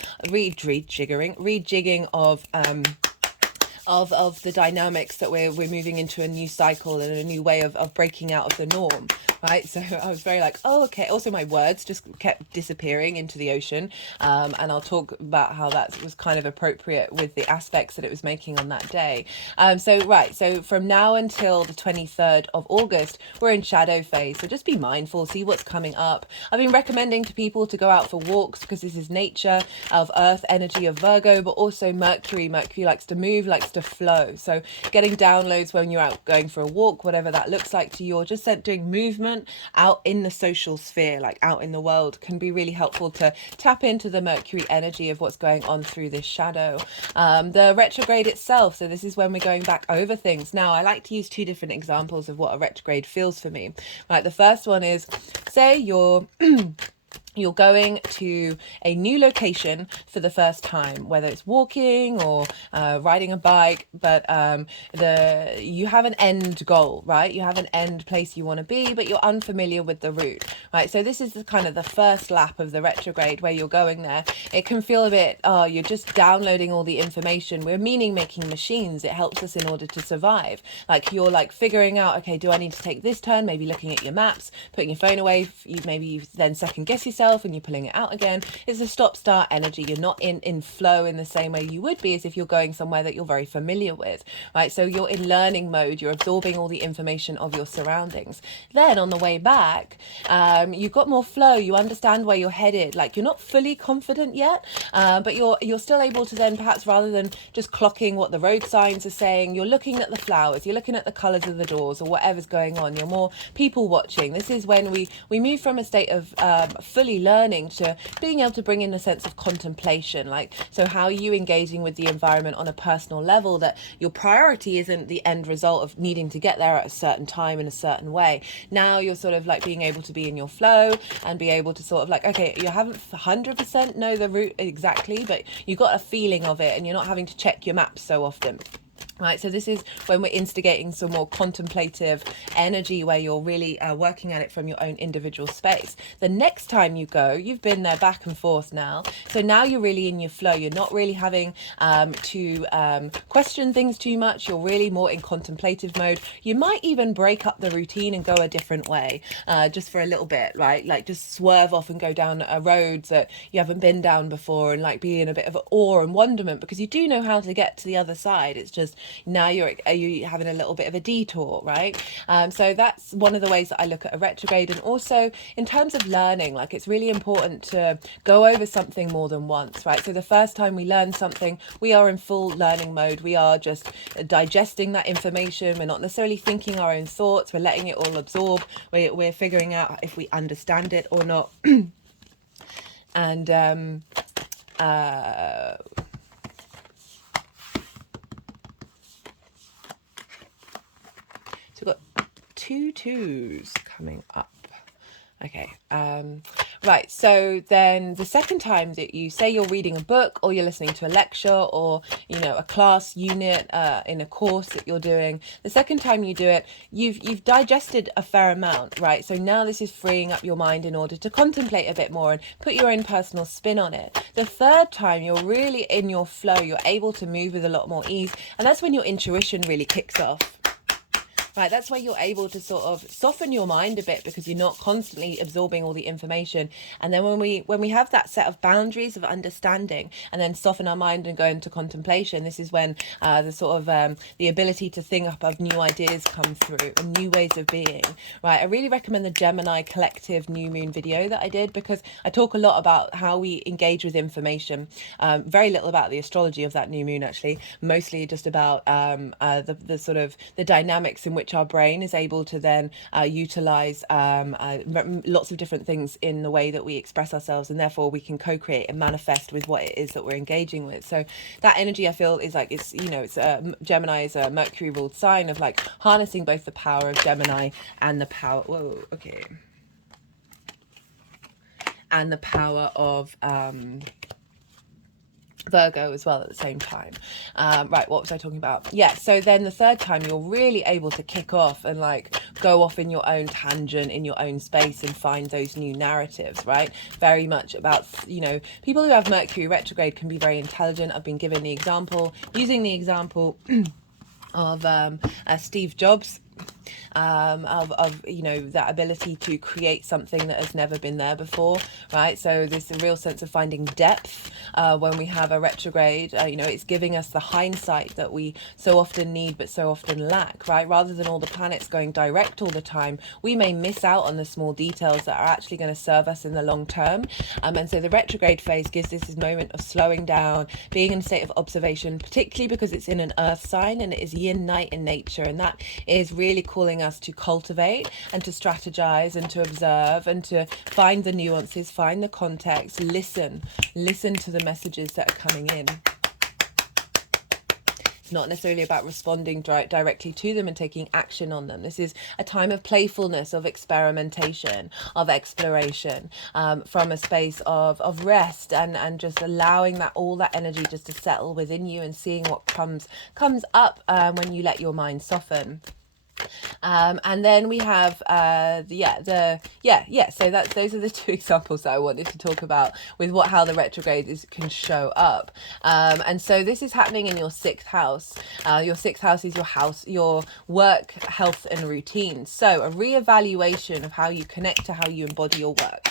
of the dynamics, that we're moving into a new cycle and a new way of breaking out of the norm, right? So I was very like, oh, okay. Also, my words just kept disappearing into the ocean, and I'll talk about how that was kind of appropriate with the aspects that it was making on that day. So from now until the 23rd of August, we're in shadow phase. So just be mindful, see what's coming up. I've been recommending to people to go out for walks, because this is nature of Earth energy of Virgo, but also Mercury. Mercury likes to move, likes to flow. So getting downloads when you're out going for a walk, whatever that looks like to you, or just doing movement out in the social sphere, like out in the world, can be really helpful to tap into the Mercury energy of what's going on through this shadow. The retrograde itself, so this is when we're going back over things. Now, I like to use two different examples of what a retrograde feels for me. Right, the first one is, say you're going to a new location for the first time, whether it's walking or riding a bike, but you have an end goal, right? You have an end place you want to be, but you're unfamiliar with the route, right? So this is kind of the first lap of the retrograde where you're going there. It can feel a bit, you're just downloading all the information. We're meaning-making machines. It helps us in order to survive. Like, you're figuring out, okay, do I need to take this turn? Maybe looking at your maps, putting your phone away. Maybe you then second guess yourself, and you're pulling it out again. It's a stop-start energy. You're not in flow in the same way you would be as if you're going somewhere that you're very familiar with, right? So you're in learning mode. You're absorbing all the information of your surroundings. Then on the way back, you've got more flow. You understand where you're headed. Like, you're not fully confident yet, but you're still able to then, perhaps rather than just clocking what the road signs are saying, you're looking at the flowers, you're looking at the colors of the doors, or whatever's going on. You're more people watching. This is when we move from a state of fully learning to being able to bring in a sense of contemplation. Like, so how are you engaging with the environment on a personal level, that your priority isn't the end result of needing to get there at a certain time in a certain way. Now you're sort of being able to be in your flow and be able to sort of okay, you haven't 100% know the route exactly, but you got a feeling of it, and you're not having to check your maps so often. Right, so this is when we're instigating some more contemplative energy, where you're really working at it from your own individual space. The next time you go, you've been there back and forth now. So now you're really in your flow. You're not really having to question things too much. You're really more in contemplative mode. You might even break up the routine and go a different way, just for a little bit, right? Like, just swerve off and go down roads that you haven't been down before, and be in a bit of awe and wonderment, because you do know how to get to the other side. It's just now you're having a little bit of a detour, right? So that's one of the ways that I look at a retrograde. And also in terms of learning, it's really important to go over something more than once, right? So the first time we learn something, we are in full learning mode. We are just digesting that information. We're not necessarily thinking our own thoughts. We're letting it all absorb. We're figuring out if we understand it or not. And so we've got 2 2s coming up. Okay, right, so then the second time that you say you're reading a book, or you're listening to a lecture, or, a class unit in a course that you're doing, the second time you do it, you've digested a fair amount, right? So now this is freeing up your mind in order to contemplate a bit more and put your own personal spin on it. The third time, you're really in your flow. You're able to move with a lot more ease, and that's when your intuition really kicks off. right? That's where you're able to sort of soften your mind a bit, because you're not constantly absorbing all the information. And then when we have that set of boundaries of understanding, and then soften our mind and go into contemplation, this is when the sort of the ability to think up of new ideas come through, and new ways of being, right? I really recommend the Gemini collective new moon video that I did, because I talk a lot about how we engage with information. Very little about the astrology of that new moon, actually, mostly just about the sort of the dynamics in which our brain is able to then utilize lots of different things in the way that we express ourselves, and therefore we can co-create and manifest with what it is that we're engaging with. So that energy, I feel, is like, it's, you know, it's Gemini is a Mercury ruled sign of like harnessing both the power of Gemini and the power, whoa, okay, and the power of Virgo as well at the same time. Right, what was I talking about? Yeah, so then the third time you're really able to kick off and like go off in your own tangent, in your own space, and find those new narratives, right? Very much about, you know, people who have Mercury retrograde can be very intelligent. I've been given the example, using the example of Steve Jobs, of you know, that ability to create something that has never been there before, right? So there's a real sense of finding depth when we have a retrograde. You know, it's giving us the hindsight that we so often need but so often lack, right? Rather than all the planets going direct all the time, we may miss out on the small details that are actually going to serve us in the long term. And so the retrograde phase gives this moment of slowing down, being in a state of observation, particularly because it's in an earth sign and it is yin night in nature, and that is really calling us to cultivate and to strategize and to observe and to find the nuances, find the context, listen to the messages that are coming in. It's not necessarily about responding directly to them and taking action on them. This is a time of playfulness, of experimentation, of exploration, from a space of rest, and just allowing that, all that energy just to settle within you, and seeing what comes up when you let your mind soften. And then we have so those are the two examples that I wanted to talk about with how the retrograde can show up. And so this is happening in your 6th house. Your 6th house is your work, health and routine. So a reevaluation of how you connect to how you embody your work.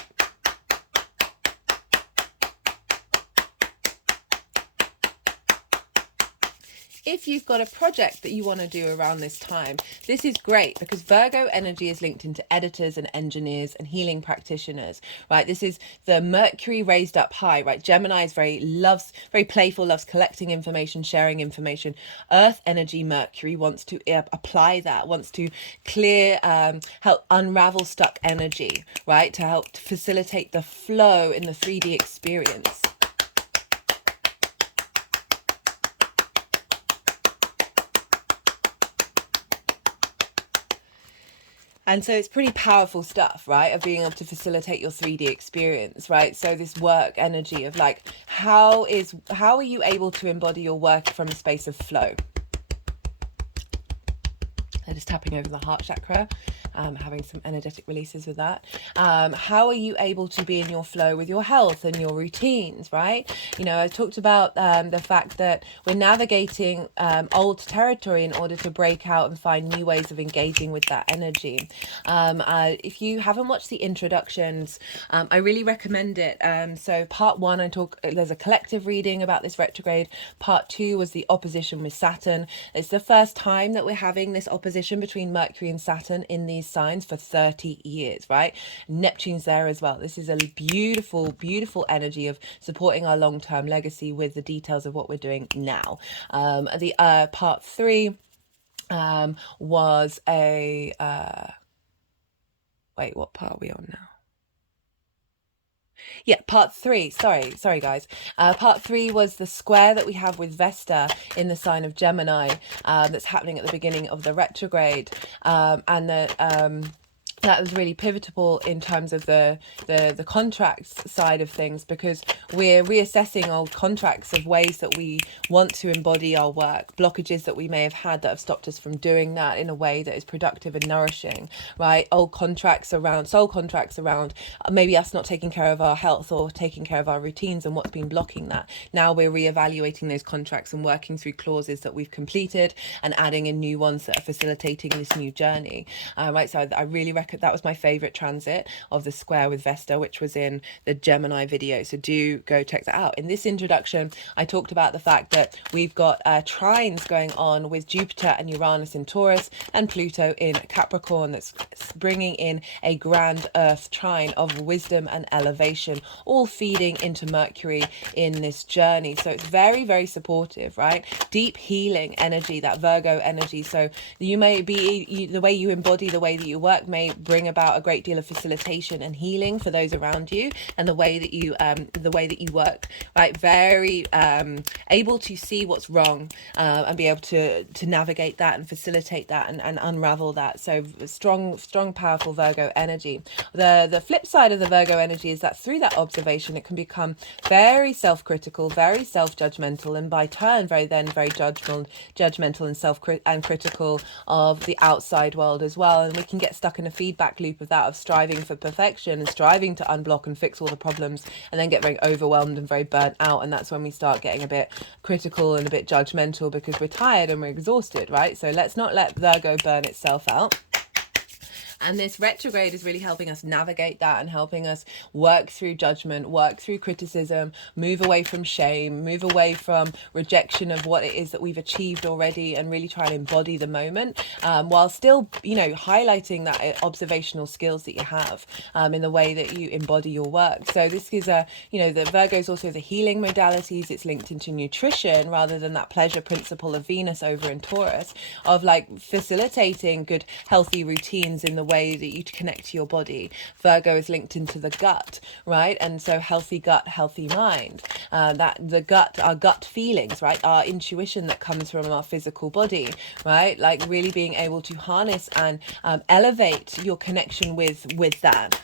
If you've got a project that you want to do around this time, this is great, because Virgo energy is linked into editors and engineers and healing practitioners, right? This is the Mercury raised up high, right? Gemini is very playful, loves collecting information, sharing information. Earth energy Mercury wants to apply that, wants to clear, help unravel stuck energy, right? To help to facilitate the flow in the 3D experience. And so it's pretty powerful stuff, right? Of being able to facilitate your 3D experience, right? So this work energy of like, how are you able to embody your work from a space of flow? They're just tapping over the heart chakra, having some energetic releases with that. How are you able to be in your flow with your health and your routines, right? You know, I talked about the fact that we're navigating old territory in order to break out and find new ways of engaging with that energy. If you haven't watched the introductions, I really recommend it. So part 1, there's a collective reading about this retrograde. Part 2 was the opposition with Saturn. It's the first time that we're having this opposition between Mercury and Saturn in these signs for 30 years, right? Neptune's there as well. This is a beautiful, beautiful energy of supporting our long-term legacy with the details of what we're doing now. The part 3 was a wait, what part are we on now? Yeah, part 3. Sorry guys. Part 3 was the square that we have with Vesta in the sign of Gemini, that's happening at the beginning of the retrograde, and the that was really pivotal in terms of the contracts side of things, because we're reassessing old contracts of ways that we want to embody our work, blockages that we may have had that have stopped us from doing that in a way that is productive and nourishing, right? Old contracts around, soul contracts around maybe us not taking care of our health or taking care of our routines, and what's been blocking that. Now we're reevaluating those contracts and working through clauses that we've completed and adding in new ones that are facilitating this new journey, right? So I really recommend, that was my favorite transit of the square with Vesta, which was in the Gemini video, so do go check that out. In this introduction, I talked about the fact that we've got trines going on with Jupiter and Uranus in Taurus and Pluto in Capricorn, that's bringing in a grand earth trine of wisdom and elevation, all feeding into Mercury in this journey. So it's very, very supportive, right? Deep healing energy, that Virgo energy. So you may be, the way you embody, the way that you work may bring about a great deal of facilitation and healing for those around you, and the way that you work, right? Very able to see what's wrong, and be able to navigate that and facilitate that and unravel that. So strong, powerful Virgo energy. The flip side of the Virgo energy is that through that observation, it can become very self-critical, very self-judgmental, and by turn very judgmental and critical of the outside world as well. And we can get stuck in a feedback loop of that, of striving for perfection and striving to unblock and fix all the problems, and then get very overwhelmed and very burnt out. And that's when we start getting a bit critical and a bit judgmental, because we're tired and we're exhausted, right? So let's not let Virgo burn itself out. And this retrograde is really helping us navigate that and helping us work through judgment, work through criticism, move away from shame, move away from rejection of what it is that we've achieved already, and really try and embody the moment, while still, highlighting that observational skills that you have, in the way that you embody your work. So this is the Virgo is also the healing modalities. It's linked into nutrition rather than that pleasure principle of Venus over in Taurus, of like facilitating good, healthy routines in the way that you connect to your body. Virgo is linked into the gut, right? And so healthy gut, healthy mind. That the gut, our gut feelings, right? Our intuition that comes from our physical body, right? Like really being able to harness and elevate your connection with that.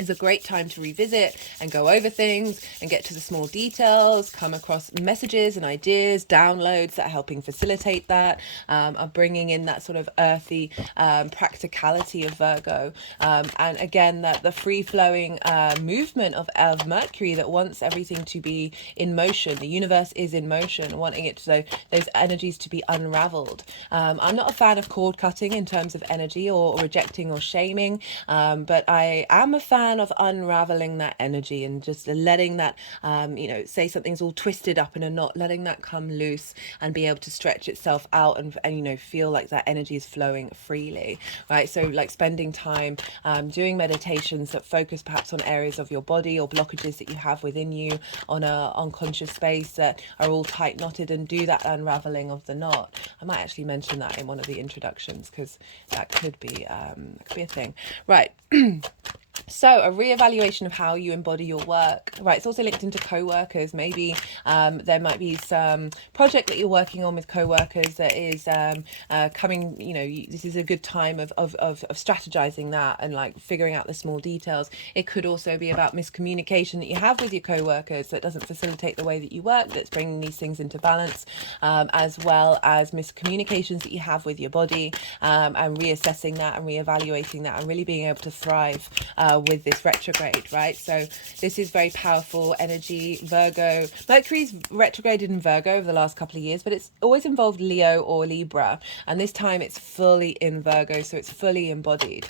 It's a great time to revisit and go over things and get to the small details, come across messages and ideas, downloads that are helping facilitate that, are bringing in that sort of earthy practicality of Virgo. And again, that the free-flowing movement of Mercury that wants everything to be in motion. The universe is in motion, wanting it to, those energies to be unraveled. I'm not a fan of cord cutting in terms of energy or rejecting or shaming, but I am a fan of unraveling that energy and just letting that, say something's all twisted up in a knot, letting that come loose and be able to stretch itself out and feel like that energy is flowing freely, right? So like spending time doing meditations that focus perhaps on areas of your body or blockages that you have within you on a unconscious space that are all tight knotted, and do that unraveling of the knot. I might actually mention that in one of the introductions, because that could be a thing, right? So a reevaluation of how you embody your work, right? It's also linked into co-workers. Maybe there might be some project that you're working on with co-workers that is coming, this is a good time of strategizing that and like figuring out the small details. It could also be about miscommunication that you have with your co-workers that doesn't facilitate the way that you work, that's bringing these things into balance, as well as miscommunications that you have with your body, and reassessing that and reevaluating that and really being able to thrive with this retrograde, right? So this is very powerful energy. Virgo, Mercury's retrograded in Virgo over the last couple of years, but it's always involved Leo or Libra, and this time it's fully in Virgo, so it's fully embodied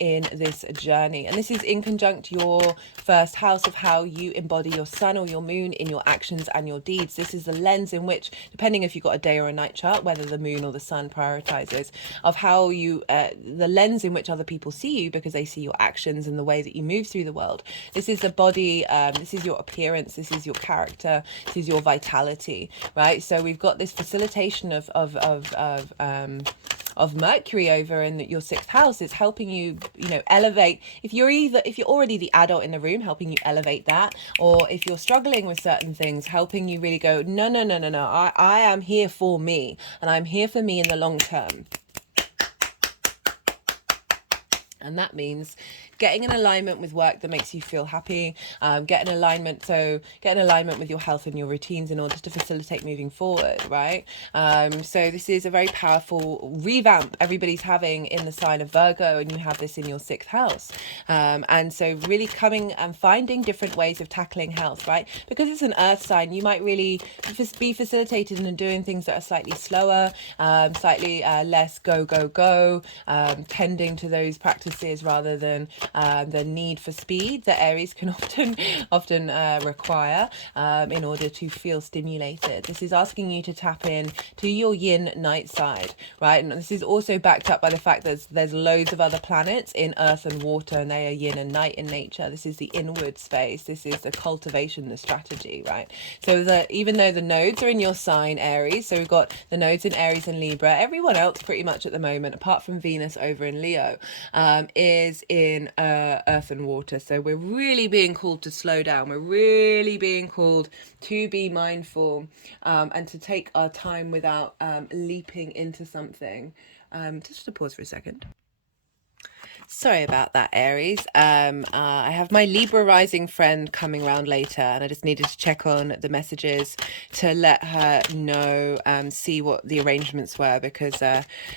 in this journey. And this is in conjunct your first house of how you embody your sun or your moon in your actions and your deeds. This is the lens in which, depending if you've got a day or a night chart, whether the moon or the sun prioritizes, of how you the lens in which other people see you, because they see your actions and the way that you move through the world. This is the body, this is your appearance, this is your character, this is your vitality, right? So we've got this facilitation of Mercury over in your sixth house. It's helping you, elevate. If you're already the adult in the room, helping you elevate that, or if you're struggling with certain things, helping you really go, no, I am here for me, and I'm here for me in the long term. And that means getting in alignment with work that makes you feel happy, get in alignment with your health and your routines in order to facilitate moving forward, right? So this is a very powerful revamp everybody's having in the sign of Virgo, and you have this in your 6th house. And so really coming and finding different ways of tackling health, right? Because it's an earth sign, you might really be facilitated in doing things that are slightly slower, slightly less go, tending to those practices rather than the need for speed that Aries can often require in order to feel stimulated. This is asking you to tap in to your yin night side, right? And this is also backed up by the fact that there's loads of other planets in earth and water, and they are yin and night in nature. This is the inward space. This is the cultivation, the strategy, right? So that even though the nodes are in your sign, Aries, so we've got the nodes in Aries and Libra, everyone else pretty much at the moment, apart from Venus over in Leo, is in earth and water. So we're really being called to slow down. We're really being called to be mindful and to take our time without leaping into something. Just to pause for a second. Sorry about that, Aries. I have my Libra rising friend coming around later, and I just needed to check on the messages to let her know, see what the arrangements were, because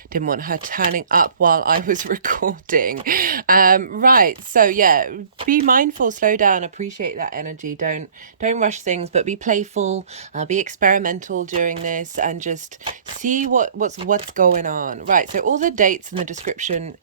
didn't want her turning up while I was recording. Right, so yeah, be mindful, slow down, appreciate that energy. Don't rush things, but be playful, be experimental during this, and just see what's going on. Right, so all the dates in the description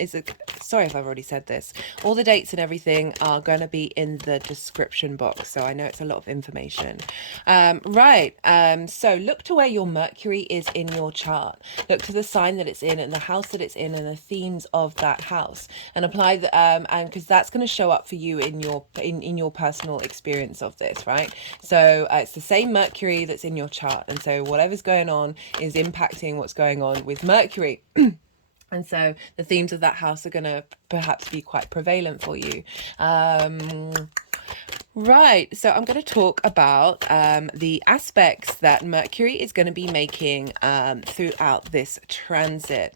sorry if I've already said this. All the dates and everything are going to be in the description box. So I know it's a lot of information. So look to where your Mercury is in your chart. Look to the sign that it's in and the house that it's in and the themes of that house, and apply the and because that's going to show up for you in your personal experience of this, right? So it's the same Mercury that's in your chart, and so whatever's going on is impacting what's going on with Mercury. And so the themes of that house are going to perhaps be quite prevalent for you. Right, so I'm going to talk about the aspects that Mercury is going to be making throughout this transit.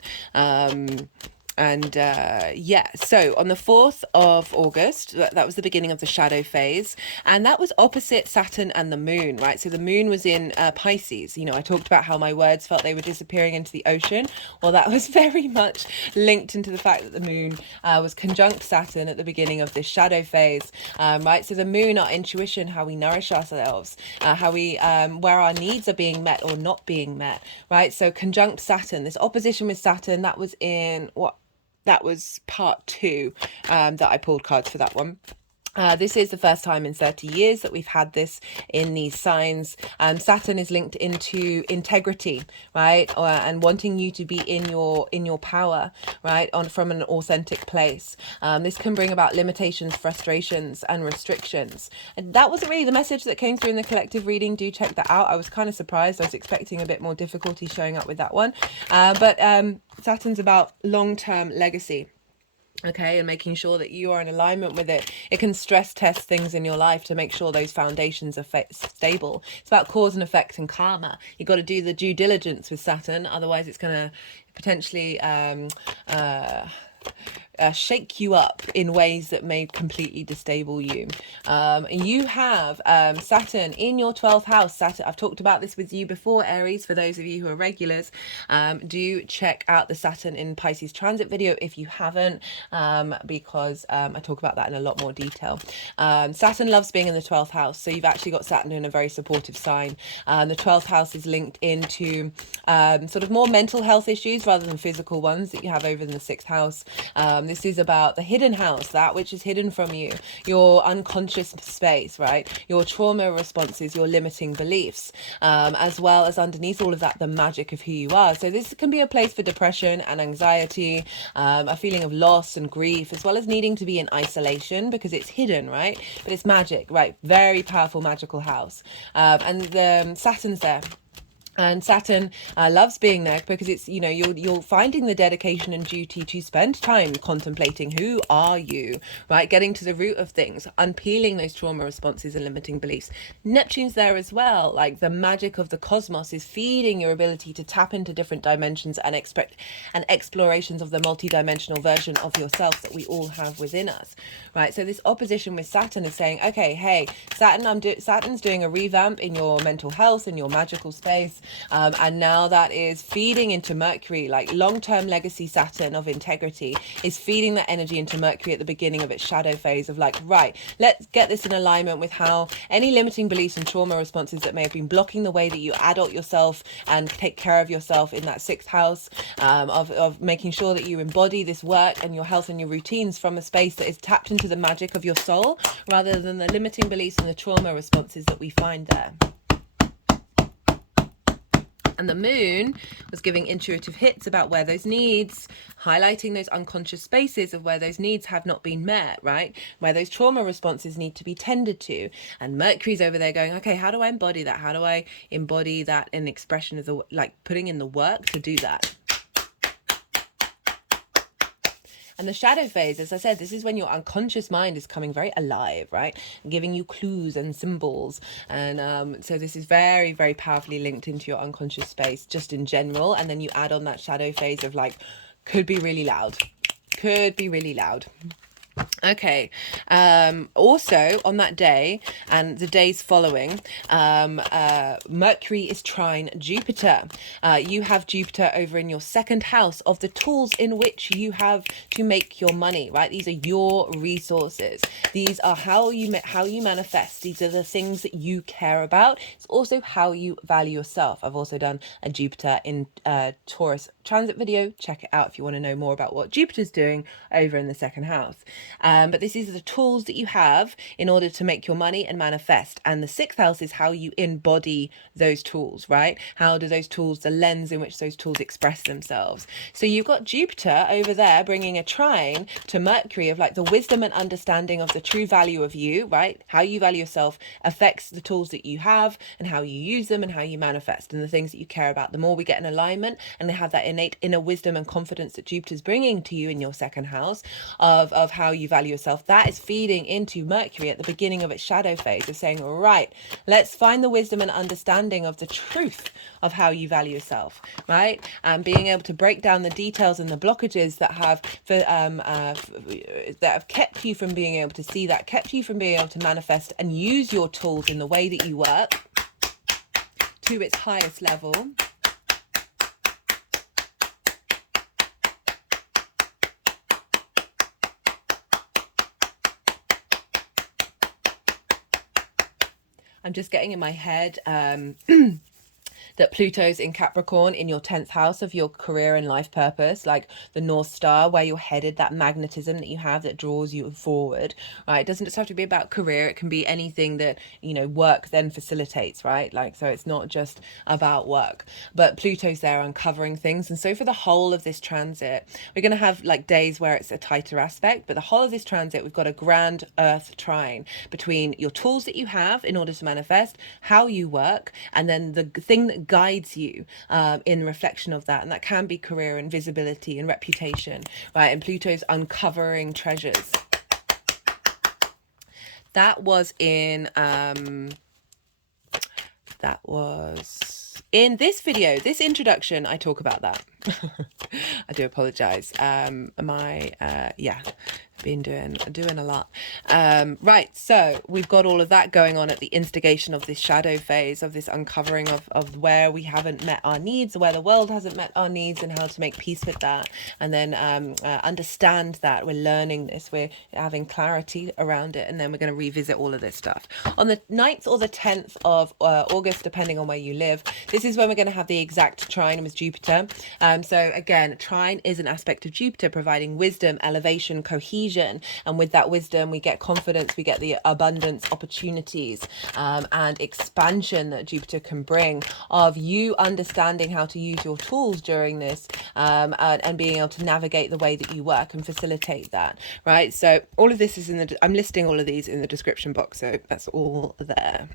So on the 4th of August, that was the beginning of the shadow phase, and that was opposite Saturn and the moon, right? So the moon was in Pisces. I talked about how my words felt they were disappearing into the ocean. Well, that was very much linked into the fact that the moon was conjunct Saturn at the beginning of this shadow phase, right? So the moon, our intuition, how we nourish ourselves, how we where our needs are being met or not being met, right? So conjunct Saturn, this opposition with Saturn, that was in that was part 2 that I pulled cards for that one. This is the first time in 30 years that we've had this in these signs. Saturn is linked into integrity, right? And wanting you to be in your power, right? From an authentic place. This can bring about limitations, frustrations, and restrictions. And that wasn't really the message that came through in the collective reading. Do check that out. I was kind of surprised. I was expecting a bit more difficulty showing up with that one. But Saturn's about long-term legacy. Okay, and making sure that you are in alignment with it. It can stress test things in your life to make sure those foundations are stable. It's about cause and effect and karma. You've got to do the due diligence with Saturn, otherwise it's going to potentially shake you up in ways that may completely destabilize you. You have Saturn in your 12th house. Saturn, I've talked about this with you before, Aries. For those of you who are regulars, do check out the Saturn in Pisces transit video if you haven't, because I talk about that in a lot more detail. Saturn loves being in the 12th house, so you've actually got Saturn in a very supportive sign. The 12th house is linked into sort of more mental health issues rather than physical ones that you have over in the 6th house. This is about the hidden house, that which is hidden from you, your unconscious space, right? Your trauma responses, your limiting beliefs, as well as underneath all of that, the magic of who you are. So this can be a place for depression and anxiety, a feeling of loss and grief, as well as needing to be in isolation because it's hidden, right? But it's magic, right? Very powerful magical house. And the Saturn's there. And Saturn loves being there because it's, you know, you're finding the dedication and duty to spend time contemplating who are you, right? Getting to the root of things, unpeeling those trauma responses and limiting beliefs. Neptune's there as well. Like the magic of the cosmos is feeding your ability to tap into different dimensions and expect and explorations of the multidimensional version of yourself that we all have within us, right? So this opposition with Saturn is saying, okay, hey, Saturn's doing a revamp in your mental health, in your magical space. And now that is feeding into Mercury, like long-term legacy Saturn of integrity is feeding that energy into Mercury at the beginning of its shadow phase of like, right, let's get this in alignment with how any limiting beliefs and trauma responses that may have been blocking the way that you adult yourself and take care of yourself in that sixth house, of making sure that you embody this work and your health and your routines from a space that is tapped into the magic of your soul rather than the limiting beliefs and the trauma responses that we find there. And the moon was giving intuitive hits about where those needs, highlighting those unconscious spaces of where those needs have not been met, right? Where those trauma responses need to be tended to. And Mercury's over there going, okay, how do I embody that? How do I embody that in expression of the, like putting in the work to do that? And the shadow phase, as I said, this is when your unconscious mind is coming very alive, right? Giving you clues and symbols. And so this is very, very powerfully linked into your unconscious space just in general. And then you add on that shadow phase of like, could be really loud. Could be really loud. Okay. Also on that day and the days following, Mercury is trine Jupiter. You have Jupiter over in your second house of the tools in which you have to make your money, right? These are your resources. These are how you manifest. These are the things that you care about. It's also how you value yourself. I've also done a Jupiter in Taurus transit video. Check it out if you want to know more about what Jupiter's doing over in the second house. But this is the tools that you have in order to make your money and manifest. And the sixth house is how you embody those tools, right? How do those tools, the lens in which those tools express themselves. So you've got Jupiter over there bringing a trine to Mercury of like the wisdom and understanding of the true value of you, right? How you value yourself affects the tools that you have and how you use them and how you manifest and the things that you care about. The more we get in alignment and they have that innate inner wisdom and confidence that Jupiter's bringing to you in your second house of how you value yourself, that is feeding into Mercury at the beginning of its shadow phase of saying, right, let's find the wisdom and understanding of the truth of how you value yourself, right? And being able to break down the details and the blockages that have kept you from being able to see that, kept you from being able to manifest and use your tools in the way that you work to its highest level. I'm just getting in my head that Pluto's in Capricorn in your 10th house of your career and life purpose, like the North Star, where you're headed, that magnetism that you have that draws you forward, right? It doesn't just have to be about career. It can be anything that, you know, work then facilitates, right? Like, so it's not just about work, but Pluto's there uncovering things. And so for the whole of this transit, we're going to have like days where it's a tighter aspect, but the whole of this transit, we've got a grand Earth trine between your tools that you have in order to manifest, how you work, and then the thing that guides you in reflection of that. And that can be career and visibility and reputation, right? And Pluto's uncovering treasures. That was in this video, this introduction. I talk about that. I do apologize. Been doing a lot. Right, so we've got all of that going on at the instigation of this shadow phase, of this uncovering of where we haven't met our needs, where the world hasn't met our needs, and how to make peace with that, and then understand that. We're learning this, we're having clarity around it, and then we're going to revisit all of this stuff on the 9th or the 10th of August, depending on where you live. This is when we're going to have the exact trine with Jupiter. So again, trine is an aspect of Jupiter providing wisdom, elevation, cohesion, and with that wisdom we get confidence, we get the abundance, opportunities, and expansion that Jupiter can bring, of you understanding how to use your tools during this, and being able to navigate the way that you work and facilitate that, right? So all of this is I'm listing all of these in the description box, so that's all there.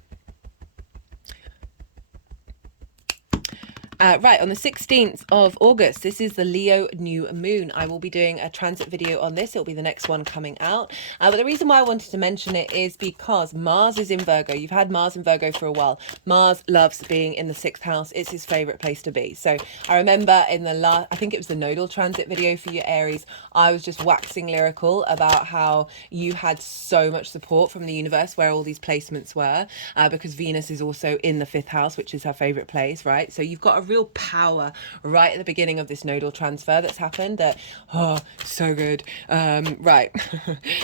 Right, on the 16th of August, this is the Leo new moon. I will be doing a transit video on this. It'll be the next one coming out. But the reason why I wanted to mention it is because Mars is in Virgo. You've had Mars in Virgo for a while. Mars loves being in the 6th house. It's his favorite place to be. So I remember in the last, I think it was the nodal transit video for your Aries, I was just waxing lyrical about how you had so much support from the universe where all these placements were, because Venus is also in the 5th house, which is her favorite place, right? So you've got a real power right at the beginning of this nodal transfer that's happened that, oh, so good. Right.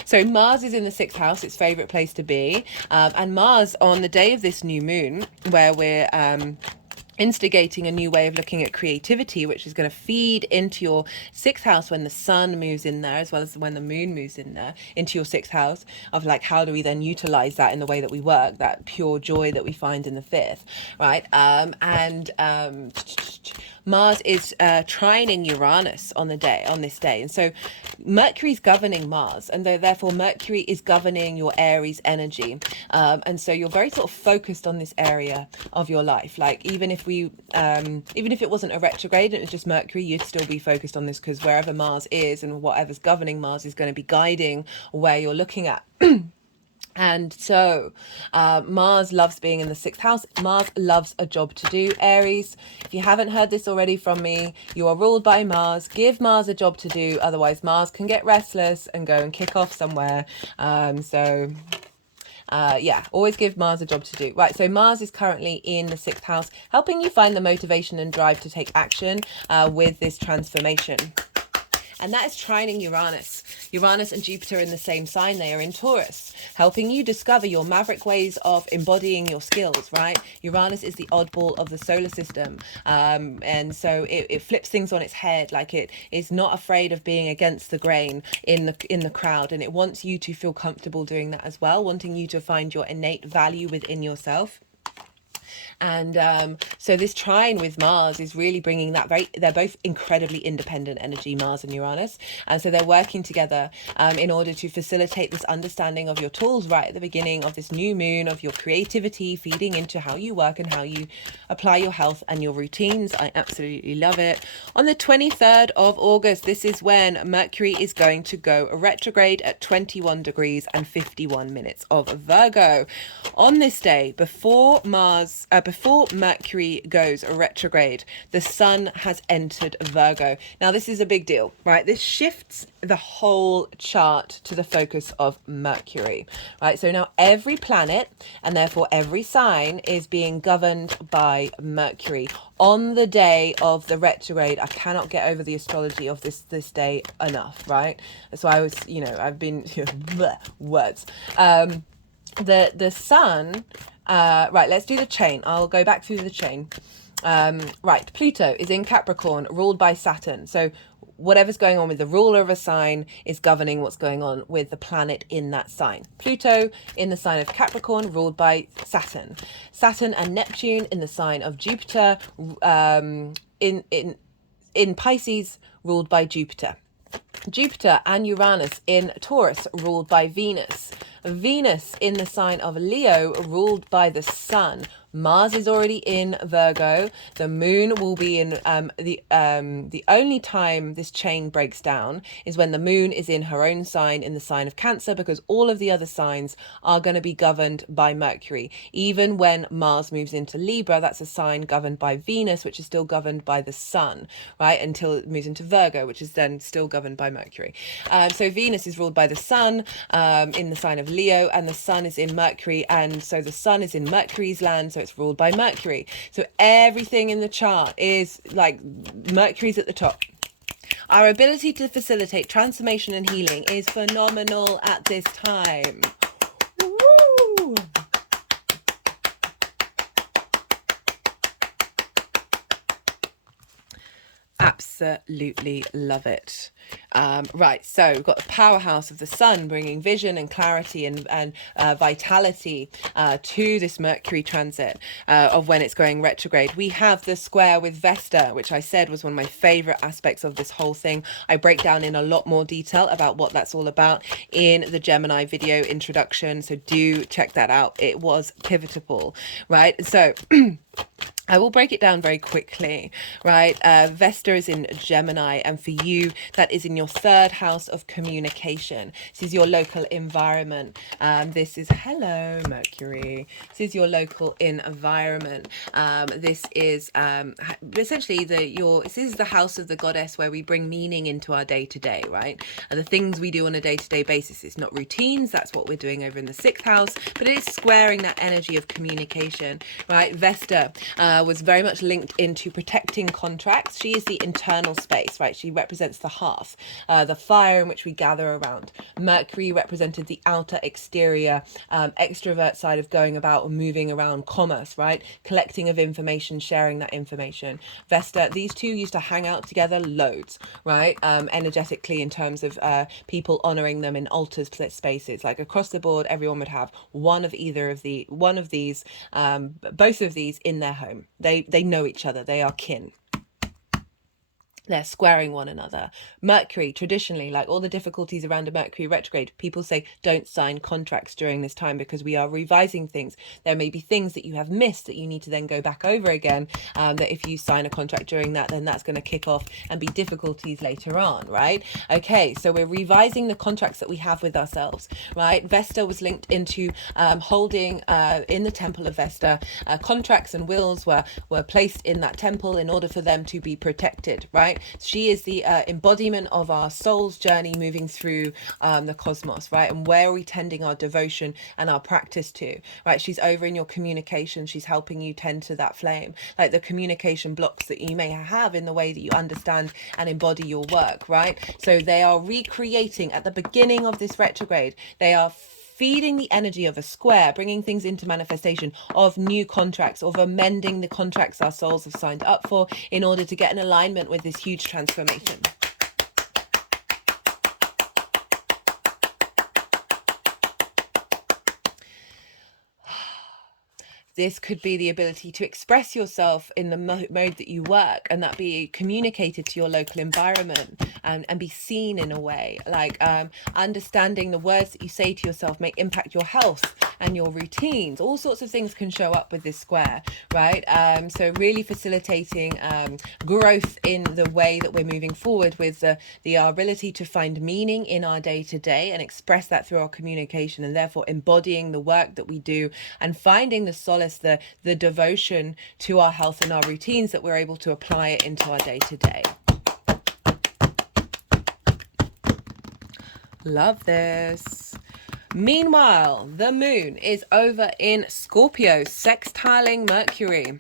So Mars is in the 6th house, its favorite place to be. And Mars, on the day of this new moon, where we're instigating a new way of looking at creativity, which is going to feed into your 6th house when the sun moves in there, as well as when the moon moves in there, into your 6th house, of like, how do we then utilize that in the way that we work, that pure joy that we find in the 5th, right? Mars is trining Uranus on this day, and so Mercury's governing Mars, and therefore Mercury is governing your Aries energy, and so you're very sort of focused on this area of your life. Like even if it wasn't a retrograde and it was just Mercury, you'd still be focused on this, because wherever Mars is and whatever's governing Mars is going to be guiding where you're looking at. And so Mars loves being in the 6th house. Mars loves a job to do, Aries. If you haven't heard this already from me, you are ruled by Mars. Give Mars a job to do. Otherwise, Mars can get restless and go and kick off somewhere. Yeah, always give Mars a job to do. Right, so Mars is currently in the 6th house, helping you find the motivation and drive to take action with this transformation. And that is trining Uranus. Uranus and Jupiter in the same sign. They are in Taurus, helping you discover your maverick ways of embodying your skills, right? Uranus is the oddball of the solar system. And so it flips things on its head. Like, it is not afraid of being against the grain in the crowd. And it wants you to feel comfortable doing that as well, wanting you to find your innate value within yourself. And so this trine with Mars is really bringing that they're both incredibly independent energy, Mars and Uranus. And so they're working together in order to facilitate this understanding of your tools right at the beginning of this new moon, of your creativity, feeding into how you work and how you apply your health and your routines. I absolutely love it. On the 23rd of August, this is when Mercury is going to go retrograde at 21 degrees and 51 minutes of Virgo. On this day, before Mercury goes retrograde, the sun has entered Virgo. Now, this is a big deal, right? This shifts the whole chart to the focus of Mercury, right? So now every planet, and therefore every sign, is being governed by Mercury on the day of the retrograde. I cannot get over the astrology of this day enough, right? So I was, I've been words. The sun. Right, let's do the chain. I'll go back through the chain. Right, Pluto is in Capricorn, ruled by Saturn. So whatever's going on with the ruler of a sign is governing what's going on with the planet in that sign. Pluto in the sign of Capricorn, ruled by Saturn. Saturn and Neptune in the sign of Jupiter, in Pisces, ruled by Jupiter. Jupiter and Uranus in Taurus, ruled by Venus. Venus in the sign of Leo, ruled by the sun. Mars is already in Virgo. The moon will be in the only time this chain breaks down is when the moon is in her own sign, in the sign of Cancer, because all of the other signs are going to be governed by Mercury. Even when Mars moves into Libra, that's a sign governed by Venus, which is still governed by the sun, right? Until it moves into Virgo, which is then still governed by Mercury. So Venus is ruled by the sun in the sign of Leo, and the sun is in Mercury, and so the sun is in Mercury's land, so it's ruled by Mercury. So everything in the chart is like Mercury's at the top. Our ability to facilitate transformation and healing is phenomenal at this time. Woo! Absolutely love it. Right, so we've got the powerhouse of the sun bringing vision and clarity and vitality to this Mercury transit of when it's going retrograde. We have the square with Vesta, which I said was one of my favorite aspects of this whole thing. I break down in a lot more detail about what that's all about in the Gemini video introduction, so do check that out. It was pivotal, right? So I will break it down very quickly, right? Vesta is in Gemini, and for you, that is in your third house of communication. This is your local environment. This is, hello, Mercury. This is your local environment. This is essentially this is the house of the goddess where we bring meaning into our day to day, right? And the things we do on a day to day basis. It's not routines. That's what we're doing over in the sixth house, but it is squaring that energy of communication, right? Vesta was very much linked into protecting contracts. She is the internal space, right? She represents the hearth, the fire in which we gather around. Mercury represented the outer exterior, extrovert side of going about and moving around, commerce, right? Collecting of information, sharing that information. Vesta, these two used to hang out together loads, right? Energetically, in terms of people honoring them in altars spaces, like across the board, everyone would have one of these, both of these in their home. They know each other. They are kin. They're squaring one another. Mercury, traditionally, like all the difficulties around a Mercury retrograde, people say don't sign contracts during this time because we are revising things. There may be things that you have missed that you need to then go back over again, that if you sign a contract during that, then that's going to kick off and be difficulties later on, right? Okay, so we're revising the contracts that we have with ourselves, right? Vesta was linked into holding in the temple of Vesta. Contracts and wills were placed in that temple in order for them to be protected, right? She is the embodiment of our soul's journey moving through the cosmos, right? And where are we tending our devotion and our practice to, right? She's over in your communication. She's helping you tend to that flame, like the communication blocks that you may have in the way that you understand and embody your work, right? So they are recreating at the beginning of this retrograde. They are feeding the energy of a square, bringing things into manifestation of new contracts, of amending the contracts our souls have signed up for in order to get an alignment with this huge transformation. This could be the ability to express yourself in the mode that you work, and that be communicated to your local environment, and be seen in a way. Like understanding the words that you say to yourself may impact your health and your routines. All sorts of things can show up with this square, right? So really facilitating growth in the way that we're moving forward with the ability to find meaning in our day to day and express that through our communication, and therefore embodying the work that we do and finding the solace, the devotion to our health and our routines, that we're able to apply it into our day to day. Love this. Meanwhile, the moon is over in Scorpio, sextiling Mercury.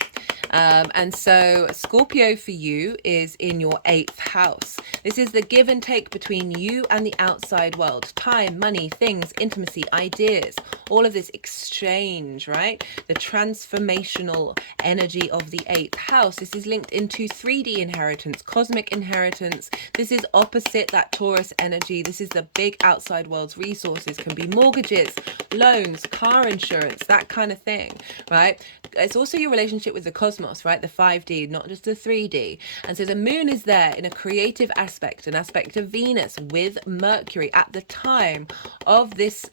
And so Scorpio for you is in your 8th house. This is the give and take between you and the outside world. Time, money, things, intimacy, ideas, all of this exchange, right? The transformational energy of the 8th house. This is linked into 3D inheritance, cosmic inheritance. This is opposite that Taurus energy. This is the big outside world's resources. Can be mortgages, loans, car insurance, that kind of thing, right? It's also your relationship with the cosmos, right? The 5D, not just the 3D. And so the moon is there in a creative aspect, an aspect of Venus with Mercury at the time of this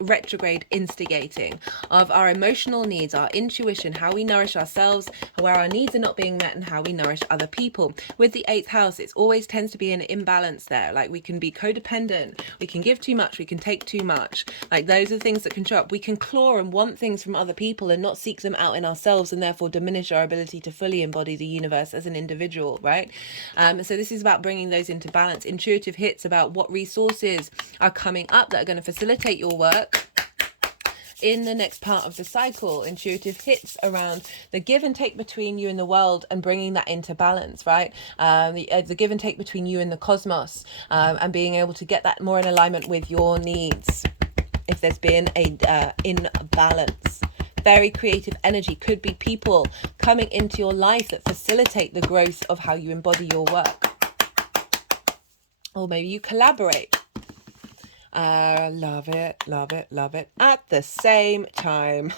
retrograde instigating of our emotional needs, our intuition, how we nourish ourselves, where our needs are not being met, and how we nourish other people. With the 8th house, it always tends to be an imbalance there. Like we can be codependent, we can give too much, we can take too much. Like those are things that can show up. We can claw and want things from other people and not seek them out in ourselves, and therefore diminish our ability to fully embody the universe as an individual, right? So this is about bringing those into balance. Intuitive hits about what resources are coming up that are going to facilitate your work in the next part of the cycle. Intuitive hits around the give and take between you and the world and bringing that into balance, right? The give and take between you and the cosmos, and being able to get that more in alignment with your needs if there's been a imbalance. Very creative energy. Could be people coming into your life that facilitate the growth of how you embody your work, or maybe you collaborate. Love it, love it, love it. At the same time,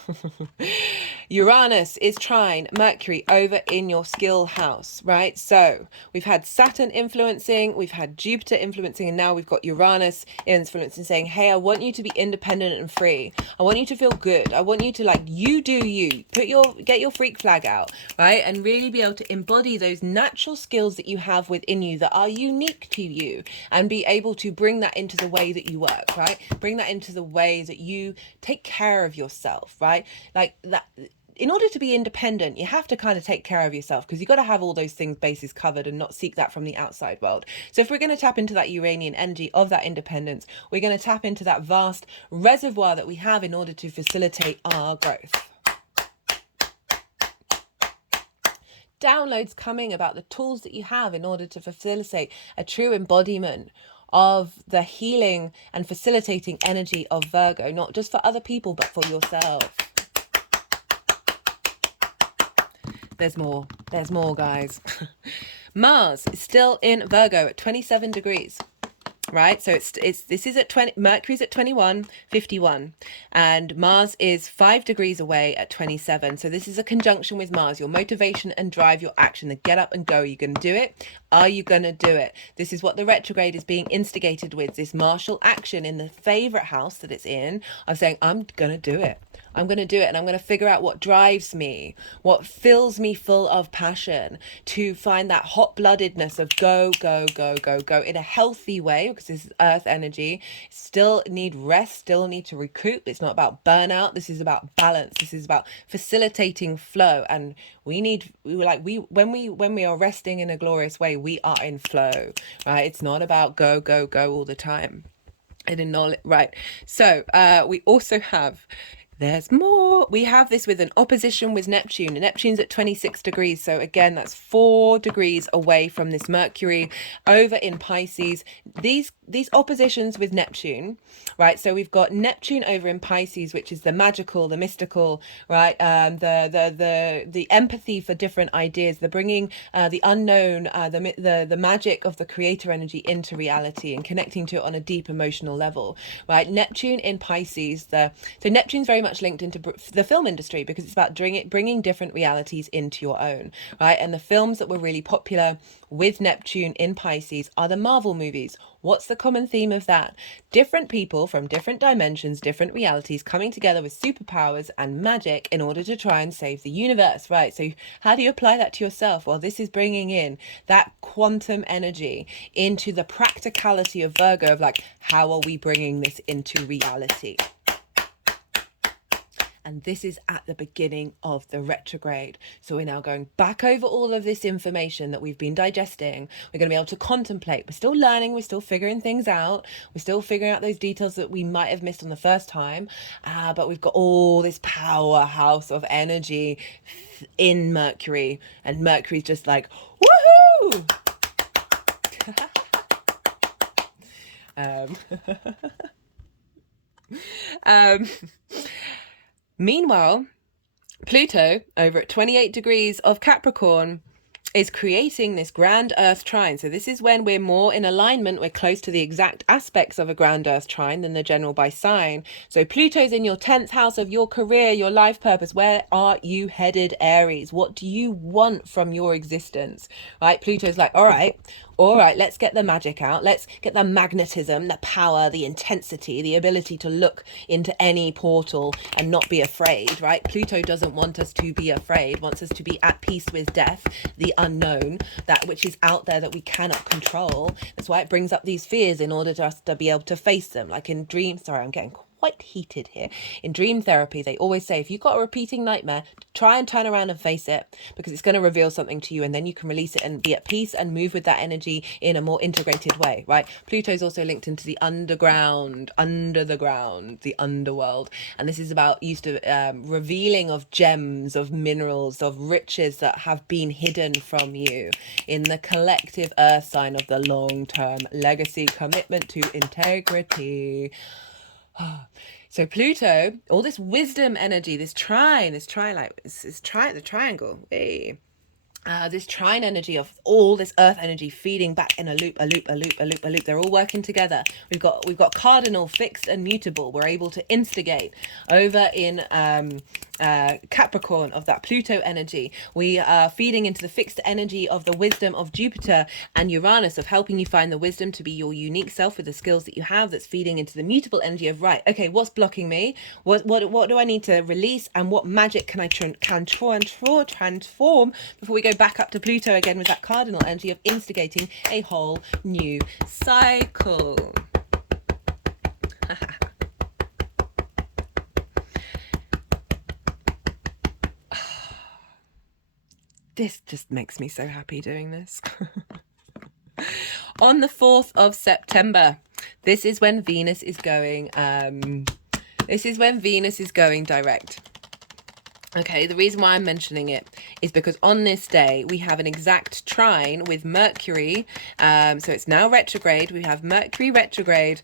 Uranus is trine Mercury over in your skill house, right? So we've had Saturn influencing, we've had Jupiter influencing, and now we've got Uranus influencing, saying, hey, I want you to be independent and free. I want you to feel good. I want you to, like, you do you. Get your freak flag out, right? And really be able to embody those natural skills that you have within you that are unique to you, and be able to bring that into the way that you work, right? Bring that into the way that you take care of yourself, right? Like that. In order to be independent, you have to kind of take care of yourself, because you've got to have all those things, bases covered, and not seek that from the outside world. So if we're going to tap into that Uranian energy of that independence, we're going to tap into that vast reservoir that we have in order to facilitate our growth. Downloads coming about the tools that you have in order to facilitate a true embodiment of the healing and facilitating energy of Virgo, not just for other people, but for yourself. There's more, guys. Mars is still in Virgo at 27 degrees. Right, so this is at 20. Mercury's at 21:51, and Mars is 5 degrees away at 27. So this is a conjunction with Mars. Your motivation and drive, your action, the get up and go. Are you going to do it? Are you going to do it? This is what the retrograde is being instigated with. This martial action in the favorite house that it's in. I'm saying I'm going to do it. I'm going to do it, and I'm going to figure out what drives me, what fills me full of passion, to find that hot-bloodedness of go, go, go, go, go in a healthy way, because this is earth energy. Still need rest, still need to recoup. It's not about burnout. This is about balance. This is about facilitating flow. And when we are resting in a glorious way, we are in flow, right? It's not about go, go, go all the time. Right. So we also have, there's more. We have this with an opposition with Neptune. Neptune's at 26 degrees. So again, that's 4 degrees away from this Mercury over in Pisces. These oppositions with Neptune, right? So we've got Neptune over in Pisces, which is the magical, the mystical, right? The empathy for different ideas, the bringing the unknown, the magic of the creator energy into reality and connecting to it on a deep emotional level, right? Neptune in Pisces. So Neptune's very much linked into the film industry, because it's about bringing different realities into your own, right? And the films that were really popular with Neptune in Pisces are the Marvel movies. What's the common theme of that? Different people from different dimensions, different realities coming together with superpowers and magic in order to try and save the universe, right? So how do you apply that to yourself? Well, this is bringing in that quantum energy into the practicality of Virgo, of like, how are we bringing this into reality? And this is at the beginning of the retrograde. So we're now going back over all of this information that we've been digesting. We're going to be able to contemplate. We're still learning. We're still figuring things out. We're still figuring out those details that we might have missed on the first time. But we've got all this powerhouse of energy in Mercury. And Mercury's just like, woohoo! Meanwhile, Pluto over at 28 degrees of Capricorn is creating this grand Earth trine. So this is when we're more in alignment. We're close to the exact aspects of a grand Earth trine than the general by sign. So Pluto's in your 10th house of your career, your life purpose. Where are you headed, Aries? What do you want from your existence, right? Pluto's like, all right, let's get the magic out. Let's get the magnetism, the power, the intensity, the ability to look into any portal and not be afraid, right? Pluto doesn't want us to be afraid, wants us to be at peace with death, the unknown, that which is out there that we cannot control. That's why it brings up these fears, in order for us to be able to face them. Like in dreams, sorry, I'm getting quite heated here. In dream therapy, they always say, if you've got a repeating nightmare, try and turn around and face it, because it's going to reveal something to you, and then you can release it and be at peace and move with that energy in a more integrated way, right? Pluto's also linked into the underground, under the ground, the underworld. And this is about revealing of gems, of minerals, of riches that have been hidden from you in the collective earth sign of the long-term legacy, commitment to integrity. So Pluto, all this wisdom energy, this trine, the triangle, hey. This trine energy of all this earth energy feeding back in a loop. They're all working together. We've got cardinal, fixed and mutable. We're able to instigate over in Capricorn, of that Pluto energy. We are feeding into the fixed energy of the wisdom of Jupiter and Uranus, of helping you find the wisdom to be your unique self with the skills that you have. That's feeding into the mutable energy of, right, okay, what's blocking me? What do I need to release? And what magic can I transform before we go back up to Pluto again with that cardinal energy of instigating a whole new cycle? This just makes me so happy doing this. On the 4th of September, this is when Venus is going, direct. Okay, the reason why I'm mentioning it is because on this day we have an exact trine with Mercury. So it's now retrograde. We have Mercury retrograde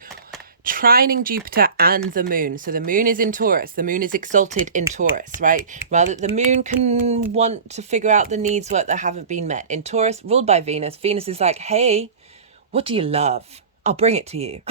trining Jupiter and the moon. So the moon is in Taurus. The moon is exalted in Taurus, right? Rather, the moon can want to figure out the needs that haven't been met. In Taurus, ruled by Venus, Venus is like, hey, what do you love? I'll bring it to you.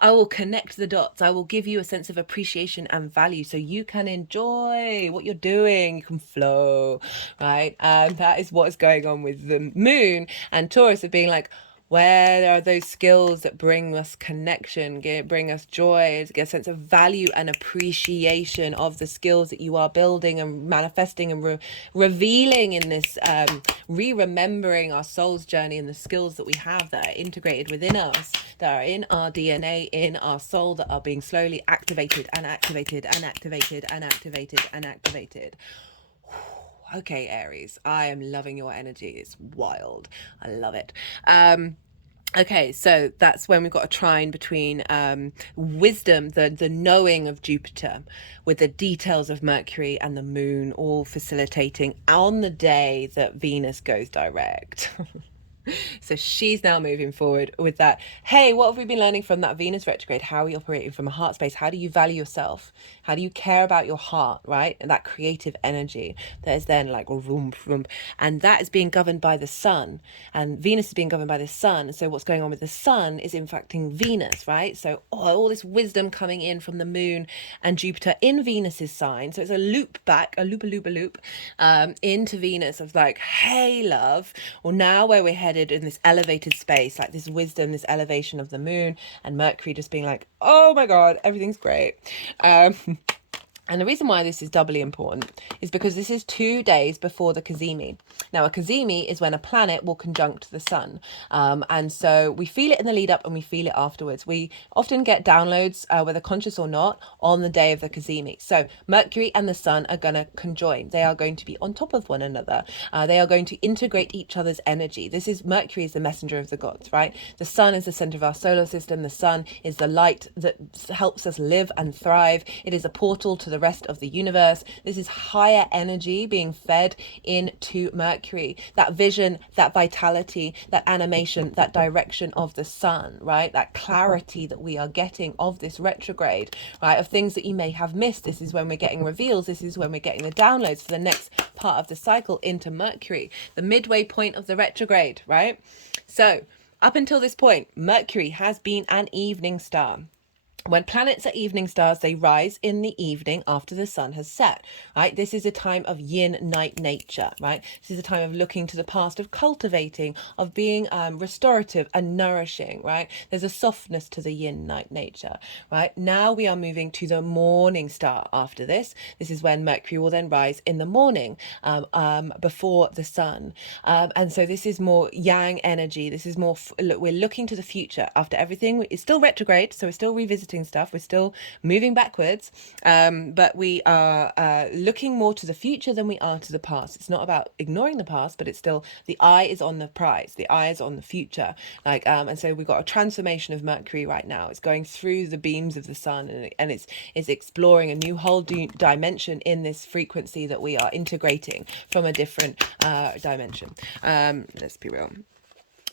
I will connect the dots. I will give you a sense of appreciation and value so you can enjoy what you're doing. You can flow, right? And that is what is going on with the moon and Taurus, of being like, where are those skills that bring us connection, bring us joy, get a sense of value and appreciation of the skills that you are building and manifesting and revealing in this, remembering our soul's journey and the skills that we have that are integrated within us, that are in our DNA, in our soul, that are being slowly activated and activated and activated and activated and activated. Okay, Aries, I am loving your energy. It's wild. I love it. Okay, so that's when we've got a trine between wisdom, the knowing of Jupiter, with the details of Mercury and the moon, all facilitating on the day that Venus goes direct. So she's now moving forward with that. Hey, what have we been learning from that Venus retrograde? How are we operating from a heart space? How do you value yourself? How do you care about your heart, right? And that creative energy that is then like vroom, vroom. And that is being governed by the sun. And Venus is being governed by the sun. So what's going on with the sun is impacting Venus, right? So all this wisdom coming in from the moon and Jupiter in Venus's sign. So it's a loop back, a loop, into Venus of like, hey, love. Well, now where we're headed in this elevated space, like this wisdom, this elevation of the moon, and Mercury just being like, oh my God, everything's great. And the reason why this is doubly important is because this is 2 days before the cazimi. Now, a cazimi is when a planet will conjunct the sun. And so we feel it in the lead up and we feel it afterwards. We often get downloads, whether conscious or not, on the day of the cazimi. So Mercury and the sun are going to conjoin. They are going to be on top of one another. They are going to integrate each other's energy. Mercury is the messenger of the gods, right? The sun is the center of our solar system. The sun is the light that helps us live and thrive. It is a portal to the rest of the universe. This is higher energy being fed into Mercury, that vision, that vitality, that animation, that direction of the sun, right? That clarity that we are getting of this retrograde, right? Of things that you may have missed. This is when we're getting reveals. This is when we're getting the downloads for the next part of the cycle into Mercury, the midway point of the retrograde, right? So up until this point, Mercury has been an evening star. When planets are evening stars, they rise in the evening after the sun has set, right? This is a time of yin night nature, right? This is a time of looking to the past, of cultivating, of being restorative and nourishing, right? There's a softness to the yin night nature, right? Now we are moving to the morning star after this. This is when Mercury will then rise in the morning before the sun. And so this is more yang energy. This is more, we're looking to the future after everything. It's still retrograde, so we're still revisiting stuff, we're still moving backwards, but we are looking more to the future than we are to the past. It's not about ignoring the past, but it's still, the eye is on the prize, the eye is on the future, like and so we've got a transformation of Mercury right now. It's going through the beams of the sun, and it's exploring a new whole dimension in this frequency that we are integrating from a different dimension. Let's be real.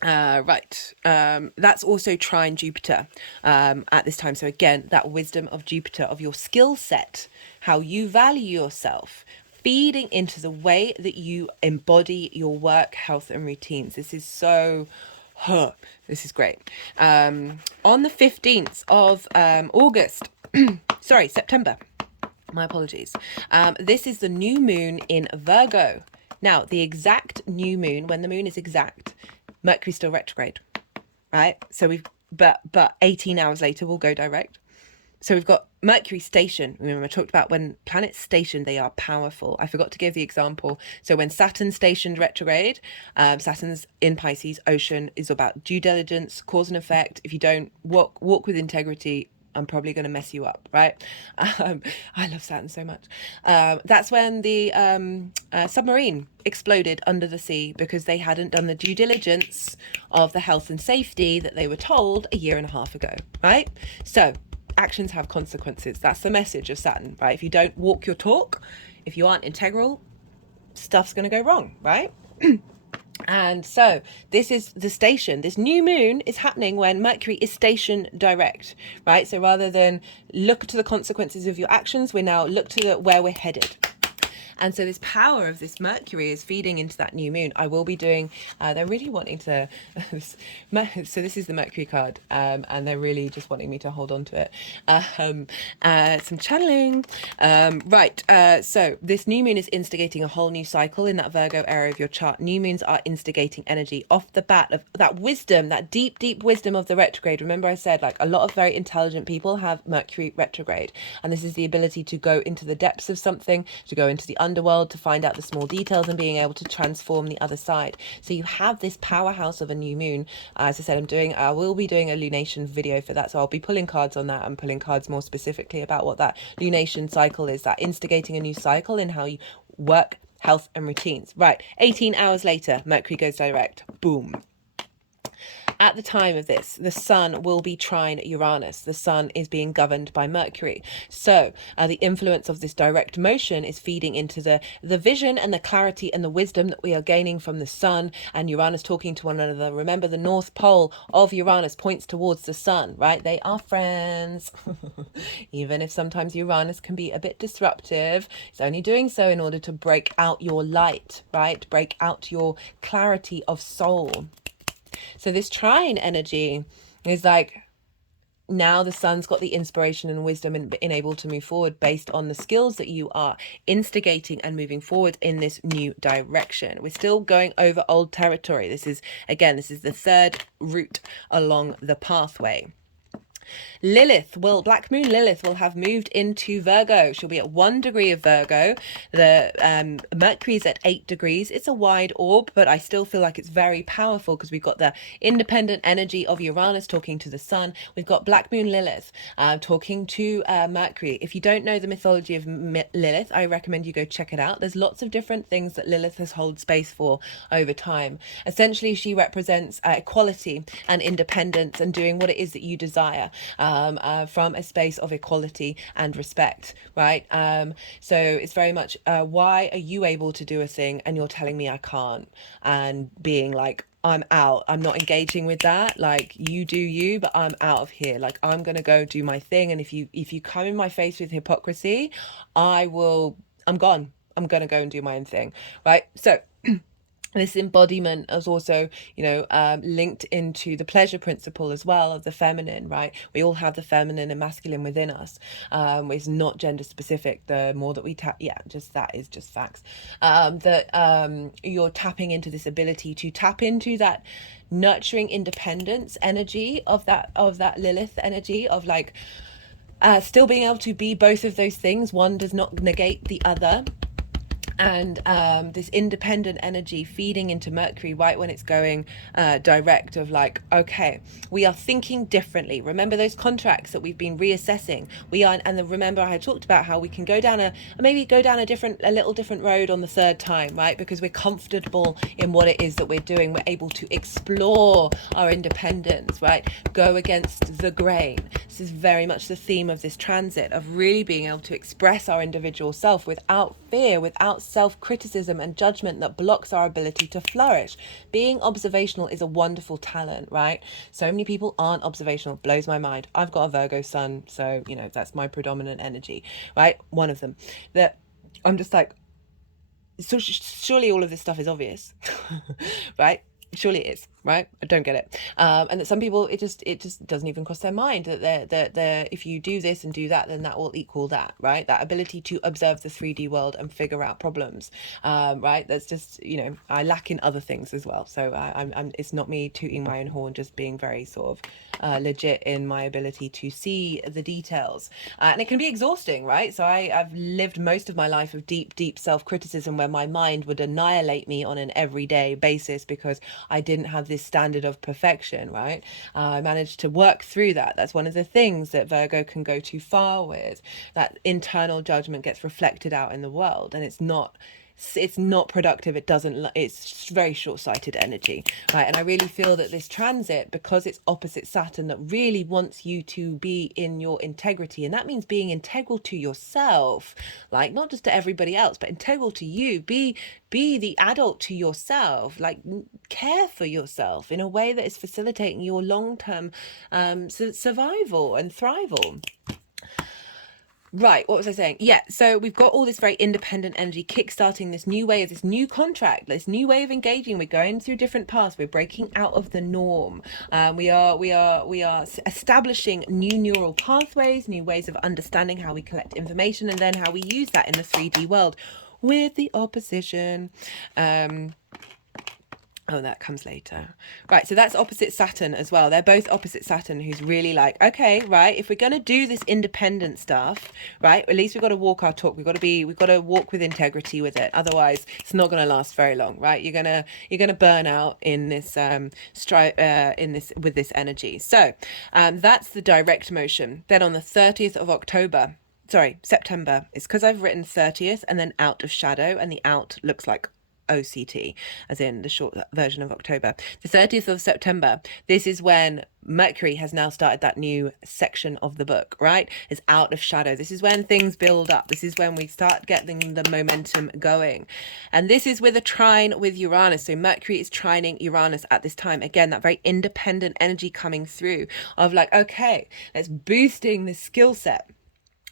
That's also trine Jupiter at this time. So again, that wisdom of Jupiter, of your skill set, how you value yourself, feeding into the way that you embody your work, health and routines. This is so, this is great. On the 15th of September, My apologies. This is the new moon in Virgo. Now, the exact new moon, when the moon is exact, Mercury's still retrograde, right? So but 18 hours later, we'll go direct. So we've got Mercury station. Remember, I talked about when planets station, they are powerful. I forgot to give the example. So when Saturn stationed retrograde, Saturn's in Pisces, ocean is about due diligence, cause and effect. If you don't walk with integrity, I'm probably going to mess you up, right? I love Saturn so much. That's when the submarine exploded under the sea because they hadn't done the due diligence of the health and safety that they were told a year and a half ago, right? So actions have consequences. That's the message of Saturn, right? If you don't walk your talk, if you aren't integral, stuff's going to go wrong, right? And so this is the station. This new moon is happening when Mercury is station direct, right? So rather than look to the consequences of your actions, we now look to where we're headed. And so this power of this Mercury is feeding into that new moon. I will be doing, they're really wanting to, so this is the Mercury card, and they're really just wanting me to hold on to it. Some channeling. So this new moon is instigating a whole new cycle in that Virgo area of your chart. New moons are instigating energy off the bat of that wisdom, that deep, deep wisdom of the retrograde. Remember I said, like, a lot of very intelligent people have Mercury retrograde. And this is the ability to go into the depths of something, to go into the underworld, to find out the small details and being able to transform the other side. So you have this powerhouse of a new moon. As I said, I will be doing a lunation video for that, so I'll be pulling cards on that and pulling cards more specifically about what that lunation cycle is, that instigating a new cycle in how you work, health and routines. Right, 18 hours later, Mercury goes direct. Boom. At the time of this, the sun will be trine Uranus. The sun is being governed by Mercury. So the influence of this direct motion is feeding into the vision and the clarity and the wisdom that we are gaining from the sun and Uranus talking to one another. Remember, the North Pole of Uranus points towards the sun, right? They are friends. Even if sometimes Uranus can be a bit disruptive, it's only doing so in order to break out your light, right? Break out your clarity of soul. So this trine energy is like, now the sun's got the inspiration and wisdom and able to move forward based on the skills that you are instigating and moving forward in this new direction. We're still going over old territory. This is the third route along the pathway. Black Moon Lilith will have moved into Virgo. She'll be at 1 degree of Virgo. The Mercury is at 8 degrees. It's a wide orb, but I still feel like it's very powerful because we've got the independent energy of Uranus talking to the sun. We've got Black Moon Lilith talking to Mercury. If you don't know the mythology of Lilith, I recommend you go check it out. There's lots of different things that Lilith has held space for over time. Essentially, she represents equality and independence and doing what it is that you desire. From a space of equality and respect, right? So it's very much, why are you able to do a thing and you're telling me I can't? And being like, I'm out, I'm not engaging with that. Like, you do you, but I'm out of here. Like, I'm gonna go do my thing. And if you come in my face with hypocrisy, I'm gone. I'm gonna go and do my own thing, right? So this embodiment is also, linked into the pleasure principle as well of the feminine, right? We all have the feminine and masculine within us. It's not gender specific. The more that we that is just facts. You're tapping into this ability to tap into that nurturing independence energy of that Lilith energy of like still being able to be both of those things. One does not negate the other. And this independent energy feeding into Mercury right when it's going direct of like, okay, we are thinking differently. Remember those contracts that we've been reassessing. Remember I had talked about how we can go down a little different road on the third time, right? Because we're comfortable in what it is that we're doing. We're able to explore our independence, right? Go against the grain. This is very much the theme of this transit, of really being able to express our individual self without fear, without self-criticism and judgment that blocks our ability to flourish. Being observational is a wonderful talent, right? So many people aren't observational. Blows my mind. I've got a Virgo sun, so that's my predominant energy, right? One of them that I'm just like, so surely all of this stuff is obvious. Right? Surely it is. right? I don't get it. And that some people, it just doesn't even cross their mind that they're if you do this and do that, then that will equal that, right? That ability to observe the 3D world and figure out problems, right? That's just, you know, I lack in other things as well. So I'm it's not me tooting my own horn, just being very sort of legit in my ability to see the details. And it can be exhausting, right? So I've lived most of my life of deep self-criticism where my mind would annihilate me on an everyday basis because I didn't have this standard of perfection, right? I managed to work through that. That's one of the things that Virgo can go too far with. That internal judgment gets reflected out in the world, and it's not productive. It's very short-sighted energy, right? And I really feel that this transit, because it's opposite Saturn, that really wants you to be in your integrity, and that means being integral to yourself, like not just to everybody else, but integral to you. Be the adult to yourself, like care for yourself in a way that is facilitating your long-term survival and thrival. Right, what was I saying? Yeah, so we've got all this very independent energy kickstarting this new way of this new contract, this new way of engaging. We're going through different paths. We're breaking out of the norm. We are establishing new neural pathways, new ways of understanding how we collect information, and then how we use that in the 3D world with the opposition. Oh, that comes later. Right, so that's opposite Saturn as well. They're both opposite Saturn, who's really like, okay, right, if we're going to do this independent stuff, right, at least we've got to walk our talk. We've got to walk with integrity with it. Otherwise, it's not going to last very long, right? You're going to burn out in this with this energy. So, that's the direct motion. Then on the 30th of September, it's because I've written 30th and then out of shadow, and the out looks like OCT, as in the short version of October. The 30th of September, this is when Mercury has now started that new section of the book, right? It's out of shadow. This is when things build up. This is when we start getting the momentum going. And this is with a trine with Uranus. So Mercury is trining Uranus at this time. Again, that very independent energy coming through of like, okay, let's boosting the skill set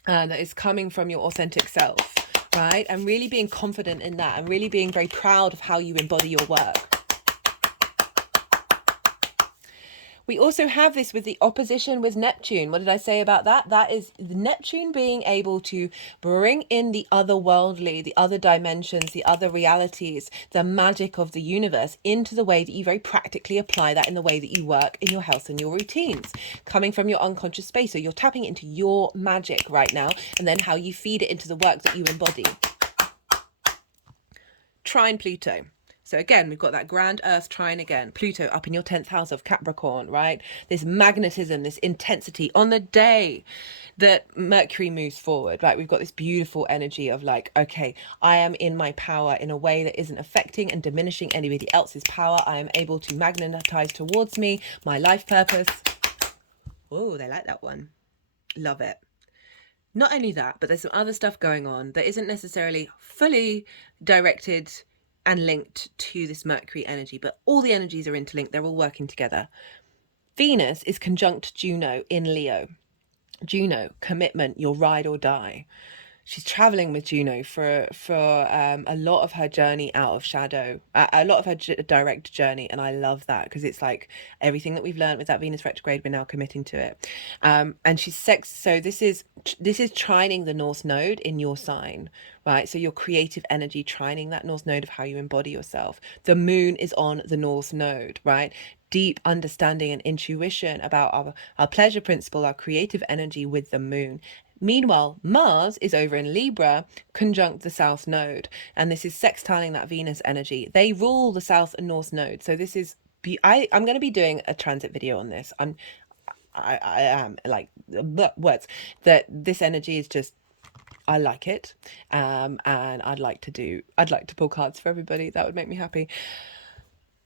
that is coming from your authentic self. Right, and really being confident in that, and really being very proud of how you embody your work. We also have this with the opposition with Neptune. What did I say about that? That is Neptune being able to bring in the otherworldly, the other dimensions, the other realities, the magic of the universe into the way that you very practically apply that in the way that you work in your health and your routines, coming from your unconscious space. So you're tapping into your magic right now, and then how you feed it into the work that you embody. Trine Pluto. So again, we've got that grand Earth trine again. Pluto up in your 10th house of Capricorn, right? This magnetism, this intensity on the day that Mercury moves forward, right? We've got this beautiful energy of like, okay, I am in my power in a way that isn't affecting and diminishing anybody else's power. I am able to magnetize towards me my life purpose. Oh, they like that one. Love it. Not only that, but there's some other stuff going on that isn't necessarily fully directed and linked to this Mercury energy, but all the energies are interlinked. They're all working together. Venus is conjunct Juno in Leo. Juno, commitment, your ride or die. She's traveling with Juno for a lot of her journey out of shadow, a lot of her direct journey, and I love that because it's like everything that we've learned with that Venus retrograde, we're now committing to it. And she's so this is trining the North Node in your sign, right? So your creative energy trining that North Node of how you embody yourself. The moon is on the North Node, right? Deep understanding and intuition about our pleasure principle, our creative energy with the moon. Meanwhile, Mars is over in Libra, conjunct the South Node, and this is sextiling that Venus energy. They rule the South and North Node, so this is. I'm going to be doing a transit video on this. I am like words that this energy is just. I like it, and I'd like to pull cards for everybody. That would make me happy.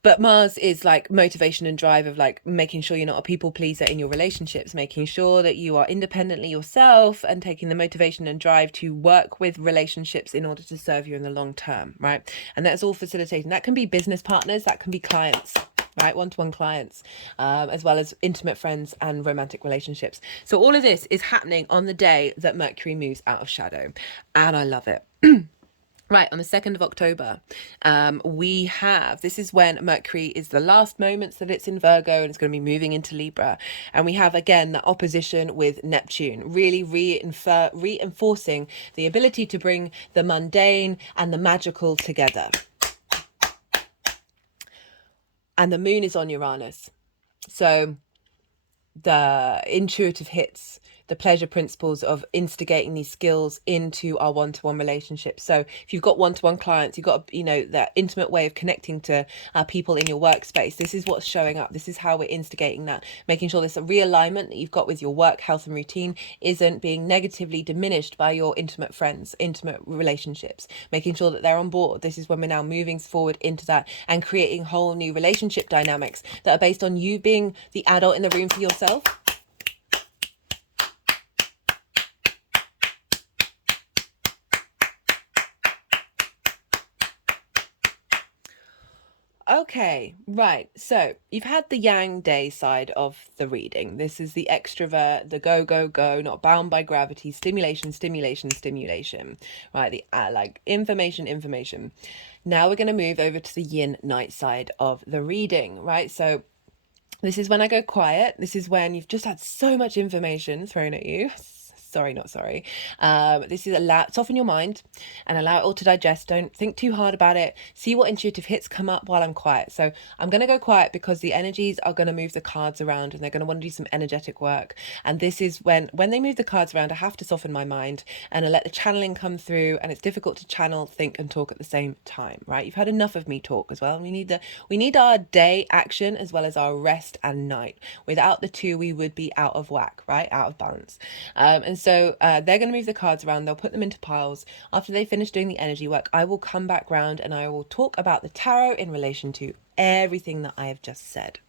But Mars is like motivation and drive of like making sure you're not a people pleaser in your relationships, making sure that you are independently yourself and taking the motivation and drive to work with relationships in order to serve you in the long term, right? And that's all facilitating. That can be business partners, that can be clients, right? One-to-one clients, as well as intimate friends and romantic relationships. So all of this is happening on the day that Mercury moves out of shadow. And I love it. Right, on the 2nd of October, this is when Mercury is the last moments that it's in Virgo and it's going to be moving into Libra. And we have, again, that opposition with Neptune, really reinforcing the ability to bring the mundane and the magical together. And the moon is on Uranus. So the intuitive hits, the pleasure principles of instigating these skills into our one-to-one relationships. So if you've got one-to-one clients, you've got, that intimate way of connecting to people in your workspace. This is what's showing up. This is how we're instigating that, making sure this realignment that you've got with your work, health and routine isn't being negatively diminished by your intimate friends, intimate relationships, making sure that they're on board. This is when we're now moving forward into that and creating whole new relationship dynamics that are based on you being the adult in the room for yourself. Okay, right. So you've had the yang day side of the reading. This is the extrovert, the go, go, go, not bound by gravity, stimulation, stimulation, stimulation, right? The like information, information. Now we're going to move over to the yin night side of the reading, right? So this is when I go quiet. This is when you've just had so much information thrown at you. Sorry, not sorry. This is soften your mind and allow it all to digest. Don't think too hard about it. See what intuitive hits come up while I'm quiet. So I'm going to go quiet because the energies are going to move the cards around and they're going to want to do some energetic work. And this is when they move the cards around, I have to soften my mind and I let the channeling come through. And it's difficult to channel, think and talk at the same time, right? You've had enough of me talk as well. We need our day action as well as our rest and night. Without the two, we would be out of whack, right? Out of balance. And so they're going to move the cards around. They'll put them into piles. After they finish doing the energy work, I will come back round and I will talk about the tarot in relation to everything that I have just said.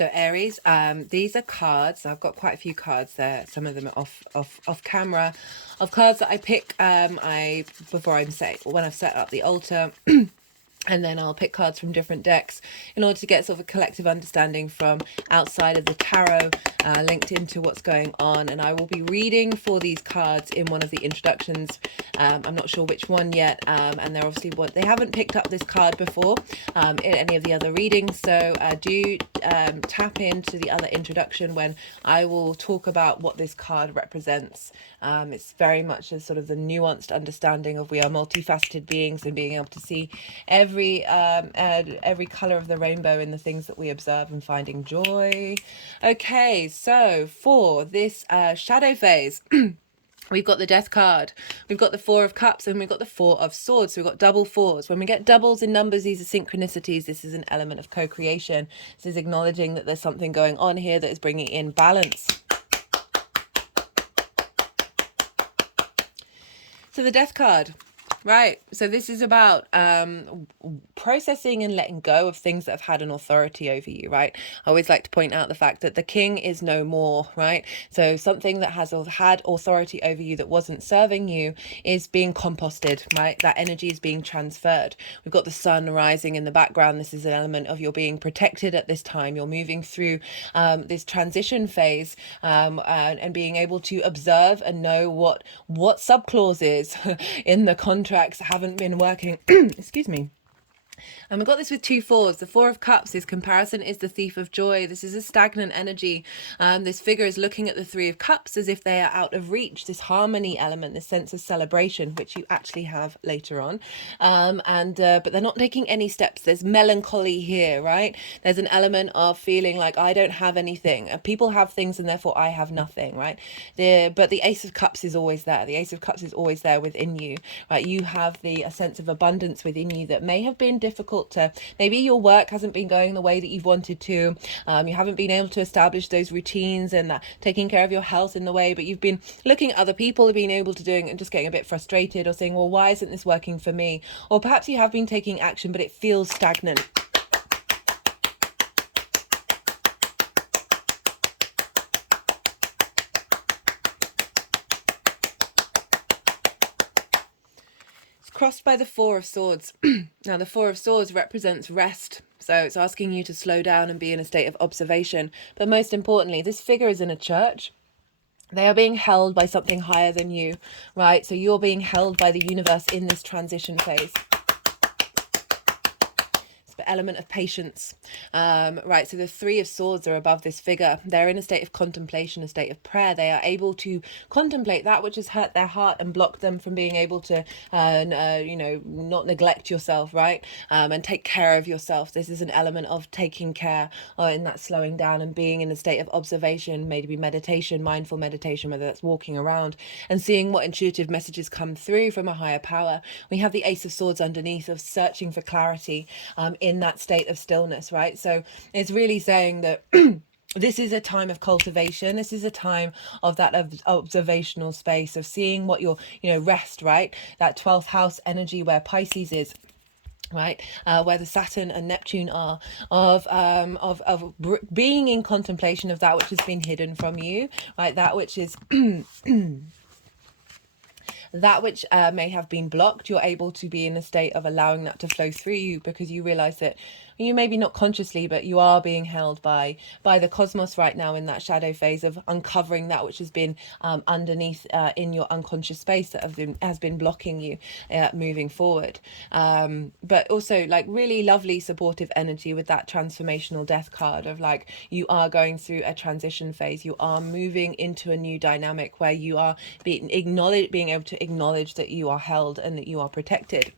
So Aries, these are cards. I've got quite a few cards there. Some of them are off camera, of cards that I pick when I've set up the altar. And then I'll pick cards from different decks in order to get sort of a collective understanding from outside of the tarot, linked into what's going on. And I will be reading for these cards in one of the introductions. I'm not sure which one yet. And they're obviously they haven't picked up this card before in any of the other readings. So do tap into the other introduction when I will talk about what this card represents. It's very much a sort of the nuanced understanding of we are multifaceted beings and being able to see every color of the rainbow in the things that we observe and finding joy. Okay, so for this shadow phase, we've got the Death card, we've got the Four of Cups, and we've got the Four of Swords. So we've got double fours. When we get doubles in numbers, these are synchronicities. This is an element of co-creation. This is acknowledging that there's something going on here that is bringing in balance. So the Death card. Right, so this is about processing and letting go of things that have had an authority over you, right? I always like to point out the fact that the king is no more, right? So something that has had authority over you that wasn't serving you is being composted, right? That energy is being transferred. We've got the sun rising in the background. This is an element of you're being protected at this time. You're moving through this transition phase and being able to observe and know what subclauses in the contract haven't been working. Excuse me. And we've got this with two fours. The Four of Cups is comparison is the thief of joy. This is a stagnant energy. This figure is looking at the Three of Cups as if they are out of reach. This harmony element, this sense of celebration, which you actually have later on. But they're not taking any steps. There's melancholy here, right? There's an element of feeling like I don't have anything. People have things and therefore I have nothing, right? But the Ace of Cups is always there. The Ace of Cups is always there within you, right? You have a sense of abundance within you that may have been difficult to, maybe your work hasn't been going the way that you've wanted to, you haven't been able to establish those routines and taking care of your health in the way, but you've been looking at other people who've been able to do it and just getting a bit frustrated or saying, well, why isn't this working for me? Or perhaps you have been taking action but it feels stagnant. Crossed by the Four of Swords. Now the Four of Swords represents rest. So it's asking you to slow down and be in a state of observation. But most importantly, this figure is in a church. They are being held by something higher than you, right? So you're being held by the universe in this transition phase. Element of patience, right? So the Three of Swords are above this figure. They're in a state of contemplation, a state of prayer. They are able to contemplate that which has hurt their heart and blocked them from being able to not neglect yourself, right? And take care of yourself. This is an element of taking care, or in that slowing down and being in a state of observation, maybe meditation, mindful meditation, whether that's walking around and seeing what intuitive messages come through from a higher power. We have the Ace of Swords underneath, of searching for clarity in that state of stillness, right? So it's really saying that this is a time of cultivation. This is a time of that observational space of seeing what your rest, right? That 12th house energy where Pisces is, right, where the Saturn and Neptune are, of being in contemplation of that which has been hidden from you, right? That which is that which may have been blocked. You're able to be in a state of allowing that to flow through you, because you realize that you maybe not consciously, but you are being held by the cosmos right now in that shadow phase of uncovering that which has been underneath in your unconscious space that has been blocking you moving forward. But also like really lovely supportive energy with that transformational Death card of like, you are going through a transition phase. You are moving into a new dynamic where you are being able to acknowledge that you are held and that you are protected.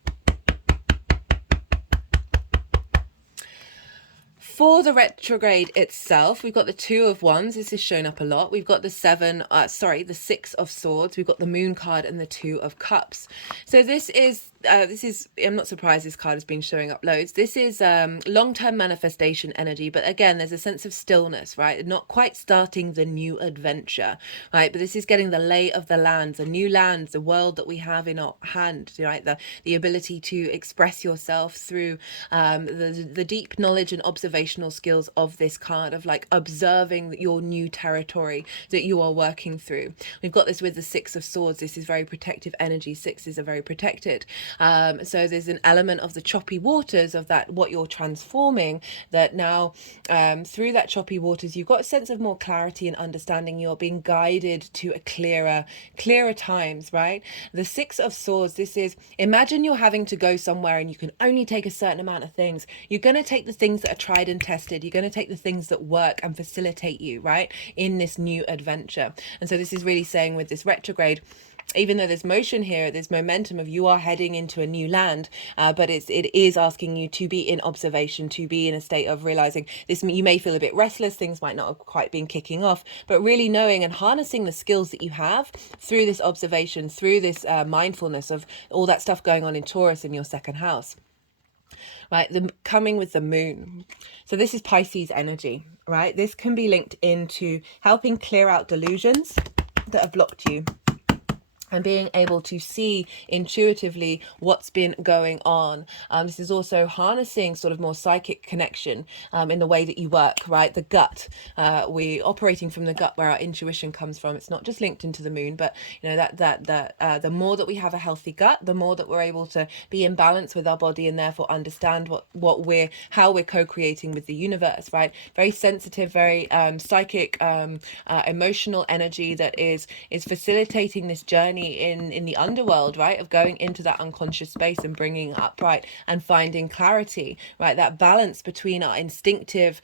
For the retrograde itself, we've got the Two of Wands. This is shown up a lot. We've got the Six of Swords. We've got the Moon card and the Two of Cups. So this is this is, I'm not surprised this card has been showing up loads. This is long-term manifestation energy, but again, there's a sense of stillness, right? Not quite starting the new adventure, right? But this is getting the lay of the land, the new lands, the world that we have in our hand, right? The ability to express yourself through the deep knowledge and observational skills of this card, of like observing your new territory that you are working through. We've got this with the Six of Swords. This is very protective energy. Sixes are very protected. So there's an element of the choppy waters of that, what you're transforming, that now through that choppy waters, you've got a sense of more clarity and understanding. You're being guided to a clearer times, right? The Six of Swords, this is, imagine you're having to go somewhere and you can only take a certain amount of things. You're going to take the things that are tried and tested. You're going to take the things that work and facilitate you, right, in this new adventure. And so this is really saying with this retrograde, even though there's motion here, there's momentum of you are heading into a new land, but it is asking you to be in observation, to be in a state of realizing this. You may feel a bit restless, things might not have quite been kicking off, but really knowing and harnessing the skills that you have through this observation, through this mindfulness of all that stuff going on in Taurus in your second house. Right, coming with the moon. So this is Pisces energy, right? This can be linked into helping clear out delusions that have blocked you, and being able to see intuitively what's been going on. This is also harnessing sort of more psychic connection in the way that you work, right? The gut, we're operating from the gut where our intuition comes from. It's not just linked into the moon, but you know that the more that we have a healthy gut, the more that we're able to be in balance with our body and therefore understand how we're co-creating with the universe, right? Very sensitive, very psychic, emotional energy that is facilitating this journey in the underworld, right, of going into that unconscious space and bringing it up, right, and finding clarity, right, that balance between our instinctive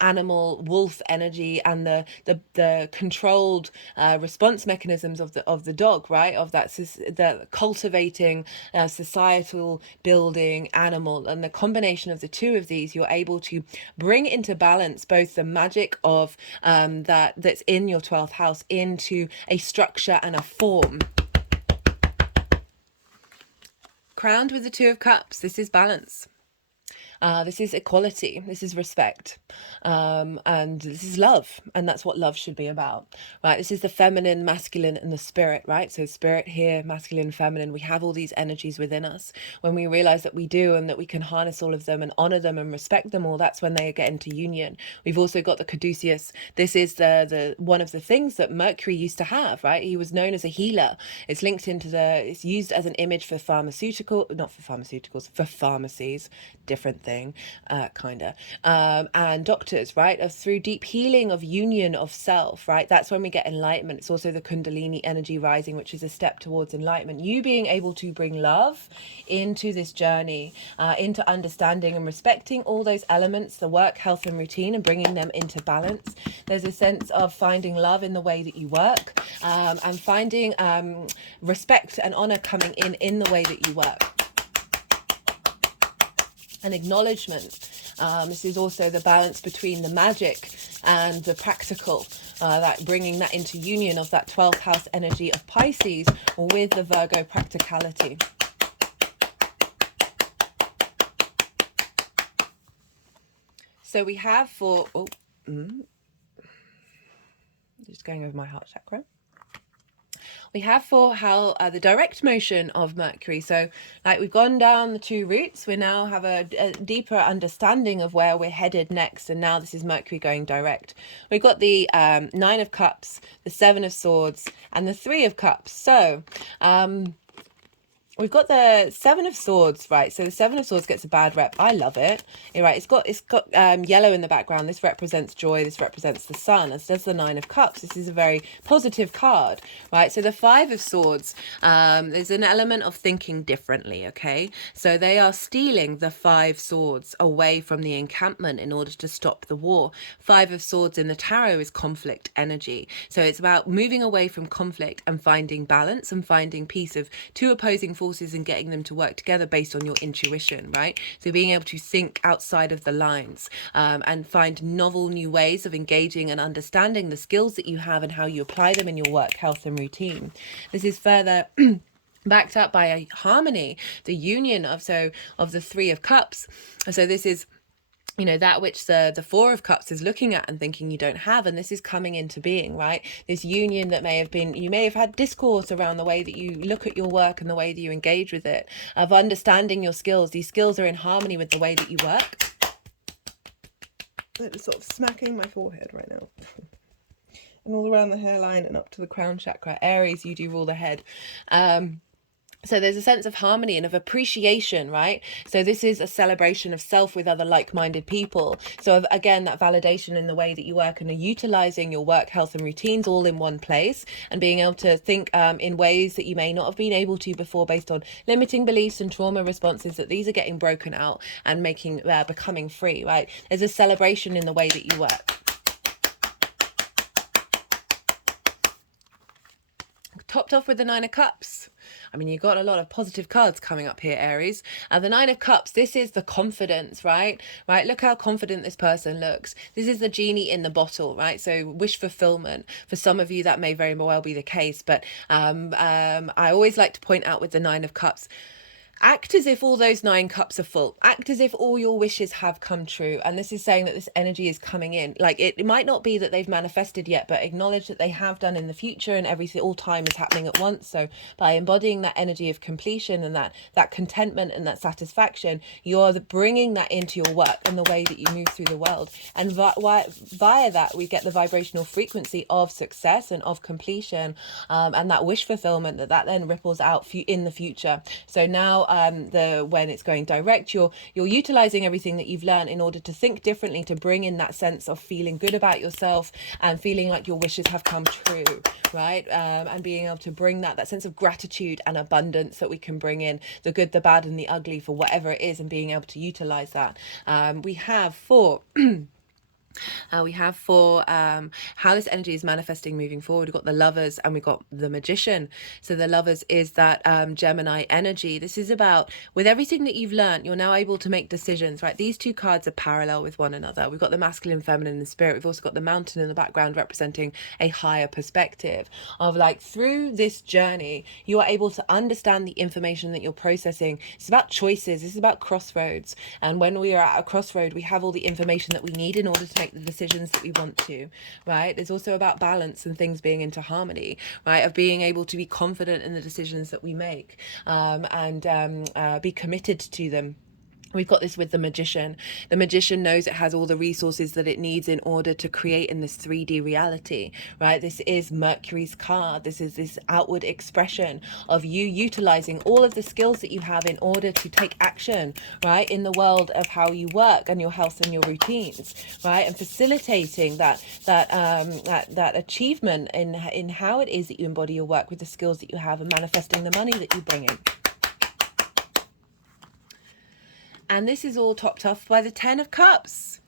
animal wolf energy and the controlled response mechanisms of the dog, right, of the cultivating societal building animal. And the combination of the two of these, you're able to bring into balance both the magic of that's in your 12th house into a structure and a form. Crowned with the Two of Cups, this is balance. This is equality, this is respect, and this is love, and that's what love should be about, right? This is the feminine, masculine, and the spirit, right? So spirit here, masculine, feminine, we have all these energies within us. When we realize that we do and that we can harness all of them and honor them and respect them all, that's when they get into union. We've also got the caduceus. This is the one of the things that Mercury used to have, right? He was known as a healer. It's linked into it's used as an image for not for pharmaceuticals, for pharmacies, different thing, and doctors, right, of through deep healing of union of self, right? That's when we get enlightenment. It's also the Kundalini energy rising, which is a step towards enlightenment. You being able to bring love into this journey, into understanding and respecting all those elements, the work, health, and routine, and bringing them into balance. There's a sense of finding love in the way that you work, and finding respect and honor coming in the way that you work. An acknowledgement. This is also the balance between the magic and the practical, that bringing that into union of that 12th house energy of Pisces with the Virgo practicality. So we have just going over my heart chakra. We have for how the direct motion of Mercury. So like we've gone down the two routes, we now have a deeper understanding of where we're headed next. And now this is Mercury going direct. We've got the Nine of Cups, the Seven of Swords, and the Three of Cups. So we've got the Seven of Swords, right? So the Seven of Swords gets a bad rep. I love it. You're right. It's got yellow in the background. This represents joy. This represents the sun, as does the Nine of Cups. This is a very positive card, right? So the Five of Swords, there's an element of thinking differently, okay? So they are stealing the Five Swords away from the encampment in order to stop the war. Five of Swords in the tarot is conflict energy. So it's about moving away from conflict and finding balance and finding peace of two opposing forces and getting them to work together based on your intuition, right? So being able to think outside of the lines, and find novel new ways of engaging and understanding the skills that you have and how you apply them in your work, health, and routine. This is further backed up by a harmony, the union of the Three of Cups. So this is, you know, that which the Four of Cups is looking at and thinking you don't have, and this is coming into being, right? This union that may have been, you may have had discourse around the way that you look at your work and the way that you engage with it, of understanding your skills. These skills are in harmony with the way that you work. It's sort of smacking my forehead right now. And all around the hairline and up to the crown chakra. Aries, you do rule the head. So there's a sense of harmony and of appreciation, right? So this is a celebration of self with other like-minded people. So again, that validation in the way that you work and are utilizing your work, health and routines all in one place, and being able to think in ways that you may not have been able to before based on limiting beliefs and trauma responses, that these are getting broken out and becoming free, right? There's a celebration in the way that you work. Topped off with the Nine of Cups. I mean, you've got a lot of positive cards coming up here, Aries. The Nine of Cups, this is the confidence, right? Right, look how confident this person looks. This is the genie in the bottle, right? So wish fulfillment. For some of you, that may very well be the case. But I always like to point out with the Nine of Cups, act as if all those 9 cups are full. Act as if all your wishes have come true. And this is saying that this energy is coming in. Like it might not be that they've manifested yet, but acknowledge that they have done in the future, and everything, all time is happening at once. So by embodying that energy of completion and that contentment and that satisfaction, you're bringing that into your work and the way that you move through the world. And via that, we get the vibrational frequency of success and of completion, and that wish fulfillment that then ripples out in the future. So now when it's going direct, you're utilizing everything that you've learned in order to think differently, to bring in that sense of feeling good about yourself and feeling like your wishes have come true, right? And being able to bring that sense of gratitude and abundance that we can bring in, the good, the bad and the ugly for whatever it is, and being able to utilize that. We have for how this energy is manifesting moving forward. We've got the Lovers and we've got the Magician. So the Lovers is that Gemini energy. This is about, with everything that you've learned, you're now able to make decisions, right? These two cards are parallel with one another. We've got the masculine, feminine and spirit. We've also got the mountain in the background representing a higher perspective of, like, through this journey, you are able to understand the information that you're processing. It's about choices. This is about crossroads. And when we are at a crossroad, we have all the information that we need in order to make the decisions that we want to, right? It's also about balance and things being into harmony, right? Of being able to be confident in the decisions that we make, and be committed to them. We've got this with the Magician. The Magician knows it has all the resources that it needs in order to create in this 3D reality, right? This is Mercury's card. This is this outward expression of you utilizing all of the skills that you have in order to take action, right? In the world of how you work and your health and your routines, right? And facilitating that achievement in how it is that you embody your work with the skills that you have, and manifesting the money that you bring in. And this is all topped off by the Ten of Cups.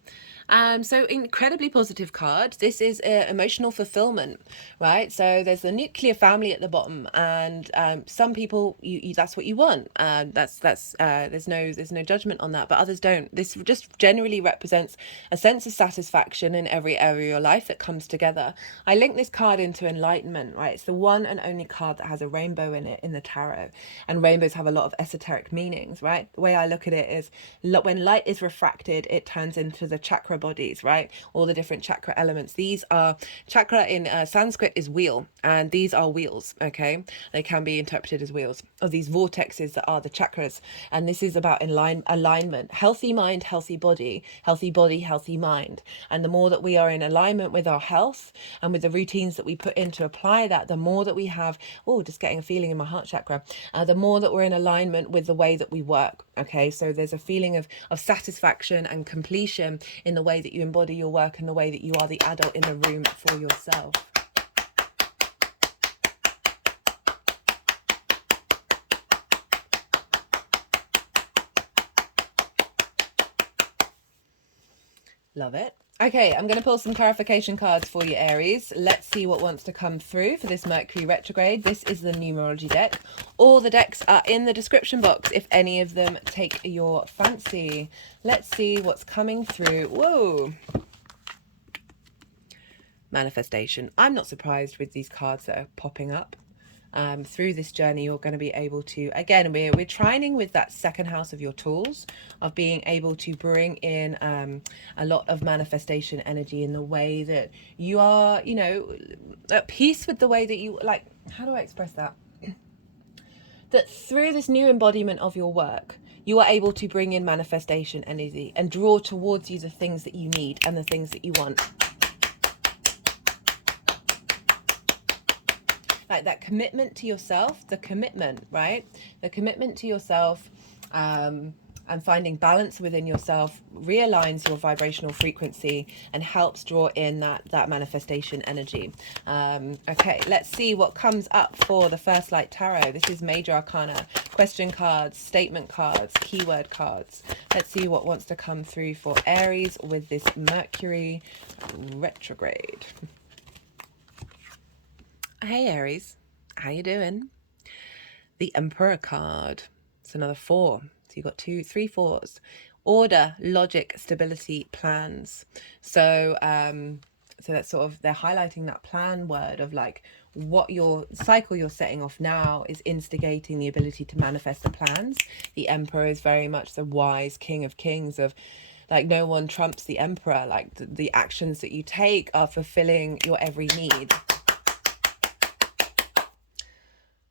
So incredibly positive card. This is emotional fulfillment, right? So there's the nuclear family at the bottom, and some people you that's what you want. There's no judgment on that, but others don't. This just generally represents a sense of satisfaction in every area of your life that comes together. I link this card into enlightenment, right? It's the one and only card that has a rainbow in it in the tarot, and rainbows have a lot of esoteric meanings, right? The way I look at it is, when light is refracted, it turns into the chakra bodies, right? All the different chakra elements. These are, chakra in Sanskrit is wheel, and these are wheels, okay? They can be interpreted as wheels of these vortexes that are the chakras. And this is about alignment, healthy mind, healthy body, healthy mind. And the more that we are in alignment with our health and with the routines that we put in to apply that, the more that we have, just getting a feeling in my heart chakra, the more that we're in alignment with the way that we work, okay? So there's a feeling of satisfaction and completion in the way that you embody your work and the way that you are the adult in the room for yourself. Love it. Okay, I'm going to pull some clarification cards for you, Aries. Let's see what wants to come through for this Mercury retrograde. This is the numerology deck. All the decks are in the description box if any of them take your fancy. Let's see what's coming through. Whoa. Manifestation. I'm not surprised with these cards that are popping up. through this journey, you're going to be able to, again, we're trining with that second house of your tools, of being able to bring in a lot of manifestation energy in the way that you are, you know, at peace with the way that you, like, how do I express that? That through this new embodiment of your work, you are able to bring in manifestation energy and draw towards you the things that you need and the things that you want. Like that commitment to yourself, the commitment, right? The commitment to yourself, and finding balance within yourself realigns your vibrational frequency and helps draw in that manifestation energy. Okay, let's see what comes up for the First Light Tarot. This is Major Arcana, question cards, statement cards, keyword cards. Let's see what wants to come through for Aries with this Mercury retrograde. Hey Aries, how you doing? The Emperor card. It's another 4. So you've got 2, 3 4s. Order, logic, stability, plans. So so that's sort of, they're highlighting that plan word of like what your cycle you're setting off now is instigating the ability to manifest the plans. The Emperor is very much the wise king of kings, of like no one trumps the Emperor. Like the actions that you take are fulfilling your every need.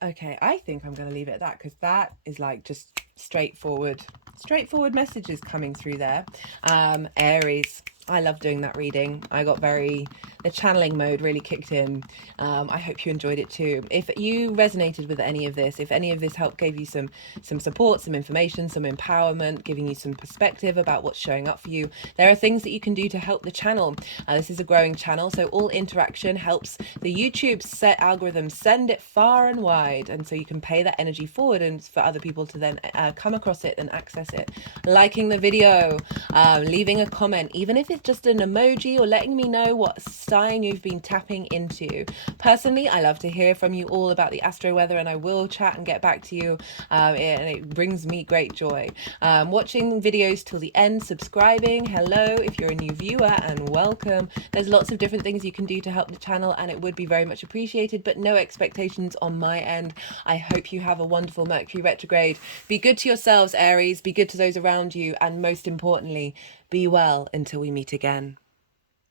Okay, I think I'm going to leave it at that, because that is like just straightforward messages coming through there. Aries, I love doing that reading. I got the channeling mode really kicked in. I hope you enjoyed it too. If you resonated with any of this, if any of this helped, gave you some support, some information, some empowerment, giving you some perspective about what's showing up for you, there are things that you can do to help the channel. This is a growing channel, so all interaction helps the YouTube set algorithm send it far and wide, and so you can pay that energy forward and for other people to then come across it and access it. Liking the video, leaving a comment, even if it's just an emoji, or letting me know what sign you've been tapping into. Personally, I love to hear from you all about the astro weather, and I will chat and get back to you, and it brings me great joy. Watching videos till the end, subscribing, hello if you're a new viewer, and welcome. There's lots of different things you can do to help the channel, and it would be very much appreciated, but no expectations on my end. I hope you have a wonderful Mercury retrograde. Be good to yourselves, Aries, be good to those around you, and most importantly, be well until we meet again.